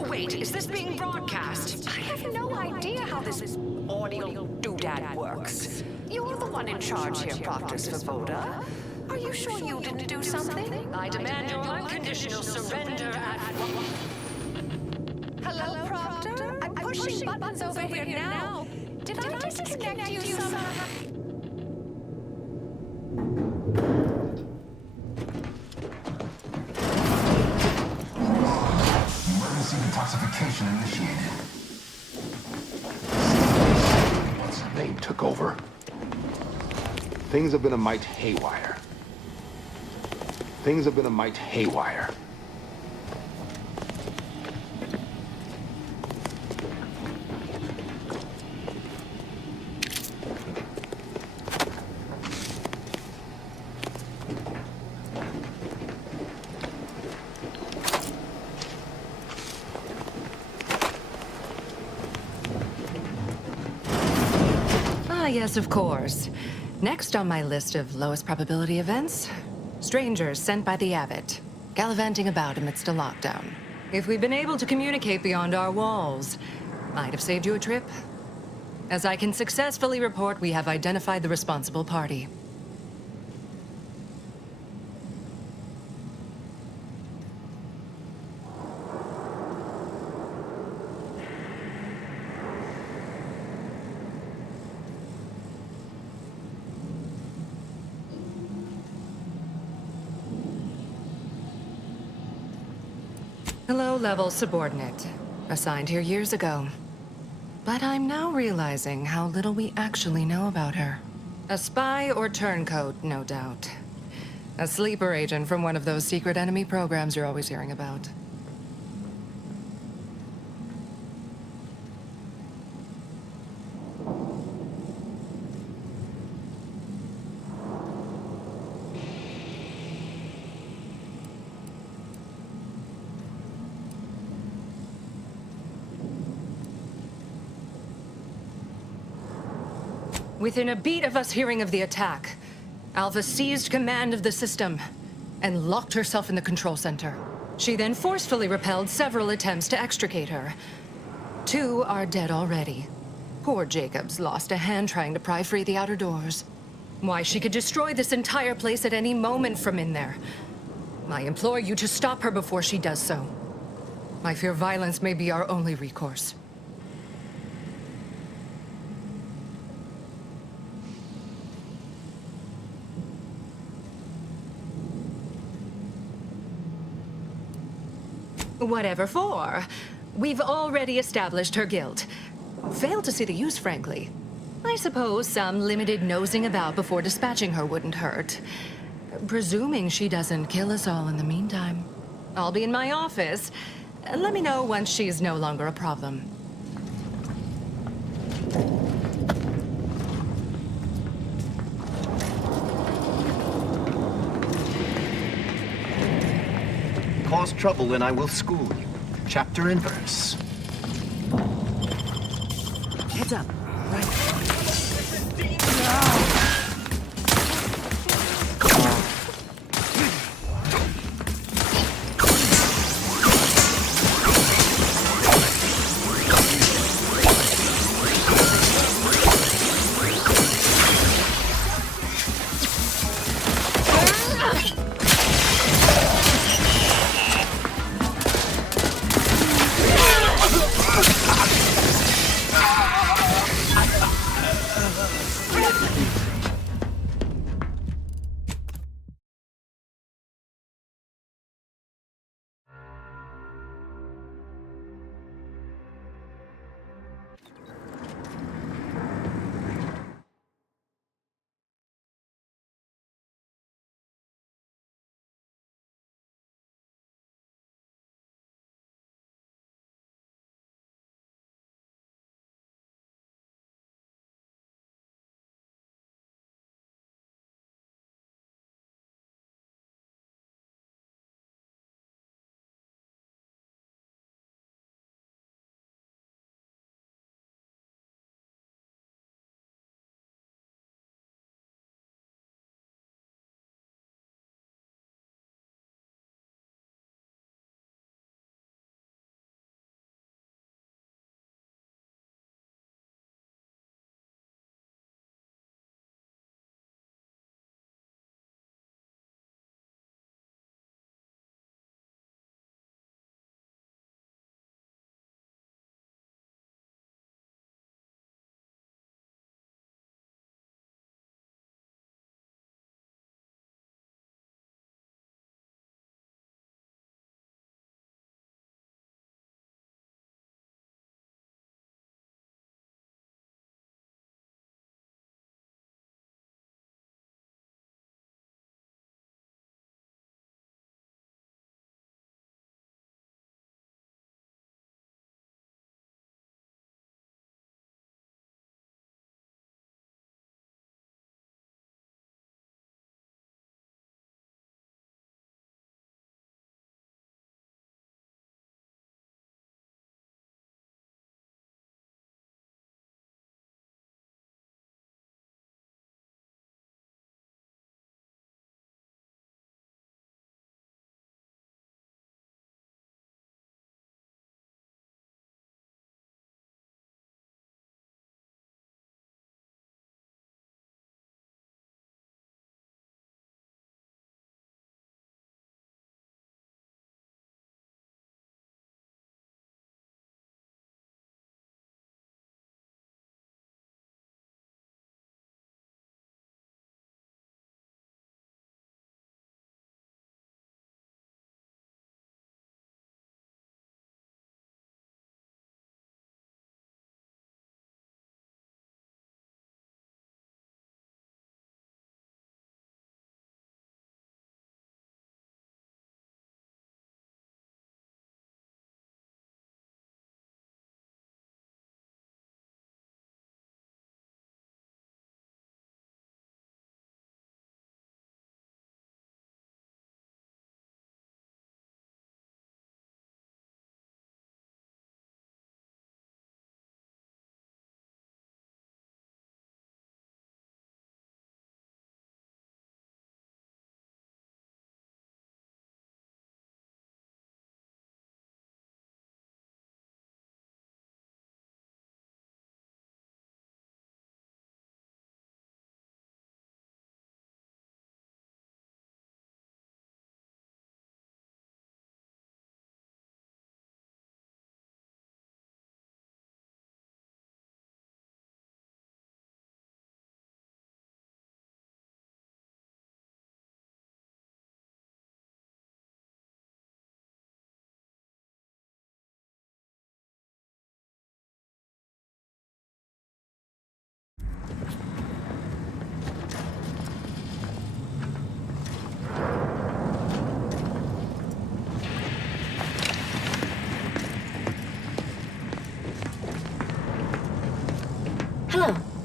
Wait, is this being broadcast? I have no idea how this audio doodad works. You're the one in charge here, Proctor Svoboda. Are you sure you didn't do something? I demand your unconditional surrender at... Hello, Proctor? I'm pushing buttons over here now. Did I disconnect you somehow? Emergency detoxification initiated. What's her name took over? Things have been a mite haywire. Things have been a mite haywire. Ah, yes, of course. Next on my list of lowest probability events, strangers sent by the Abbot, gallivanting about amidst a lockdown. If we'd been able to communicate beyond our walls, might have saved you a trip. As I can successfully report, we have identified the responsible party. A low-level subordinate, assigned here years ago. But I'm now realizing how little we actually know about her. A spy or turncoat, no doubt. A sleeper agent from one of those secret enemy programs you're always hearing about. Within a beat of us hearing of the attack, Alpha seized command of the system and locked herself in the control center. She then forcefully repelled several attempts to extricate her. 2 are dead already. Poor Jacobs lost a hand trying to pry free the outer doors. Why, she could destroy this entire place at any moment from in there. I implore you to stop her before she does so. I fear violence may be our only recourse. Whatever for. We've already established her guilt. Failed to see the use, frankly. I suppose some limited nosing about before dispatching her wouldn't hurt. Presuming she doesn't kill us all in the meantime. I'll be in my office. Let me know once she's no longer a problem. Cause trouble and I will school you. Chapter and verse. Heads up. Right.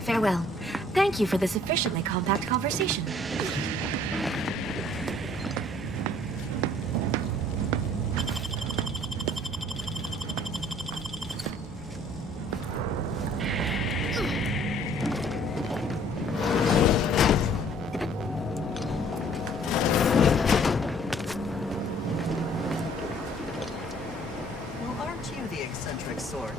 Farewell. Thank you for this efficiently compact conversation. Well, aren't you the eccentric sort?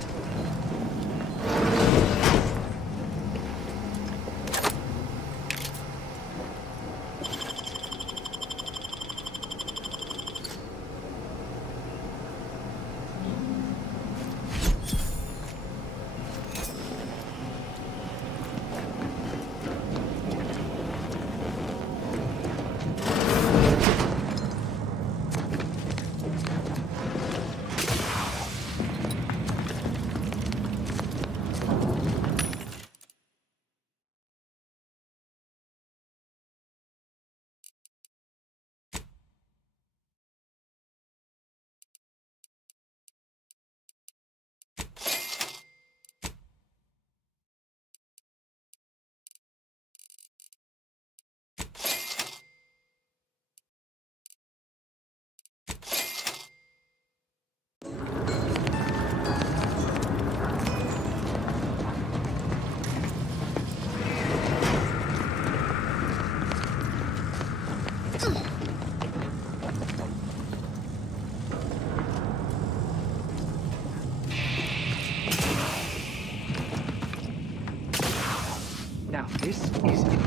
Now, this is it.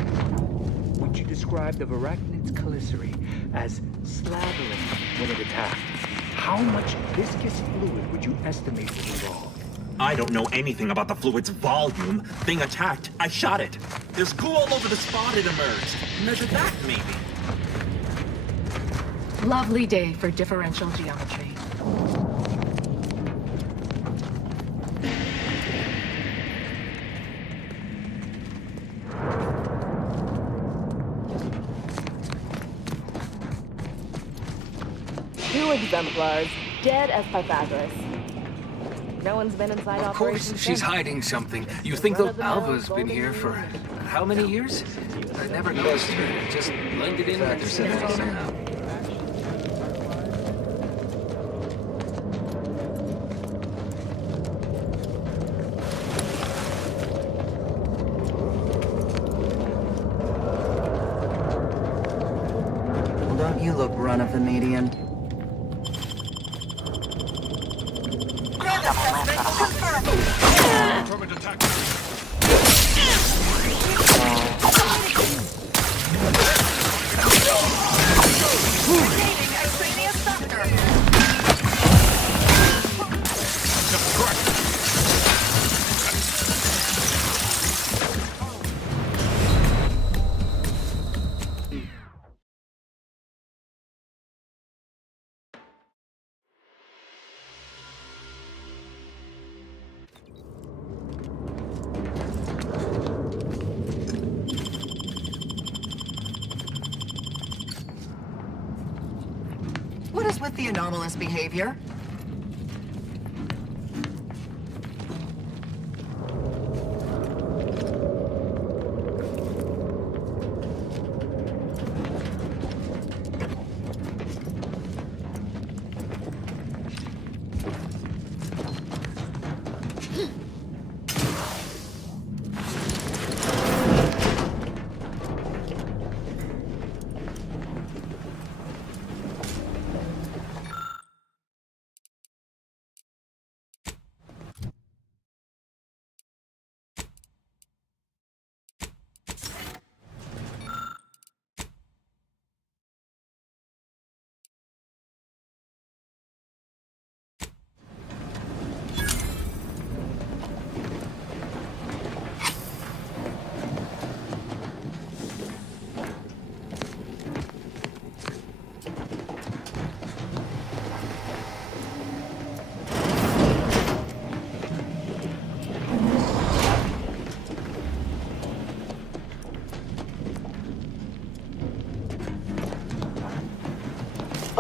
Would you describe the Varachnid's Calicere as slathering when it attacked? How much viscous fluid would you estimate was involved? I don't know anything about the fluid's volume. Thing attacked. I shot it. There's goo all over the spot it emerged. Measure that, maybe. Lovely day for differential geometry. Two exemplars, dead as Pythagoras. No one's been inside Of course, operation she's since. hiding something. You think that Run-of-the-mill Alva's been here for how many years? I never noticed her. Just blended in with her city somehow. Well, don't you look run of the median? What is with the anomalous behavior?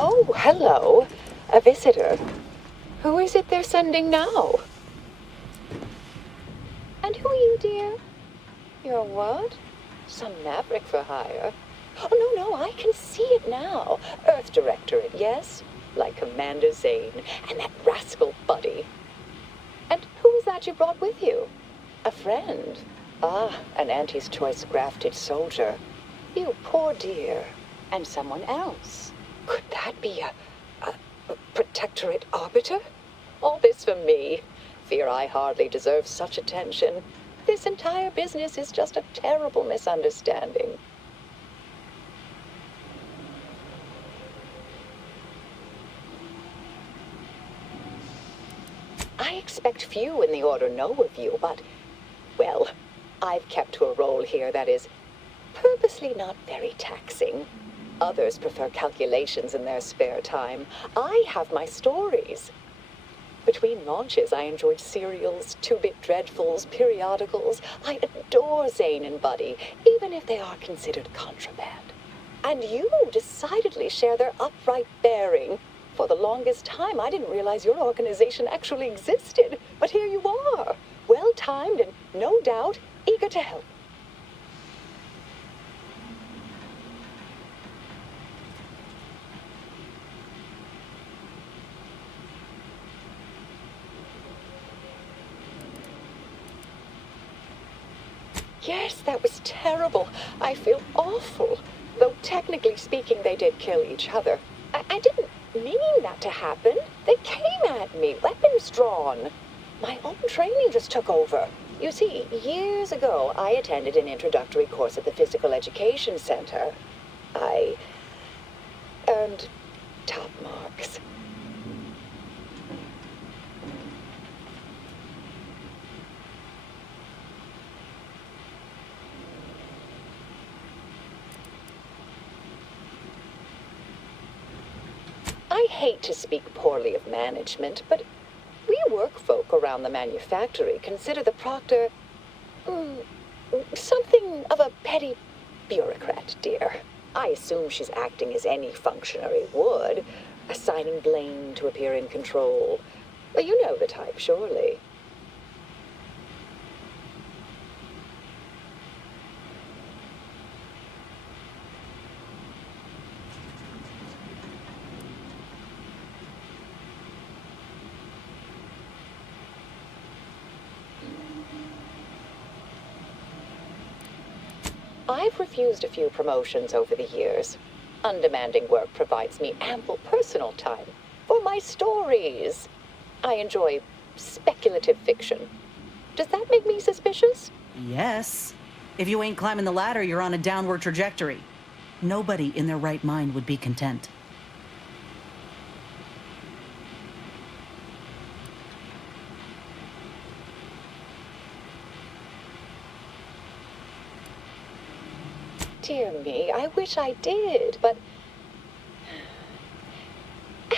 Oh, hello. A visitor. Who is it they're sending now? And who are you, dear? You're what? Some maverick for hire? Oh, no, I can see it now. Earth Directorate, yes? Like Commander Zane and that rascal Buddy. And who was that you brought with you? A friend? Ah, an Auntie's Choice grafted soldier. You poor dear. And someone else. Could that be a Protectorate Arbiter? All this for me. Fear I hardly deserve such attention. This entire business is just a terrible misunderstanding. I expect few in the Order know of you, but, well, I've kept to a role here that is purposely not very taxing. Others prefer calculations in their spare time. I have my stories. Between launches, I enjoyed serials, two-bit dreadfuls, periodicals. I adore Zane and Buddy, even if they are considered contraband. And you decidedly share their upright bearing. For the longest time, I didn't realize your organization actually existed. But here you are, well-timed and, no doubt, eager to help. Yes, that was terrible. I feel awful. Though technically speaking, they did kill each other. I didn't mean that to happen. They came at me, weapons drawn. My own training just took over. You see, years ago, I attended an introductory course at the Physical Education Center. I earned top marks. I hate to speak poorly of management, but we work folk around the manufactory consider the proctor something of a petty bureaucrat, dear. I assume she's acting as any functionary would, assigning blame to appear in control. Well, you know the type, surely. I've refused a few promotions over the years. Undemanding work provides me ample personal time for my stories. I enjoy speculative fiction. Does that make me suspicious? Yes. If you ain't climbing the ladder, you're on a downward trajectory. Nobody in their right mind would be content. Dear me, I wish I did, but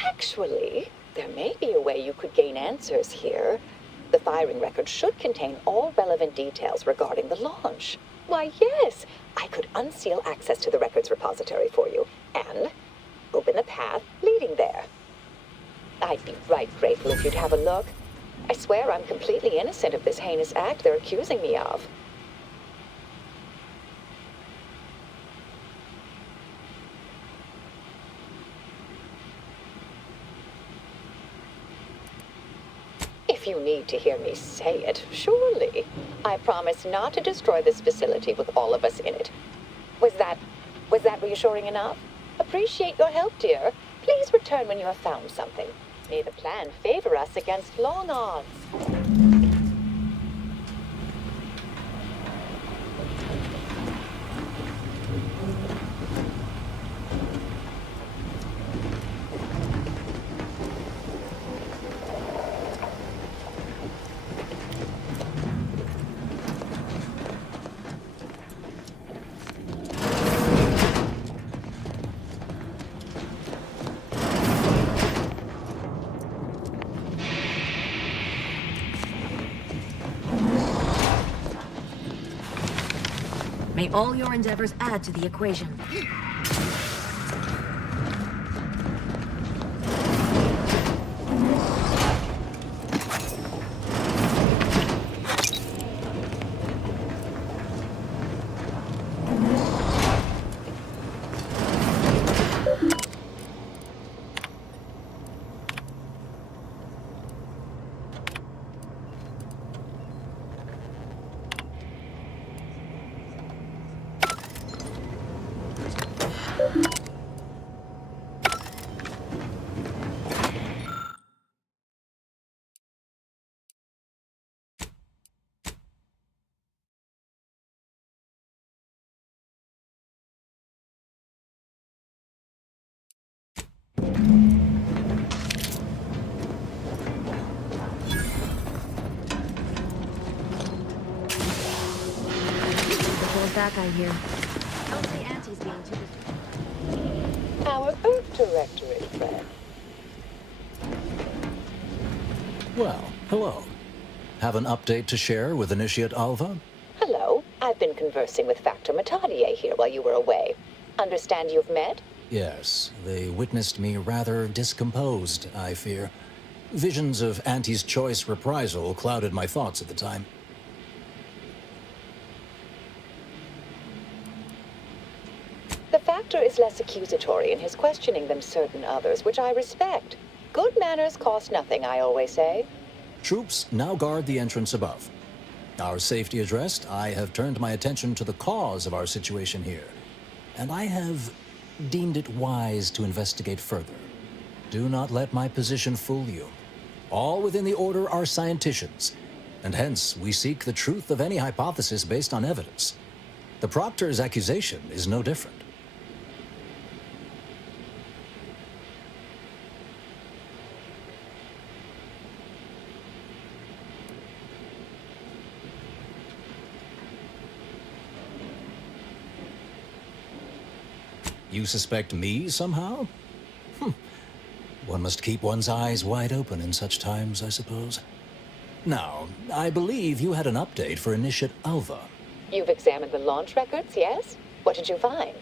actually, there may be a way you could gain answers here. The firing record should contain all relevant details regarding the launch. Why, yes, I could unseal access to the records repository for you and open the path leading there. I'd be right grateful if you'd have a look. I swear I'm completely innocent of this heinous act they're accusing me of. If you need to hear me say it, surely. I promise not to destroy this facility with all of us in it. Was that reassuring enough? Appreciate your help, dear. Please return when you have found something. May the plan favor us against long odds. May all your endeavors add to the equation. attack, I hear. Don't say Auntie's being too... Our Earth Directorate friend. Well, hello. Have an update to share with Initiate Alva? Hello. I've been conversing with Factor Matadier here while you were away. Understand you've met? Yes, they witnessed me rather discomposed, I fear. Visions of Auntie's choice reprisal clouded my thoughts at the time. The Factor is less accusatory in his questioning than certain others, which I respect. Good manners cost nothing, I always say. Troops now guard the entrance above. Our safety addressed, I have turned my attention to the cause of our situation here, and I have deemed it wise to investigate further. Do not let my position fool you. All within the Order are scienticians, and hence we seek the truth of any hypothesis based on evidence. The Proctor's accusation is no different. You suspect me somehow? One must keep one's eyes wide open in such times, I suppose. Now, I believe you had an update for Initiate Alva. You've examined the launch records, yes? What did you find?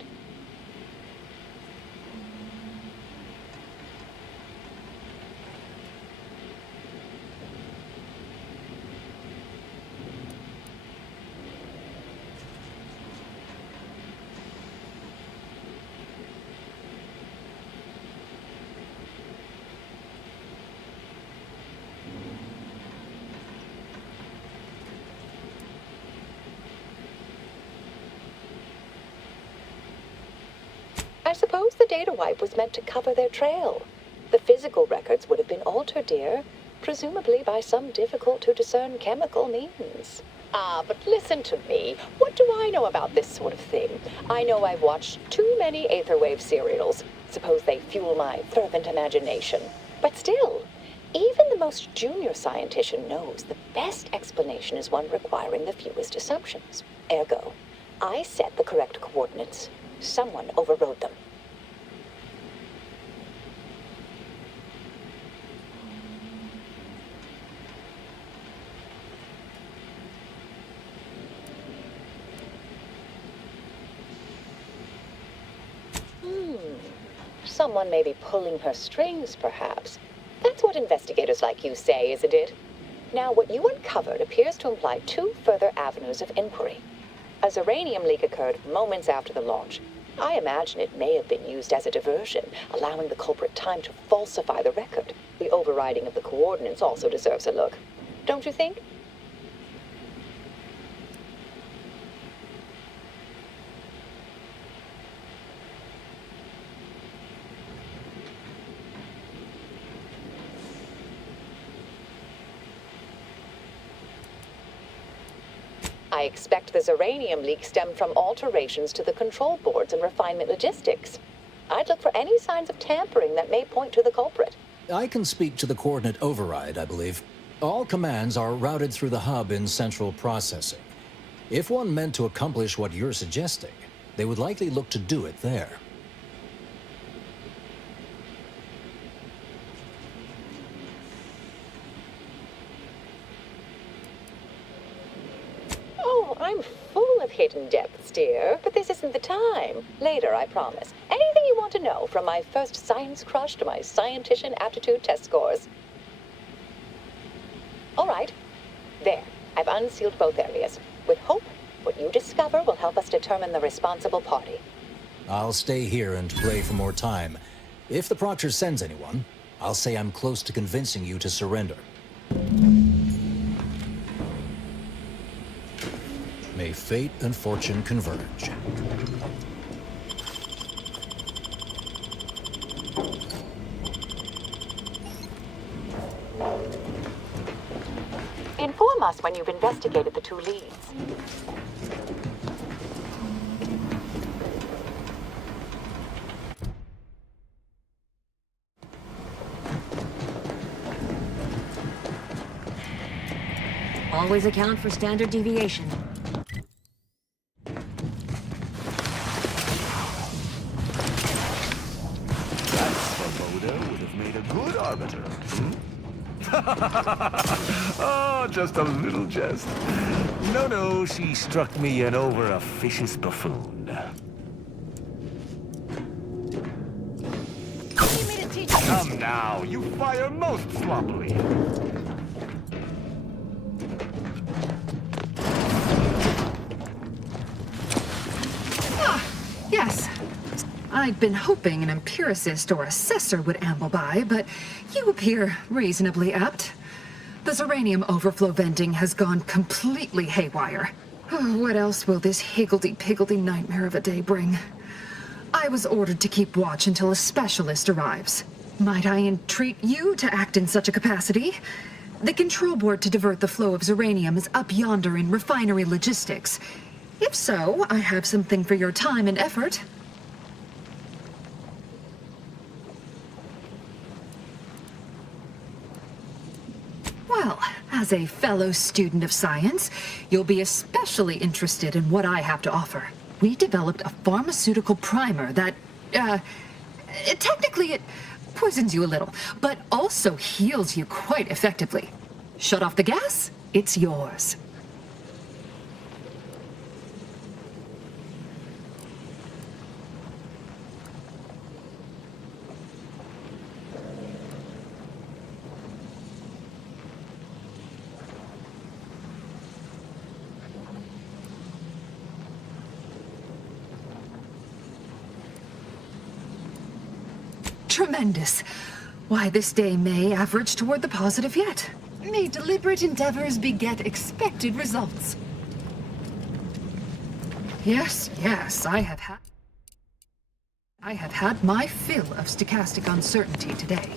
I suppose the data wipe was meant to cover their trail. The physical records would have been altered, dear, presumably by some difficult-to-discern chemical means. Ah, but listen to me. What do I know about this sort of thing? I know I've watched too many Aetherwave serials. Suppose they fuel my fervent imagination. But still, even the most junior scientician knows the best explanation is one requiring the fewest assumptions. Ergo, I set the correct coordinates. Someone overrode them. Someone may be pulling her strings, perhaps. That's what investigators like you say, isn't it? Now, what you uncovered appears to imply two further avenues of inquiry. A Zeranium leak occurred moments after the launch. I imagine it may have been used as a diversion, allowing the culprit time to falsify the record. The overriding of the coordinates also deserves a look. Don't you think? I expect the Zeranium leak stemmed from alterations to the control boards and refinement logistics. I'd look for any signs of tampering that may point to the culprit. I can speak to the coordinate override, I believe. All commands are routed through the hub in central processing. If one meant to accomplish what you're suggesting, they would likely look to do it there. I'm full of hidden depths, dear, but this isn't the time. Later, I promise. Anything you want to know, from my first science crush to my scientician aptitude test scores. All right. There. I've unsealed both areas. With hope, what you discover will help us determine the responsible party. I'll stay here and pray for more time. If the Proctor sends anyone, I'll say I'm close to convincing you to surrender. May fate and fortune converge. Inform us when you've investigated the two leads. Always account for standard deviation. made a good arbiter. Hmm? Oh, just a little jest. No, she struck me an over-officious buffoon. Come now, you fire most sloppily. Yes. I'd been hoping an empiricist or assessor would amble by, but you appear reasonably apt. The Zeranium overflow venting has gone completely haywire. What else will this higgledy-piggledy nightmare of a day bring? I was ordered to keep watch until a specialist arrives. Might I entreat you to act in such a capacity? The control board to divert the flow of Zeranium is up yonder in refinery logistics. If so, I have something for your time and effort. Well, as a fellow student of science, you'll be especially interested in what I have to offer. We developed a pharmaceutical primer that, technically it poisons you a little, but also heals you quite effectively. Shut off the gas, it's yours. Tremendous. Why, this day may average toward the positive yet. May deliberate endeavors beget expected results. Yes, I have had my fill of stochastic uncertainty today.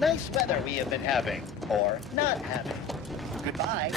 Nice weather we have been having, or not having. Goodbye.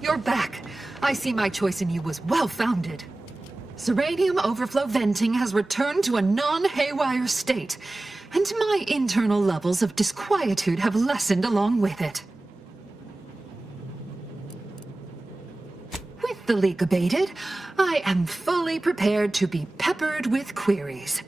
You're back. I see my choice in you was well-founded. Zeranium overflow venting has returned to a non-haywire state, and my internal levels of disquietude have lessened along with it. With the leak abated, I am fully prepared to be peppered with queries.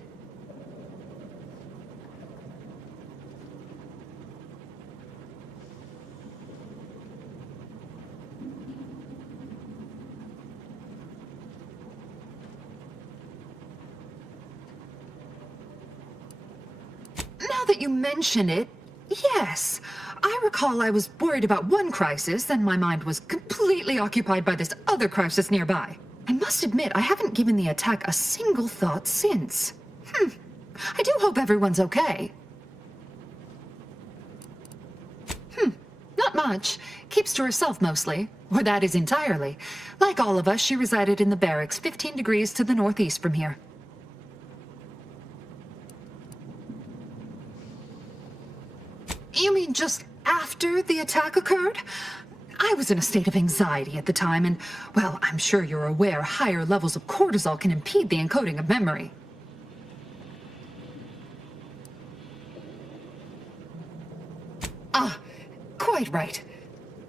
Now that you mention it, yes. I recall I was worried about one crisis, and my mind was completely occupied by this other crisis nearby. I must admit, I haven't given the attack a single thought since. I do hope everyone's okay. Not much. Keeps to herself mostly. Or that is entirely. Like all of us, she resided in the barracks 15 degrees to the northeast from here. You mean just after the attack occurred? I was in a state of anxiety at the time, and, well, I'm sure you're aware higher levels of cortisol can impede the encoding of memory. Ah, quite right.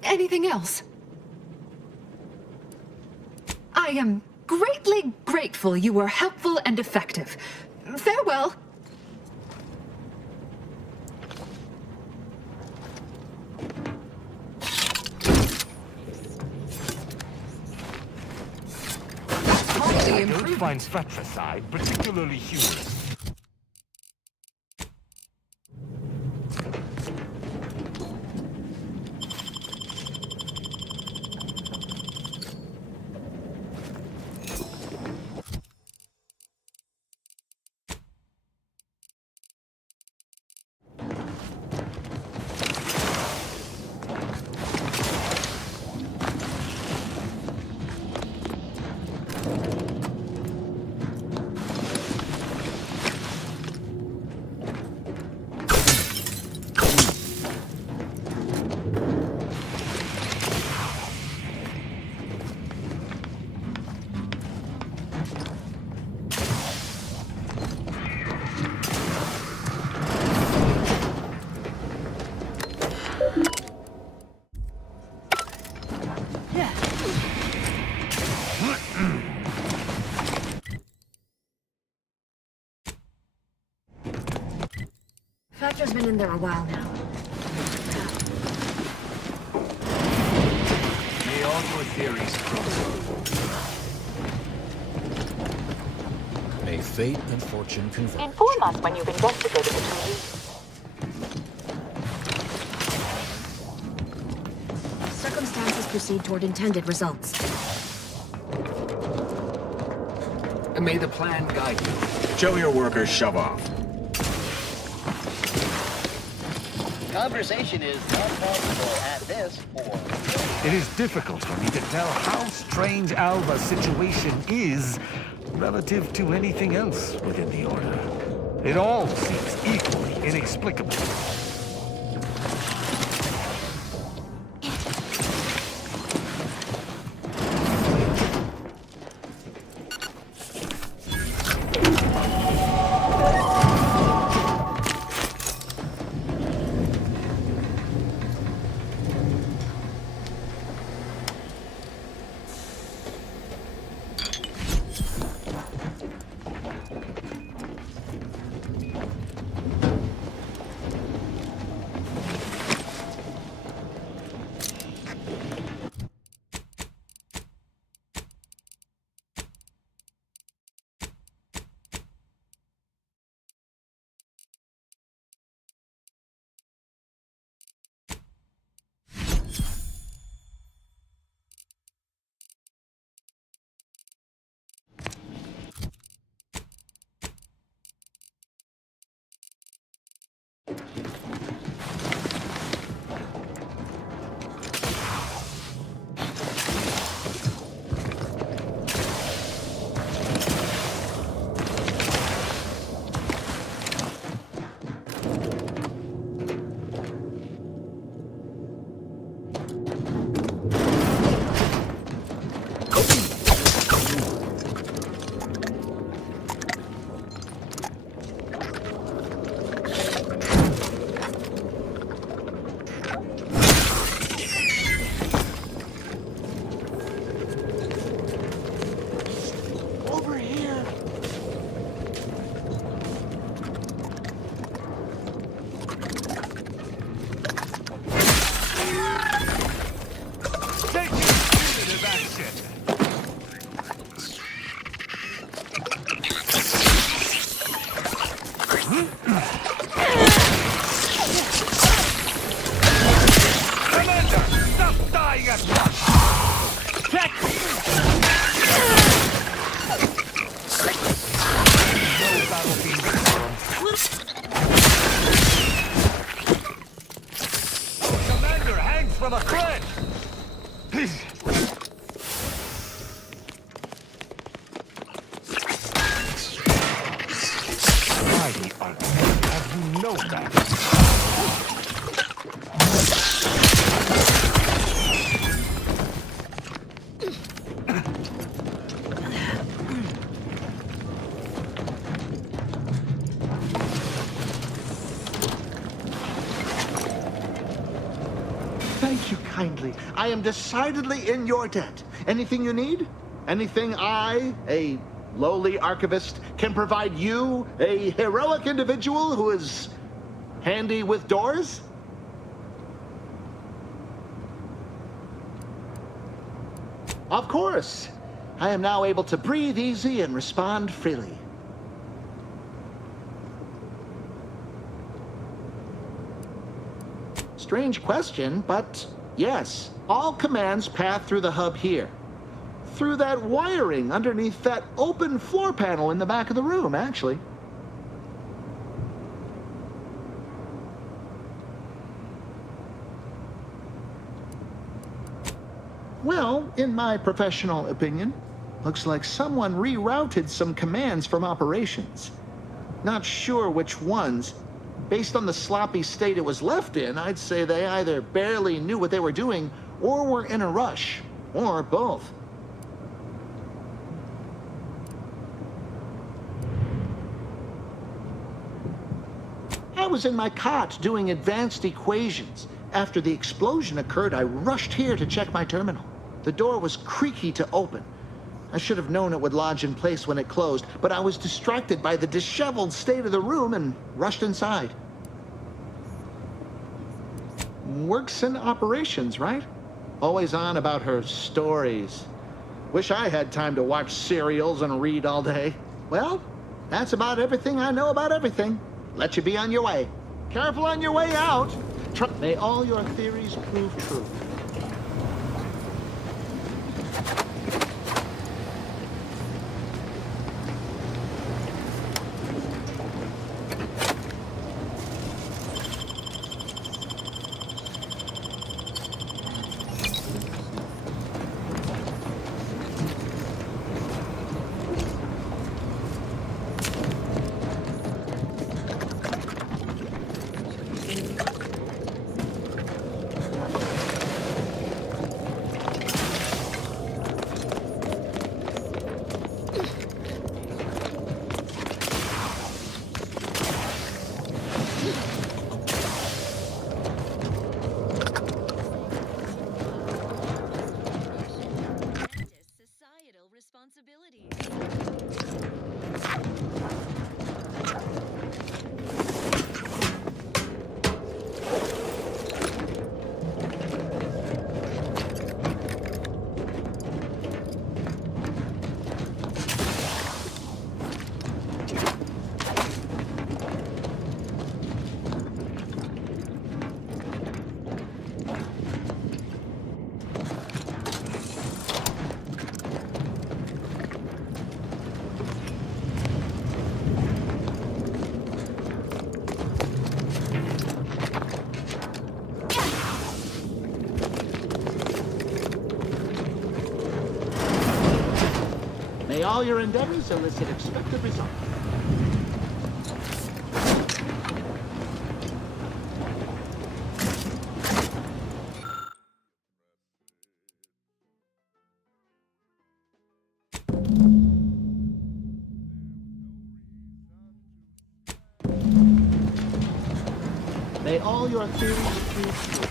Anything else? I am greatly grateful you were helpful and effective. Farewell. I don't find fratricide particularly humorous. Factor's been in there a while now. May all good theories May fate and fortune converge. Inform us when you've investigated the two. Circumstances proceed toward intended results. May the plan guide you. Show your workers shove off. Conversation is not possible at this or... It is difficult for me to tell how strange Alva's situation is relative to anything else within the Order. It all seems equally inexplicable. From a thread! Mighty Archmage, have you known that? Thank you kindly. I am decidedly in your debt. Anything you need? Anything I, a lowly archivist, can provide you, a heroic individual who is handy with doors? Of course. I am now able to breathe easy and respond freely. Strange question, but yes, all commands pass through the hub here. Through that wiring underneath that open floor panel in the back of the room, actually. Well, in my professional opinion, looks like someone rerouted some commands from operations. Not sure which ones. Based on the sloppy state it was left in, I'd say they either barely knew what they were doing or were in a rush, or both. I was in my cot doing advanced equations. After the explosion occurred, I rushed here to check my terminal. The door was creaky to open. I should have known it would lodge in place when it closed, but I was distracted by the disheveled state of the room and rushed inside. Works in operations, right? Always on about her stories. Wish I had time to watch serials and read all day. Well, that's about everything I know about everything. Let you be on your way. Careful on your way out. May all your theories prove true. May all your endeavors elicit expected results. May all your theories prove true.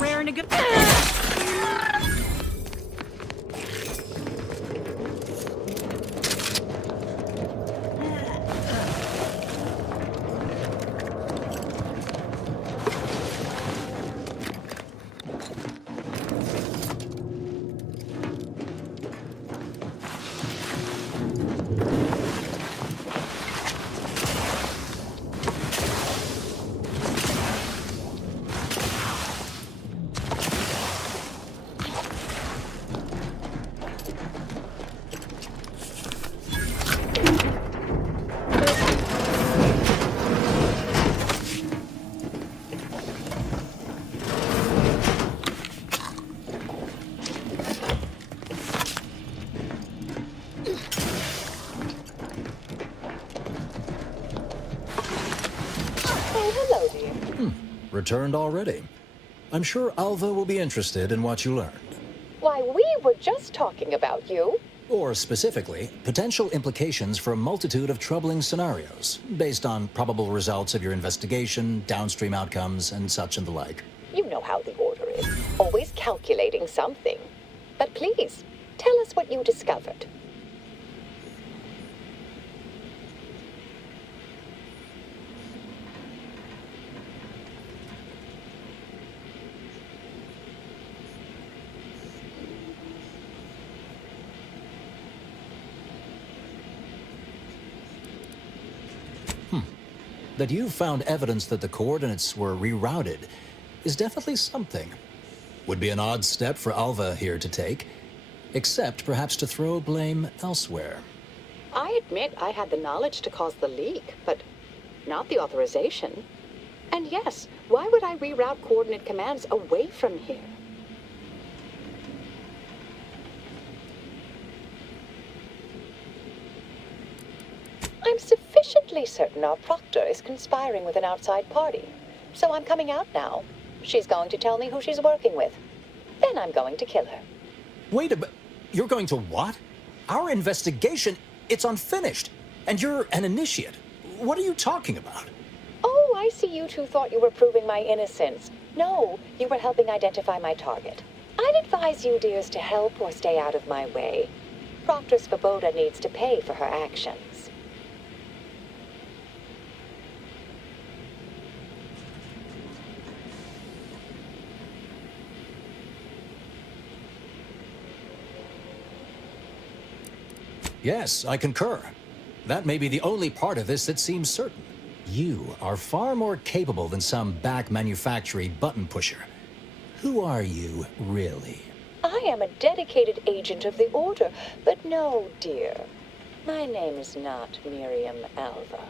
Raring to go. Returned already. I'm sure Alva will be interested in what you learned. Why, we were just talking about you. Or specifically, potential implications for a multitude of troubling scenarios, based on probable results of your investigation, downstream outcomes, and such and the like. You know how the Order is. Always calculating something. But please, tell us what you discovered. That you found evidence that the coordinates were rerouted is definitely something. Would be an odd step for Alva here to take, except perhaps to throw blame elsewhere. I admit I had the knowledge to cause the leak, but not the authorization. And yes, why would I reroute coordinate commands away from here? I'm sufficiently certain our proctor is conspiring with an outside party. So I'm coming out now. She's going to tell me who she's working with. Then I'm going to kill her. Wait a minute. You're going to what? Our investigation, it's unfinished. And you're an initiate. What are you talking about? Oh, I see you two thought you were proving my innocence. No, you were helping identify my target. I'd advise you dears to help or stay out of my way. Proctor Svoboda needs to pay for her actions. Yes, I concur. That may be the only part of this that seems certain. You are far more capable than some back manufactory button pusher. Who are you, really? I am a dedicated agent of the Order, but no, dear. My name is not Miriam Alva.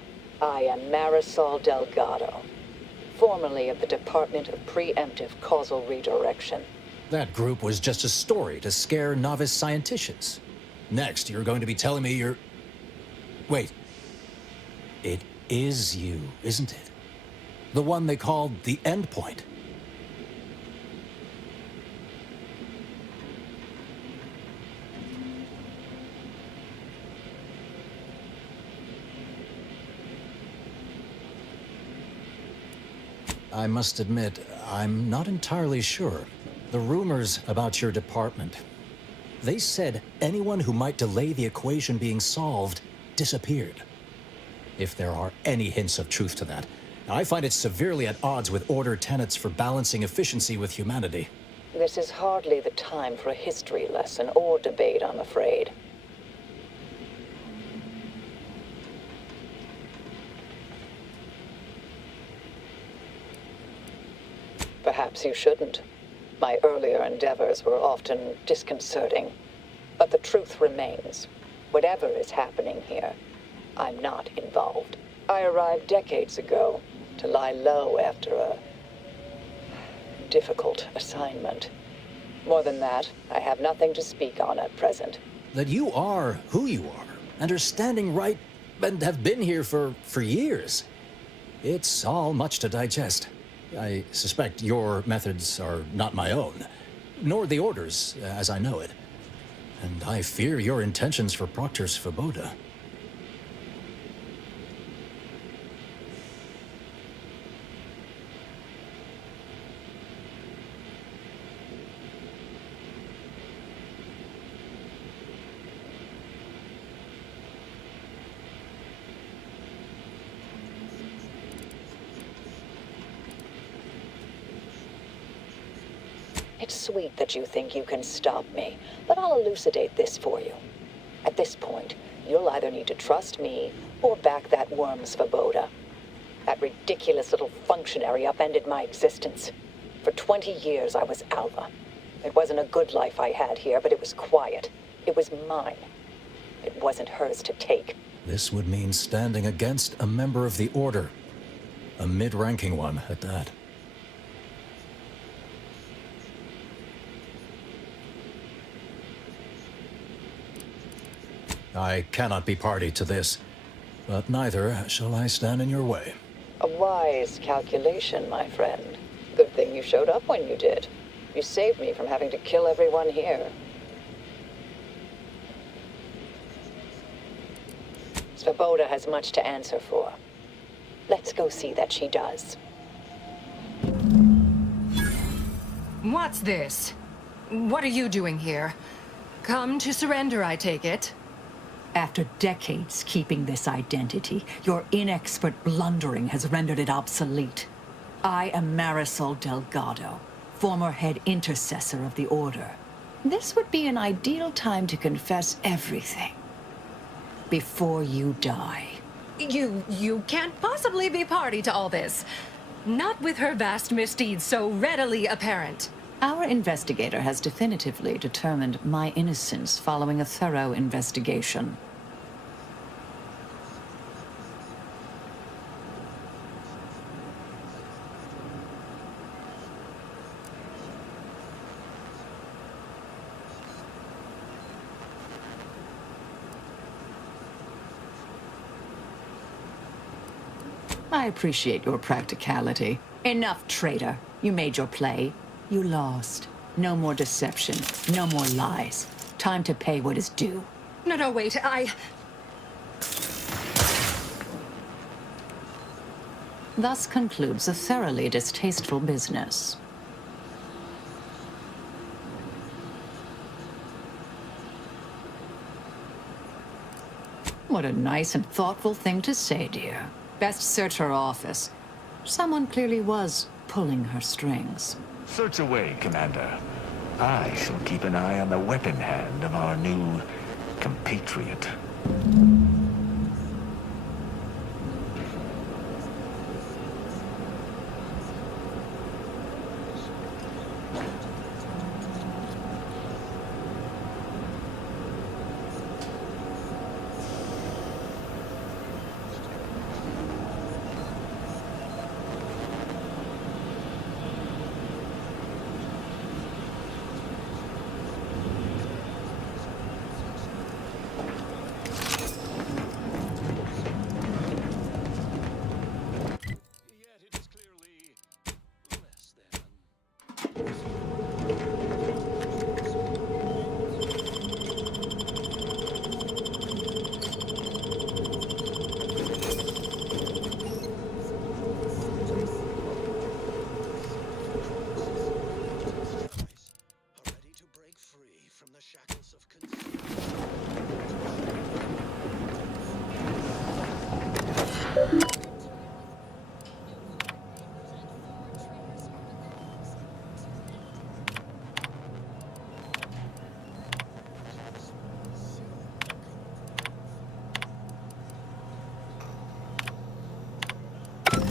I am Marisol Delgado, formerly of the Department of Preemptive Causal Redirection. That group was just a story to scare novice scienticians. Next, you're going to be telling me you're... Wait. It is you, isn't it? The one they called the Endpoint. I must admit, I'm not entirely sure. The rumors about your department. They said anyone who might delay the equation being solved disappeared. If there are any hints of truth to that, I find it severely at odds with Order tenets for balancing efficiency with humanity. This is hardly the time for a history lesson or debate, I'm afraid. Perhaps you shouldn't. My earlier endeavors were often disconcerting. But the truth remains. Whatever is happening here, I'm not involved. I arrived decades ago to lie low after a difficult assignment. More than that, I have nothing to speak on at present. That you are who you are, and are standing right, and have been here for years. It's all much to digest. I suspect your methods are not my own, nor the Order's, as I know it. And I fear your intentions for Proctor Svoboda. It's sweet that you think you can stop me, but I'll elucidate this for you. At this point, you'll either need to trust me or back that worm Svoboda. That ridiculous little functionary upended my existence. For 20 years, I was Alva. It wasn't a good life I had here, but it was quiet. It was mine. It wasn't hers to take. This would mean standing against a member of the Order. A mid-ranking one, at that. I cannot be party to this, but neither shall I stand in your way. A wise calculation, my friend. Good thing you showed up when you did. You saved me from having to kill everyone here. Svoboda has much to answer for. Let's go see that she does. What's this? What are you doing here? Come to surrender, I take it? After decades keeping this identity, your inexpert blundering has rendered it obsolete. I am Marisol Delgado, former head intercessor of the Order. This would be an ideal time to confess everything. Before you die. You can't possibly be party to all this. Not with her vast misdeeds so readily apparent. Our investigator has definitively determined my innocence following a thorough investigation. I appreciate your practicality. Enough, traitor. You made your play. You lost. No more deception. No more lies. Time to pay what is due. No, wait, Thus concludes a thoroughly distasteful business. What a nice and thoughtful thing to say, dear. Best search her office. Someone clearly was pulling her strings. Search away, Commander. I shall keep an eye on the weapon hand of our new compatriot.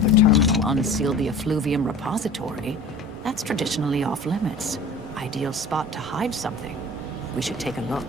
The terminal unsealed the effluvium repository. That's traditionally off limits. Ideal spot to hide something. We should take a look.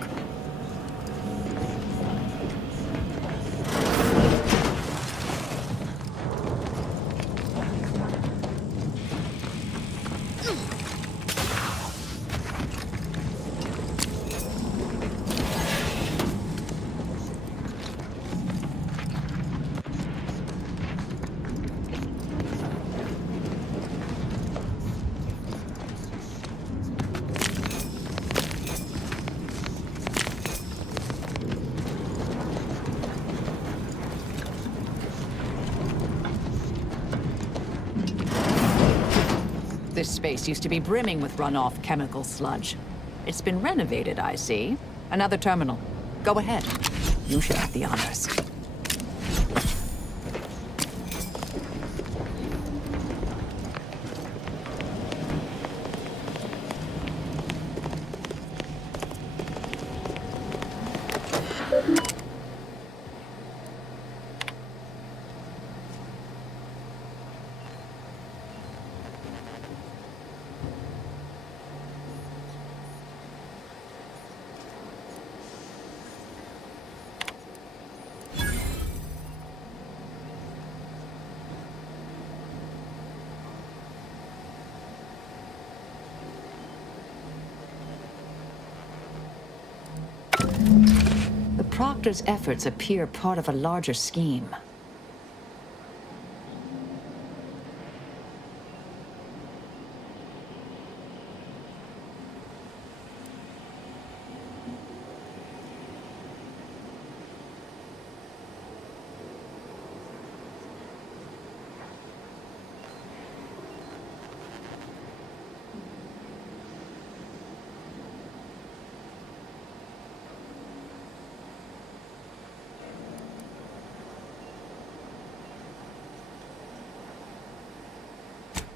This space used to be brimming with runoff chemical sludge. It's been renovated, I see. Another terminal. Go ahead. You should have the honors. The Proctor's efforts appear part of a larger scheme.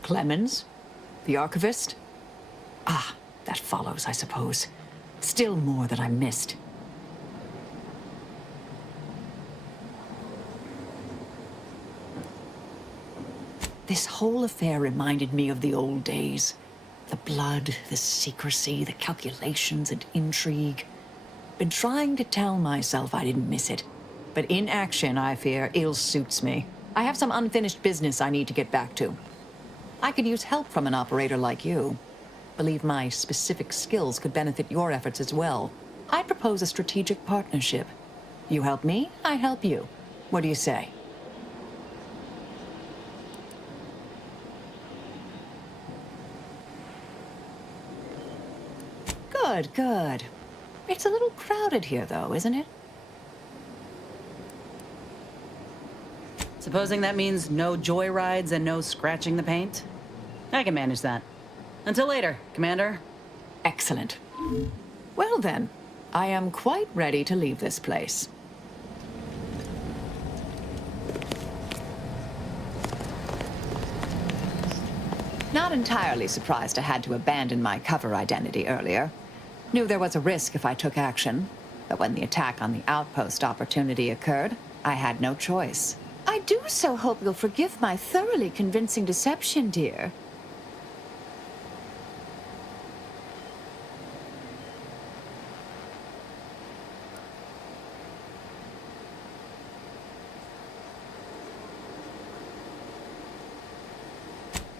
Clemens? The archivist? Ah, that follows, I suppose. Still more that I missed. This whole affair reminded me of the old days. The blood, the secrecy, the calculations and intrigue. Been trying to tell myself I didn't miss it. But in action, I fear, ill suits me. I have some unfinished business I need to get back to. I could use help from an operator like you. Believe my specific skills could benefit your efforts as well. I propose a strategic partnership. You help me, I help you. What do you say? Good, good. It's a little crowded here, though, isn't it? Supposing that means no joyrides and no scratching the paint? I can manage that. Until later, Commander. Excellent. Well then, I am quite ready to leave this place. Not entirely surprised I had to abandon my cover identity earlier. Knew there was a risk if I took action, but when the attack on the outpost opportunity occurred, I had no choice. I do so hope you'll forgive my thoroughly convincing deception, dear.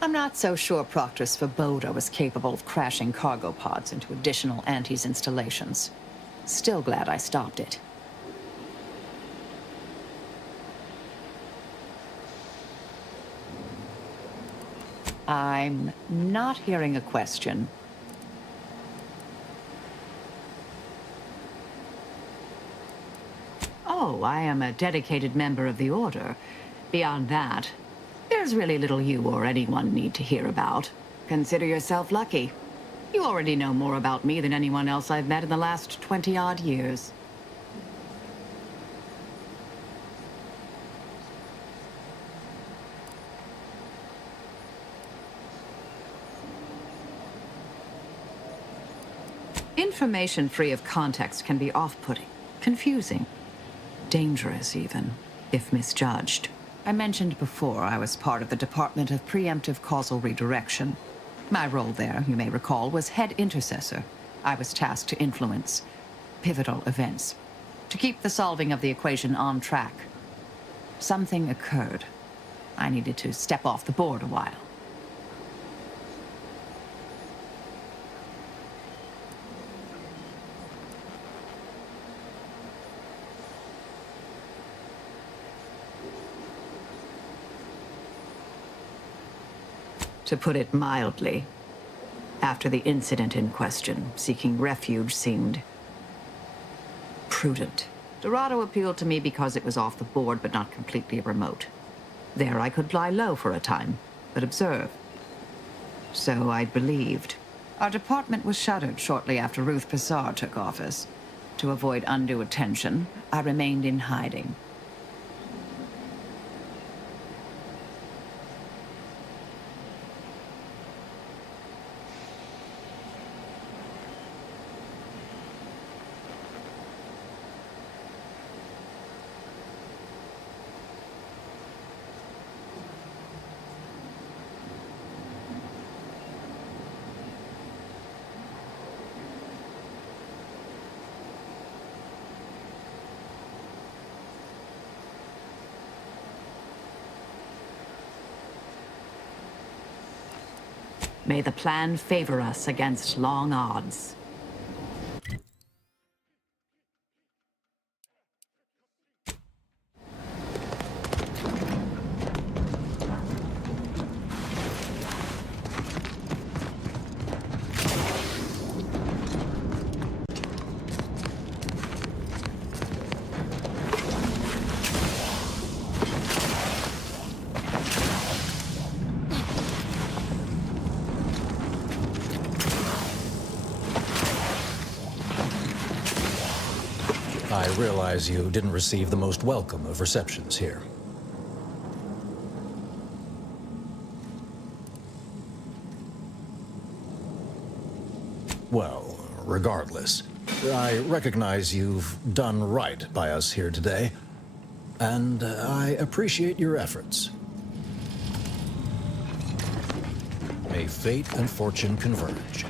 I'm not so sure Proctor Svoboda was capable of crashing cargo pods into additional Antes installations. Still glad I stopped it. I'm not hearing a question. Oh, I am a dedicated member of the Order. Beyond that, there's really little you or anyone need to hear about. Consider yourself lucky. You already know more about me than anyone else I've met in the last 20-odd years. Information free of context can be off-putting, confusing, dangerous even, if misjudged. I mentioned before I was part of the Department of Preemptive Causal Redirection. My role there, you may recall, was head intercessor. I was tasked to influence pivotal events, to keep the solving of the equation on track. Something occurred. I needed to step off the board a while. To put it mildly, after the incident in question, seeking refuge seemed prudent. Dorado appealed to me because it was off the board but not completely remote. There I could lie low for a time, but observe. So I believed. Our department was shuttered shortly after Ruth Passar took office. To avoid undue attention, I remained in hiding. May the plan favor us against long odds. I realize you didn't receive the most welcome of receptions here. Well, regardless, I recognize you've done right by us here today, and I appreciate your efforts. May fate and fortune converge.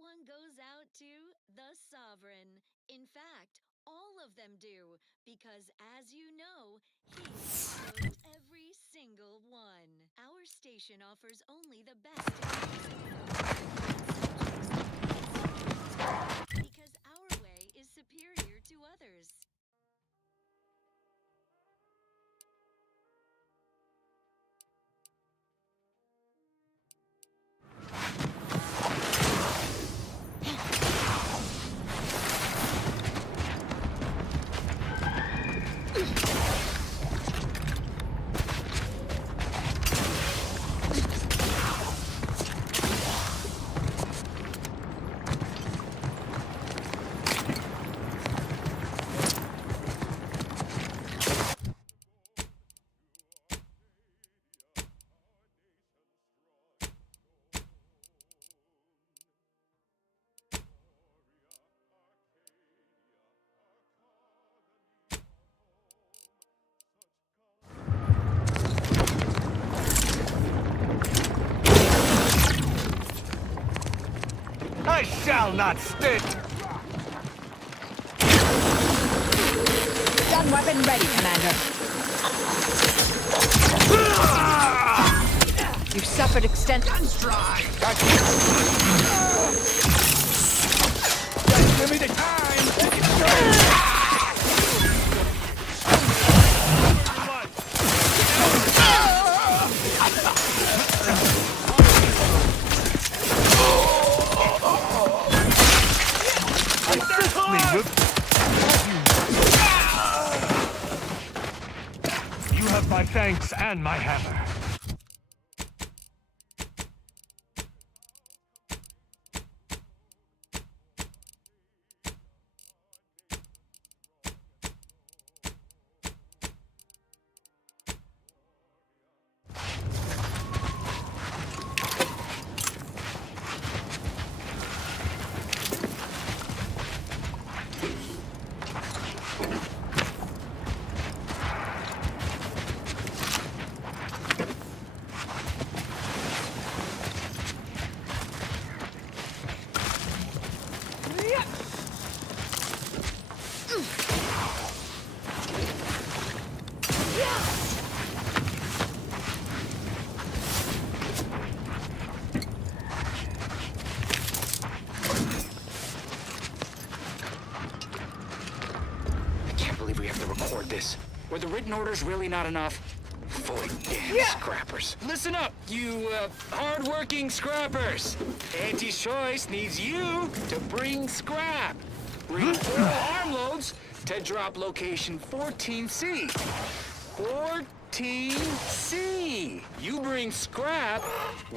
one goes out to the Sovereign. In fact, all of them do, because as you know, he knows every single one. Our station offers only the best because our way is superior to others. I shall not stick! Gun weapon ready, Commander. You've suffered extensive... Guns dry! Just give me the time! You have my thanks and my hammer. Were the written orders really not enough? Void damn scrappers. Listen up, you, hard-working scrappers. Auntie's Choice needs you to bring scrap. Bring 4 armloads to drop location 14C. 14C. You bring scrap,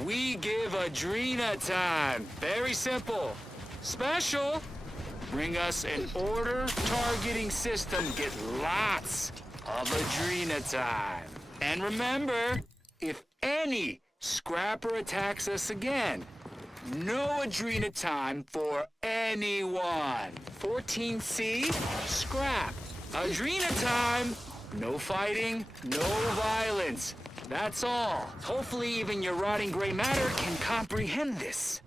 we give Adrena time. Very simple. Special. Bring us an order targeting system. Get lots of Adrena time. And remember, if any scrapper attacks us again, no Adrena time for anyone. 14C, scrap. Adrena time, no fighting, no violence. That's all. Hopefully even your rotting gray matter can comprehend this.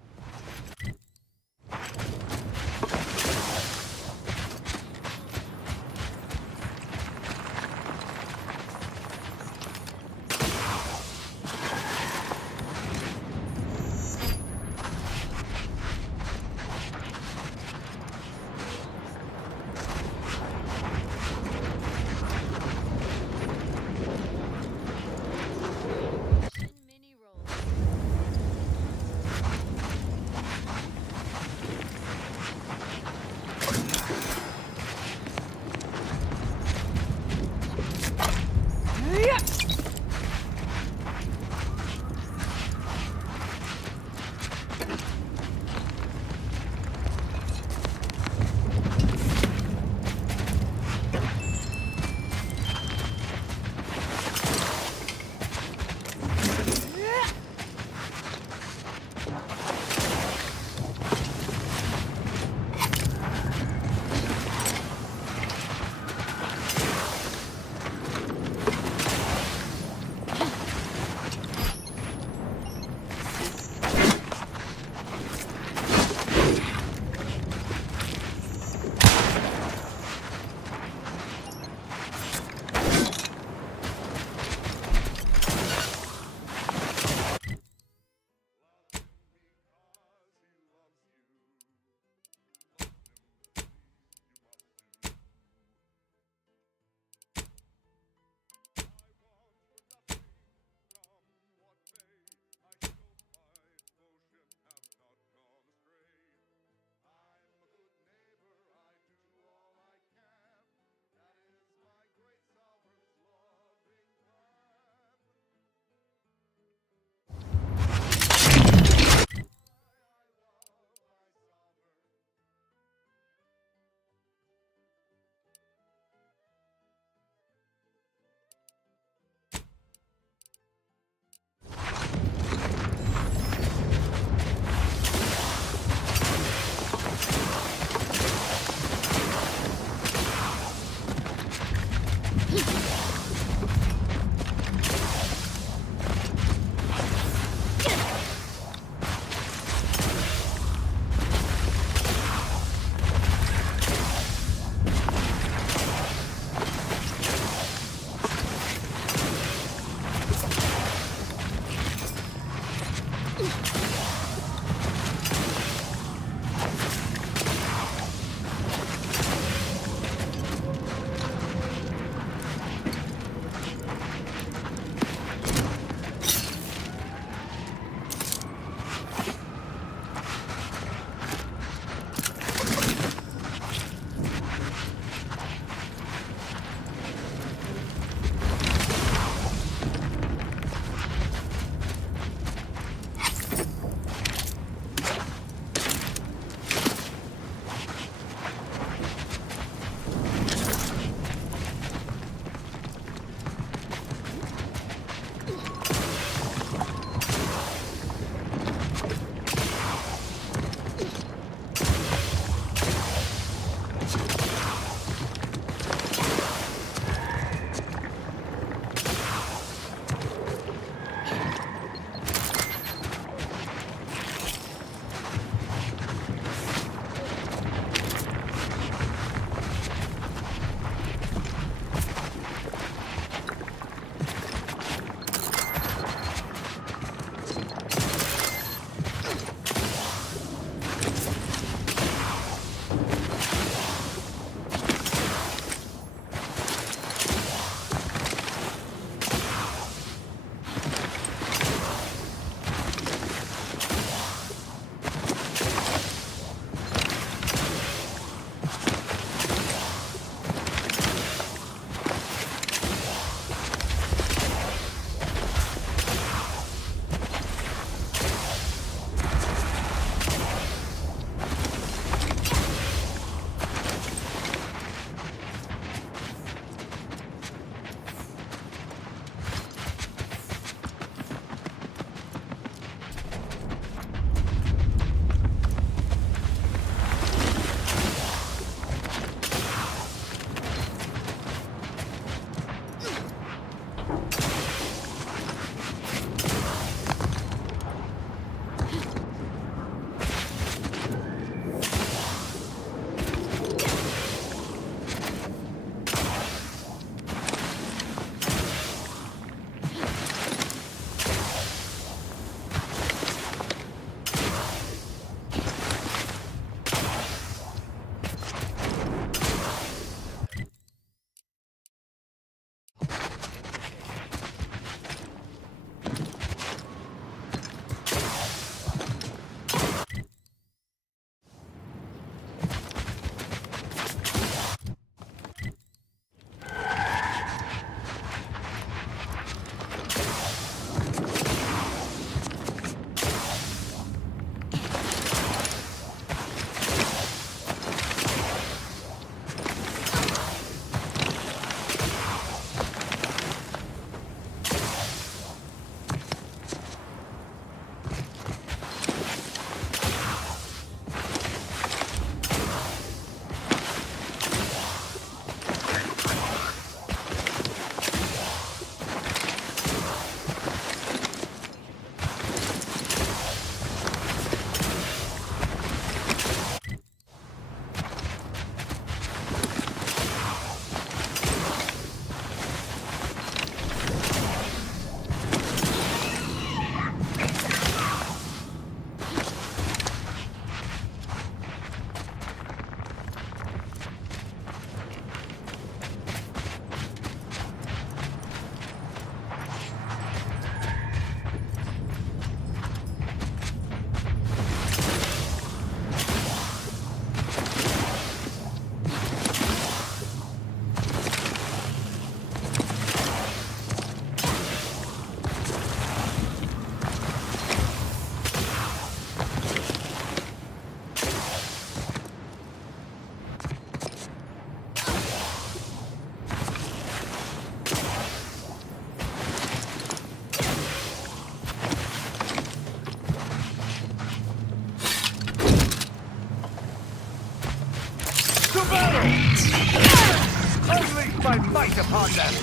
my might upon them!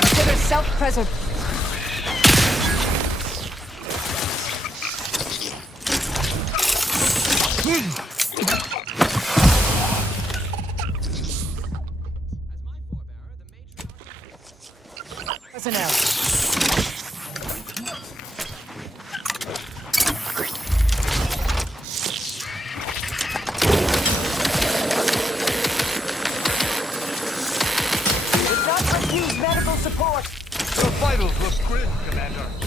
Consider self-preservation. personnel. Did not refuse medical support. Your vitals look grim, Commander.